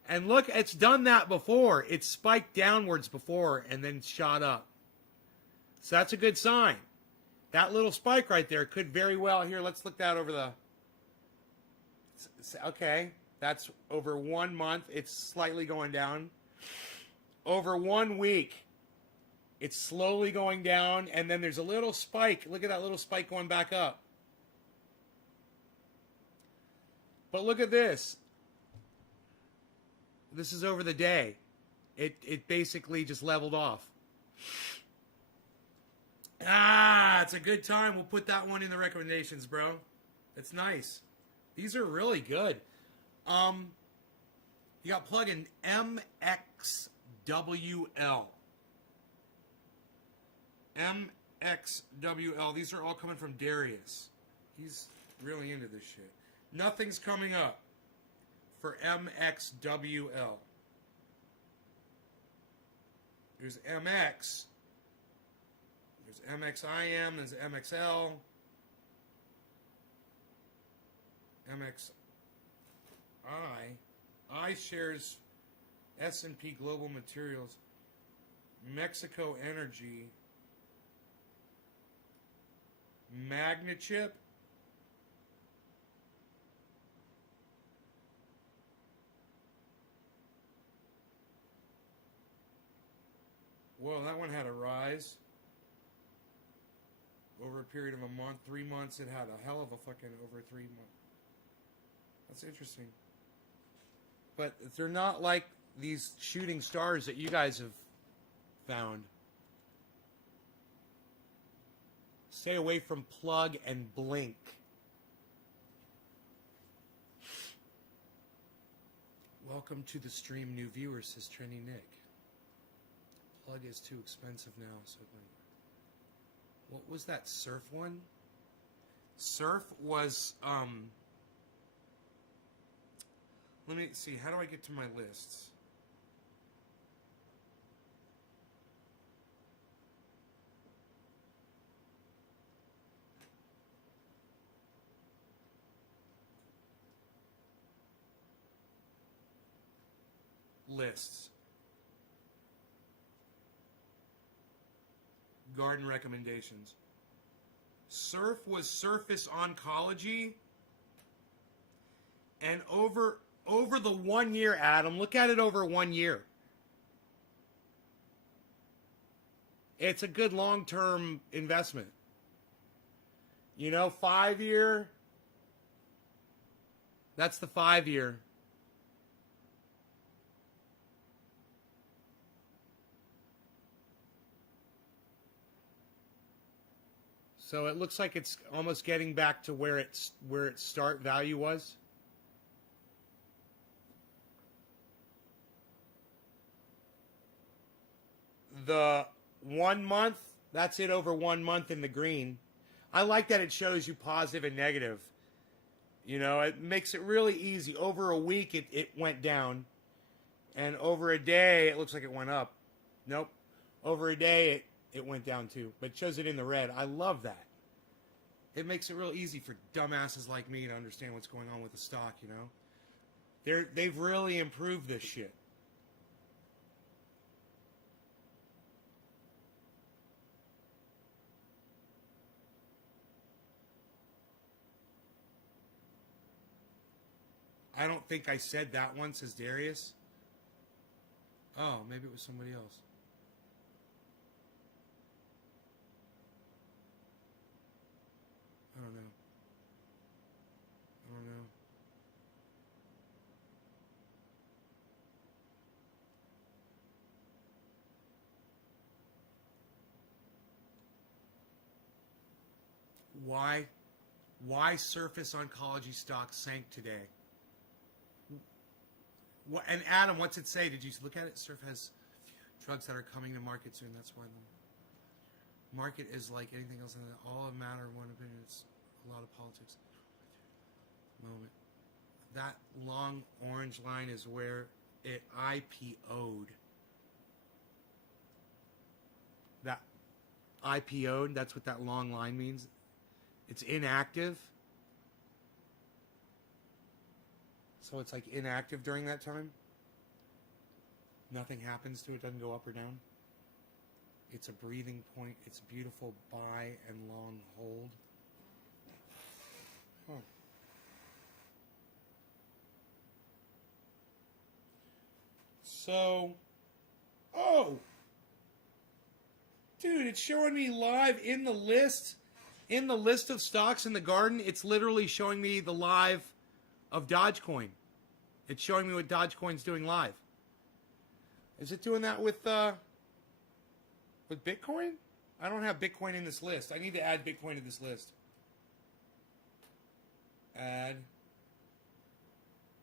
And look, it's done that before. It's spiked downwards before and then shot up. So that's a good sign. That little spike right there could very well... Here, let's look that over the... Okay, that's over 1 month. It's slightly going down. Over 1 week, it's slowly going down, and then there's a little spike. Look at that little spike going back up. But look at this. This is over the day. It basically just leveled off. Ah, it's a good time. We'll put that one in the recommendations, bro. It's nice. These are really good. You got plug-in MXWL. MXWL. These are all coming from Darius. He's really into this shit. Nothing's coming up for MXWL. There's MX. There's MXIM. There's MXL. MXI. iShares S&P Global Materials. Mexico Energy. Magnachip. Whoa, that one had a rise. Over a period of a month, 3 months, it had a hell of a fucking over 3 months. That's interesting. But they're not like these shooting stars that you guys have found. Stay away from plug and blink. Welcome to the stream, new viewers, says Trendy Nick. Plug is too expensive now. So what was that surf one? Surf was let me see, how do I get to my lists? Lists. Garden recommendations. Surf was Surface Oncology. And over the 1 year, Adam, look at it over 1 year. It's a good long-term investment. You know, 5 year. That's the 5 year. So it looks like it's almost getting back to where its start value was. The 1 month, that's it over 1 month in the green. I like that it shows you positive and negative. You know, it makes it really easy. Over a week, it went down. And over a day, it looks like it went up. Nope. Over a day, it went down too. But it shows it in the red. I love that. It makes it real easy for dumbasses like me to understand what's going on with the stock, you know? They've really improved this shit. I don't think I said that one, says Darius. Oh, maybe it was somebody else. I don't know. Why Surface Oncology stock sank today? And Adam, what's it say? Did you look at it? Surf has drugs that are coming to market soon. That's why the market is like anything else. All a matter of one opinion. It's a lot of politics. Moment. That long orange line is where it IPO'd. That IPO'd, that's what that long line means. It's inactive. So it's like inactive during that time. Nothing happens to it, doesn't go up or down. It's a breathing point. It's a beautiful buy and long hold. Huh. So, oh, dude, it's showing me live in the list of stocks in the garden. It's literally showing me the live of Dogecoin. It's showing me what Dogecoin's doing live. Is it doing that with Bitcoin? I don't have Bitcoin in this list. I need to add Bitcoin to this list. Add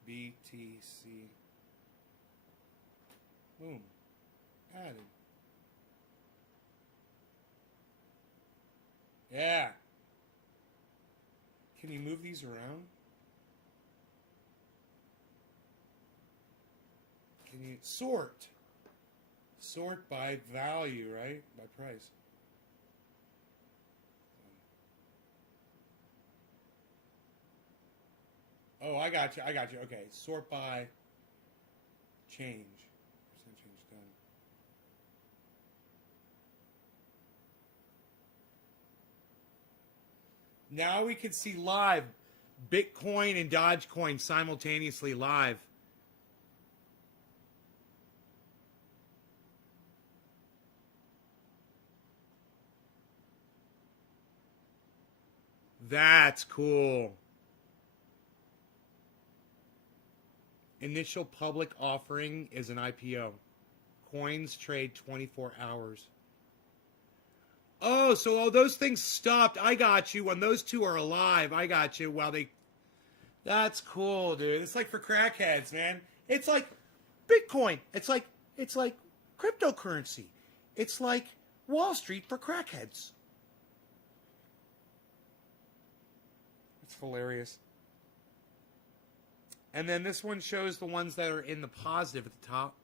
BTC. Boom. Added. Yeah. Can you move these around? Can you sort? Sort by value, right? By price. Oh, I got you. Okay. Sort by change. Percent change done. Now we can see live Bitcoin and Dogecoin simultaneously live. That's cool. Initial public offering is an IPO. Coins trade 24 hours. Oh, so all those things stopped. I got you. When those two are alive, I got you. While they... That's cool, dude. It's like for crackheads, man. It's like Bitcoin. It's like cryptocurrency. It's like Wall Street for crackheads. It's hilarious. And then this one shows the ones that are in the positive at the top.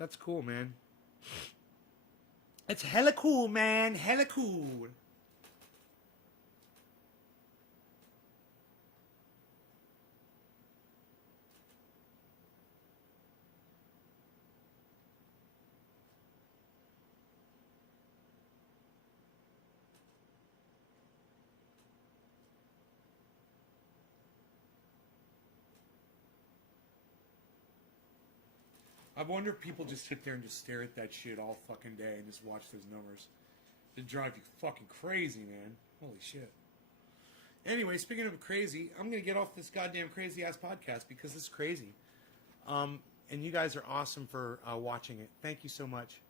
That's cool, man. It's hella cool, man. Hella cool. I wonder if people just sit there and just stare at that shit all fucking day and just watch those numbers. It'd drive you fucking crazy, man. Holy shit. Anyway, speaking of crazy, I'm going to get off this goddamn crazy-ass podcast because it's crazy. And you guys are awesome for watching it. Thank you so much.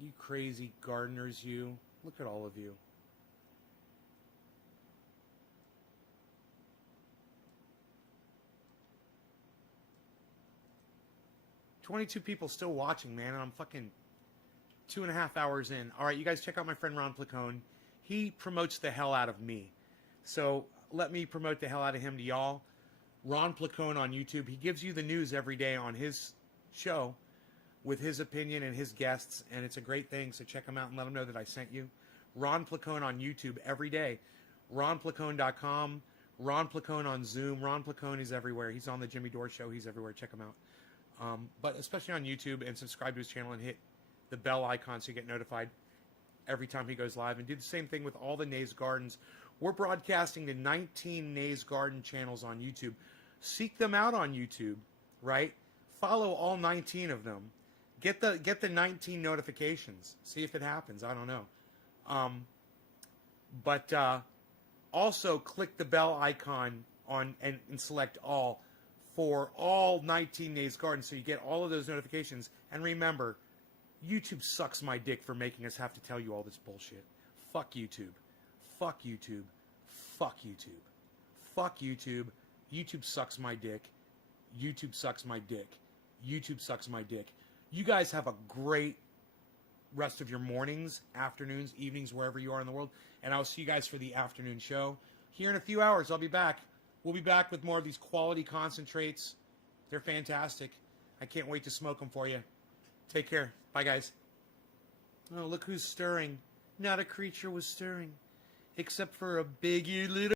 You crazy gardeners, you. Look at all of you. $22 people still watching, man, and I'm fucking 2.5 hours in. All right, you guys check out my friend Ron Placone. He promotes the hell out of me. So let me promote the hell out of him to y'all. Ron Placone on YouTube. He gives you the news every day on his show with his opinion and his guests, and it's a great thing, so check him out and let him know that I sent you. Ron Placone on YouTube every day. RonPlacone.com. Ron Placone on Zoom. Ron Placone is everywhere. He's on the Jimmy Dore Show. He's everywhere. Check him out. But especially on YouTube, and subscribe to his channel and hit the bell icon so you get notified every time he goes live. And do the same thing with all the Nays Gardens. We're broadcasting to 19 Nays Garden channels on YouTube. Seek them out on YouTube, right? Follow all 19 of them. Get the 19 notifications. See if it happens. I don't know. But also click the bell icon on and select all for all 19 Nays Gardens so you get all of those notifications. And remember, YouTube sucks my dick for making us have to tell you all this bullshit. Fuck YouTube. Fuck YouTube. Fuck YouTube. Fuck YouTube. YouTube sucks my dick. YouTube sucks my dick. YouTube sucks my dick. You guys have a great rest of your mornings, afternoons, evenings, wherever you are in the world. And I'll see you guys for the afternoon show. Here in a few hours, I'll be back. We'll be back with more of these quality concentrates. They're fantastic. I can't wait to smoke them for you. Take care. Bye, guys. Oh, look who's stirring. Not a creature was stirring. Except for a big-eared little...